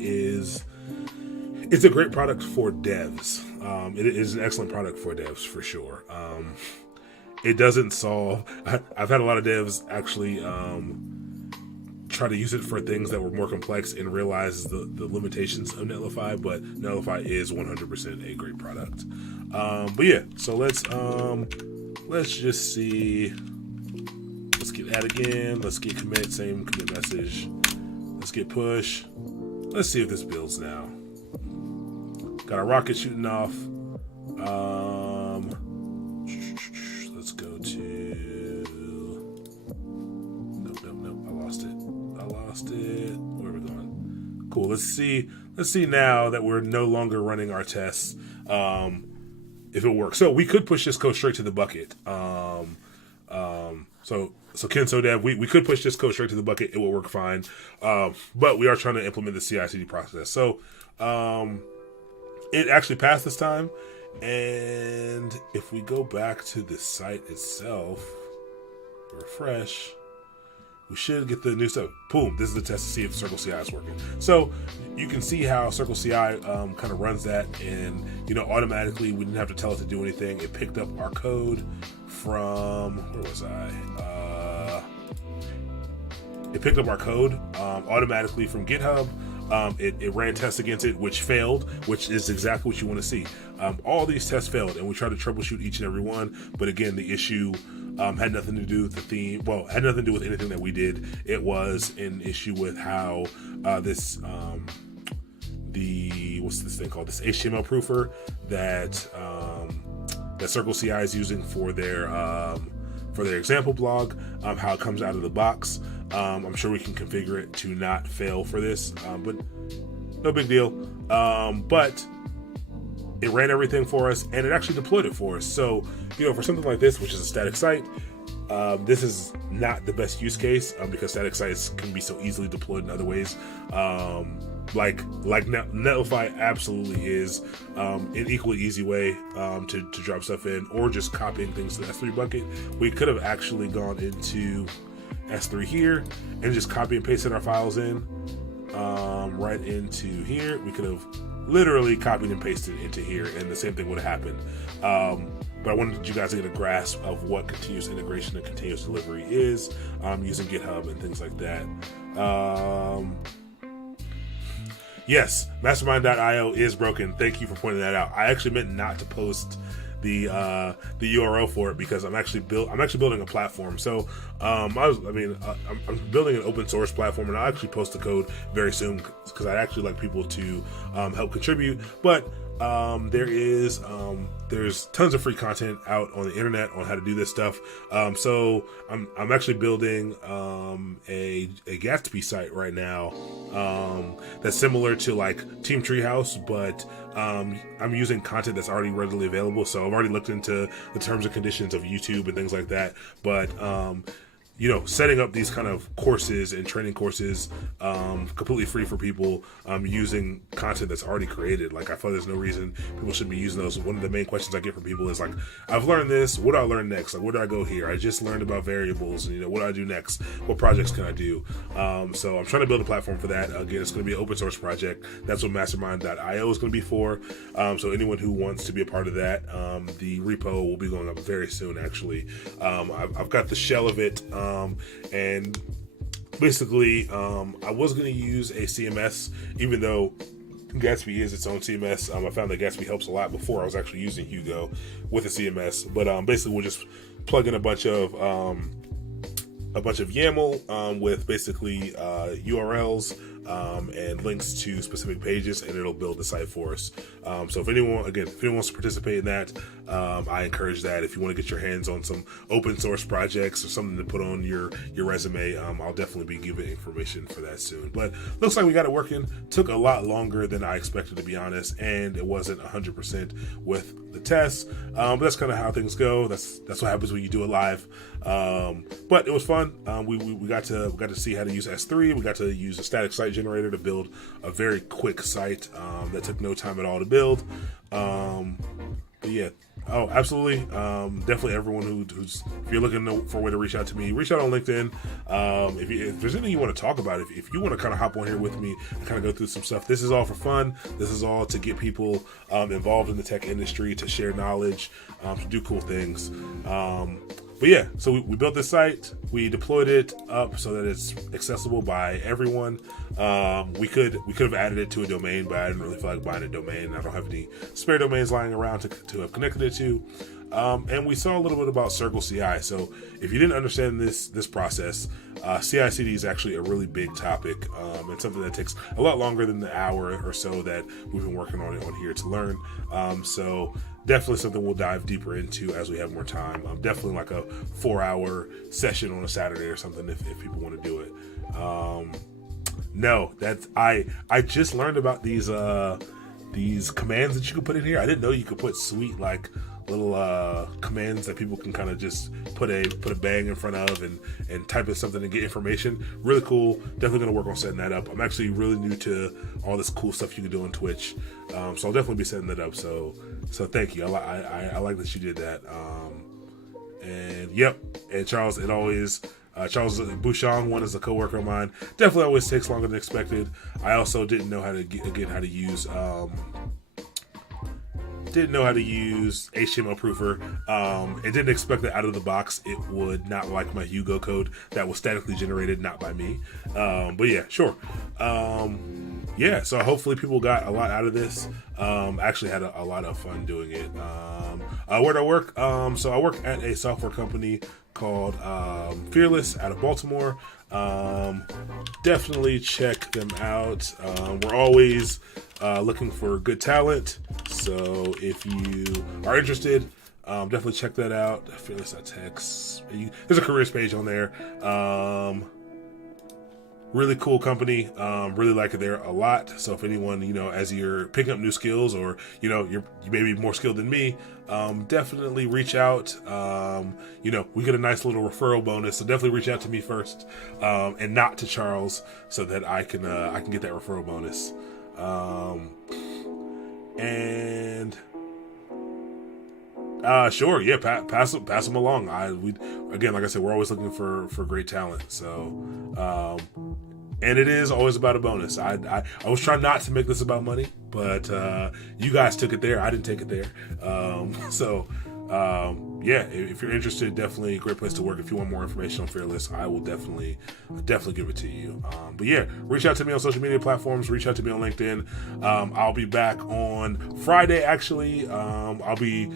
it's a great product for devs. It is an excellent product for devs, for sure. It doesn't solve... I've had a lot of devs actually try to use it for things that were more complex and realize the limitations of Netlify, but Netlify is 100% a great product. But yeah, so let's just see. Let's get add again. Let's get commit, same commit message. Let's get push. Let's see if this builds now. Got a rocket shooting off. Let's go to... Nope. I lost it. Where are we going? Cool. Let's see now that we're no longer running our tests. If it works. So we could push this code straight to the bucket. So Kenso Dev, we could push this code straight to the bucket. It will work fine. But we are trying to implement the CI/CD process. So it actually passed this time. And if we go back to the site itself, refresh, we should get the new stuff. Boom, this is the test to see if CircleCi is working. So you can see how CircleCi kind of runs that, and automatically we didn't have to tell it to do anything. It picked up our code from, where was I? It picked up our code automatically from GitHub. It ran tests against it, which failed, which is exactly what you want to see. All these tests failed, and we tried to troubleshoot each and every one. But again, the issue had nothing to do with the theme. Well, had nothing to do with anything that we did. It was an issue with how what's this thing called? This HTML proofer that CircleCi is using for their example blog, how it comes out of the box. I'm sure we can configure it to not fail for this, but no big deal. But it ran everything for us, and it actually deployed it for us. So, for something like this, which is a static site, this is not the best use case because static sites can be so easily deployed in other ways. Like Netlify absolutely is an equally easy way to drop stuff in, or just copying things to the S3 bucket. We could have actually gone into S3 here and just copy and pasted our files in right into here. We could have literally copied and pasted into here, and the same thing would have happened. But I wanted you guys to get a grasp of what continuous integration and continuous delivery is using GitHub and things like that. Yes, MASTERMND.io is broken. Thank you for pointing that out. I actually meant not to post the URL for it because I'm actually building a platform. So I'm building an open source platform, and I'll actually post the code very soon because I'd actually like people to help contribute. But there's tons of free content out on the internet on how to do this stuff. So I'm actually building a Gatsby site right now that's similar to like Team Treehouse, but I'm using content that's already readily available. So I've already looked into the terms and conditions of YouTube and things like that. But setting up these kind of courses and training courses completely free for people using content that's already created. Like, I feel there's no reason people shouldn't be using those. One of the main questions I get from people is like, I've learned this, what do I learn next? Like, where do I go here? I just learned about variables, and what do I do next? What projects can I do? So I'm trying to build a platform for that. Again, it's going to be an open source project. That's what MASTERMND.io is going to be for. So anyone who wants to be a part of that, the repo will be going up very soon, actually. I've got the shell of it. And basically, I was going to use a CMS, even though Gatsby is its own CMS. I found that Gatsby helps a lot before I was actually using Hugo with a CMS. But basically, we'll just plug in a bunch of YAML with basically URLs and links to specific pages, and it'll build the site for us. So if anyone wants to participate in that, I encourage that. If you want to get your hands on some open source projects or something to put on your resume, I'll definitely be giving information for that soon. But looks like we got it working. Took a lot longer than I expected, to be honest, and it wasn't 100% with the tests. But that's kind of how things go. That's what happens when you do it live. But it was fun. We got to see how to use S3. We got to use a static site generator to build a very quick site that took no time at all to build. But yeah. Oh, absolutely. Definitely everyone who's, if you're looking for a way to reach out to me, reach out on LinkedIn. If there's anything you want to talk about, if you want to kind of hop on here with me and kind of go through some stuff, this is all for fun. This is all to get people involved in the tech industry, to share knowledge, to do cool things. But yeah, so we built this site, we deployed it up so that it's accessible by everyone. We could have added it to a domain, but I didn't really feel like buying a domain. I don't have any spare domains lying around to have connected it to. And we saw a little bit about CircleCi. So if you didn't understand this process, CI/CD is actually a really big topic, and something that takes a lot longer than the hour or so that we've been working on it on here to learn. So definitely something we'll dive deeper into as we have more time. Definitely like a 4-hour session on a Saturday or something if people want to do it. No, I just learned about these commands that you can put in here. I didn't know you could put sweet like little commands that people can kind of just put a bang in front of and type in something and get information. Really cool. Definitely gonna work on setting that up. I'm actually really new to all this cool stuff you can do on Twitch, so I'll definitely be setting that up. So thank you. I like that you did that. And yep. And Charles Bouchon, one is a coworker of mine. Definitely always takes longer than expected. I also didn't know how to use HTML proofer, and didn't expect that out of the box it would not like my Hugo code that was statically generated, not by me. But yeah, sure. Yeah, so hopefully people got a lot out of this. Actually had a lot of fun doing it. Where do I work? So I work at a software company called Fearless out of Baltimore. Definitely check them out. We're always looking for good talent, so if you are interested, definitely check that out. Fearless.tech. There's a careers page on there. Really cool company. Really like it there a lot. So if anyone, as you're picking up new skills, or you may be more skilled than me, definitely reach out. We get a nice little referral bonus, so definitely reach out to me first, and not to Charles, so that I can get that referral bonus. Sure, yeah, pass them along. Like I said, we're always looking for great talent. So, and it is always about a bonus. I was trying not to make this about money, but you guys took it there. I didn't take it there. Yeah, if you're interested, definitely a great place to work. If you want more information on Fearless, I will definitely give it to you. But yeah, reach out to me on social media platforms. Reach out to me on LinkedIn. I'll be back on Friday. Actually, I'll be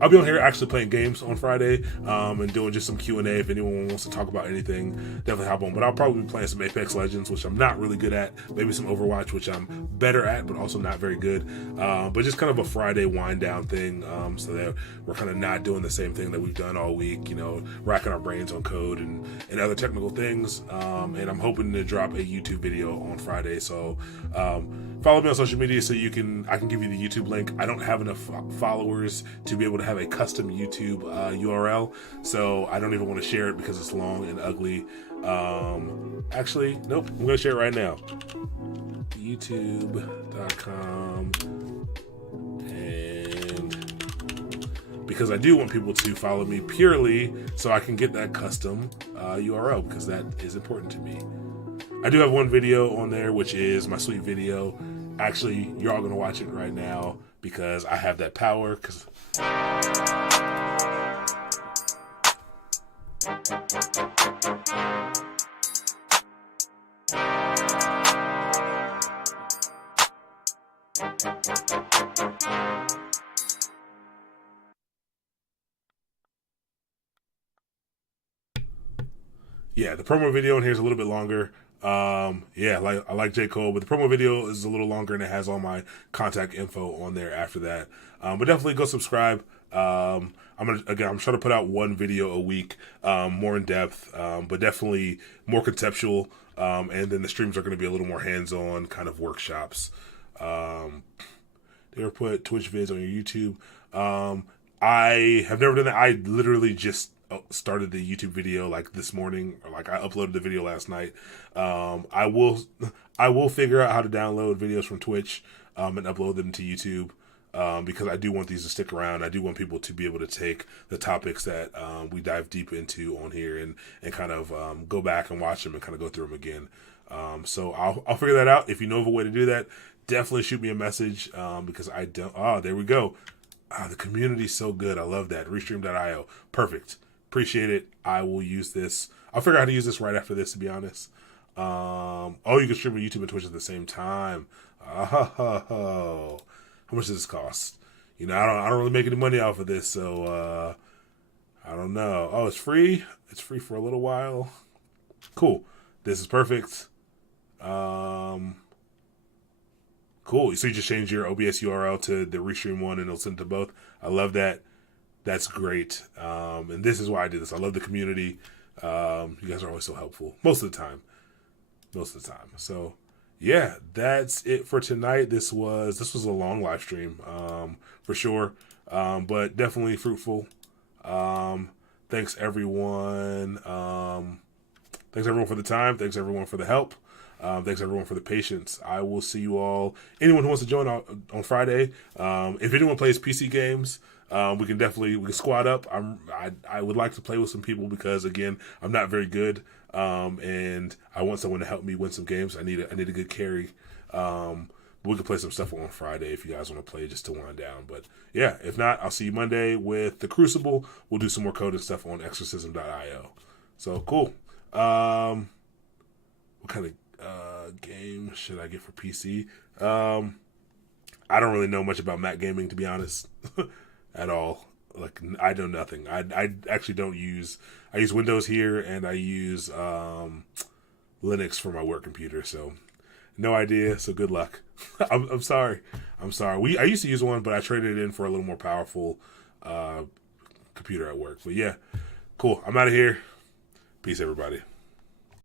on here actually playing games on Friday, and doing just some Q&A. If anyone wants to talk about anything, definitely hop on. But I'll probably be playing some Apex Legends, which I'm not really good at. Maybe some Overwatch, which I'm better at, but also not very good. But just kind of a Friday wind down thing, so that we're kind of not doing the same thing that we've done all week, racking our brains on code and other technical things. And I'm hoping to drop a YouTube video on Friday. So follow me on social media so I can give you the YouTube link. I don't have enough followers to be able to have a custom YouTube URL, so I don't even want to share it because it's long and ugly. Actually, nope, I'm gonna share it right now. youtube.com, and because I do want people to follow me purely so I can get that custom URL, because that is important to me. I do have one video on there, which is my sweet video. Actually, you're all gonna watch it right now because I have that power. Yeah, the promo video in here is a little bit longer. Yeah, like I like J. Cole, but the promo video is a little longer and it has all my contact info on there after that. But definitely go subscribe. I'm trying to put out one video a week, more in depth, but definitely more conceptual. And then the streams are going to be a little more hands-on kind of workshops. They ever put Twitch vids on your YouTube? I have never done that. I literally just started the YouTube video like this morning, or like I uploaded the video last night. I will figure out how to download videos from Twitch and upload them to YouTube, because I do want these to stick around. I do want people to be able to take the topics that we dive deep into on here and kind of go back and watch them and kind of go through them again. So I'll figure that out. If you know of a way to do that, definitely shoot me a message, because I don't. Oh, there we go. The community's so good. I love that. Restream.io. Perfect. Appreciate it. I will use this. I'll figure out how to use this right after this, to be honest. Oh, you can stream on YouTube and Twitch at the same time. Oh, how much does this cost? You know, I don't really make any money off of this, so I don't know. Oh, it's free. It's free for a little while. Cool. This is perfect. Cool. So you just change your OBS URL to the Restream one, and it'll send to both. I love that. That's great. And this is why I did this. I love the community. You guys are always so helpful. Most of the time. So yeah, that's it for tonight. This was a long live stream, for sure. But definitely fruitful. Thanks everyone. Thanks everyone for the time. Thanks everyone for the help. Thanks everyone for the patience. I will see you all. Anyone who wants to join on Friday. If anyone plays PC games, we can squad up. I would like to play with some people because again, I'm not very good. And I want someone to help me win some games. I need a good carry. We can play some stuff on Friday if you guys want to play just to wind down. But yeah, if not, I'll see you Monday with the Crucible. We'll do some more code and stuff on exorcism.io. So cool. What kind of game should I get for PC? I don't really know much about Mac gaming, to be honest, at all. Like, I know nothing. I actually don't use. I use Windows here, and I use Linux for my work computer. So, no idea. So good luck. I'm sorry. I used to use one, but I traded it in for a little more powerful computer at work. But yeah, cool. I'm out of here. Peace, everybody.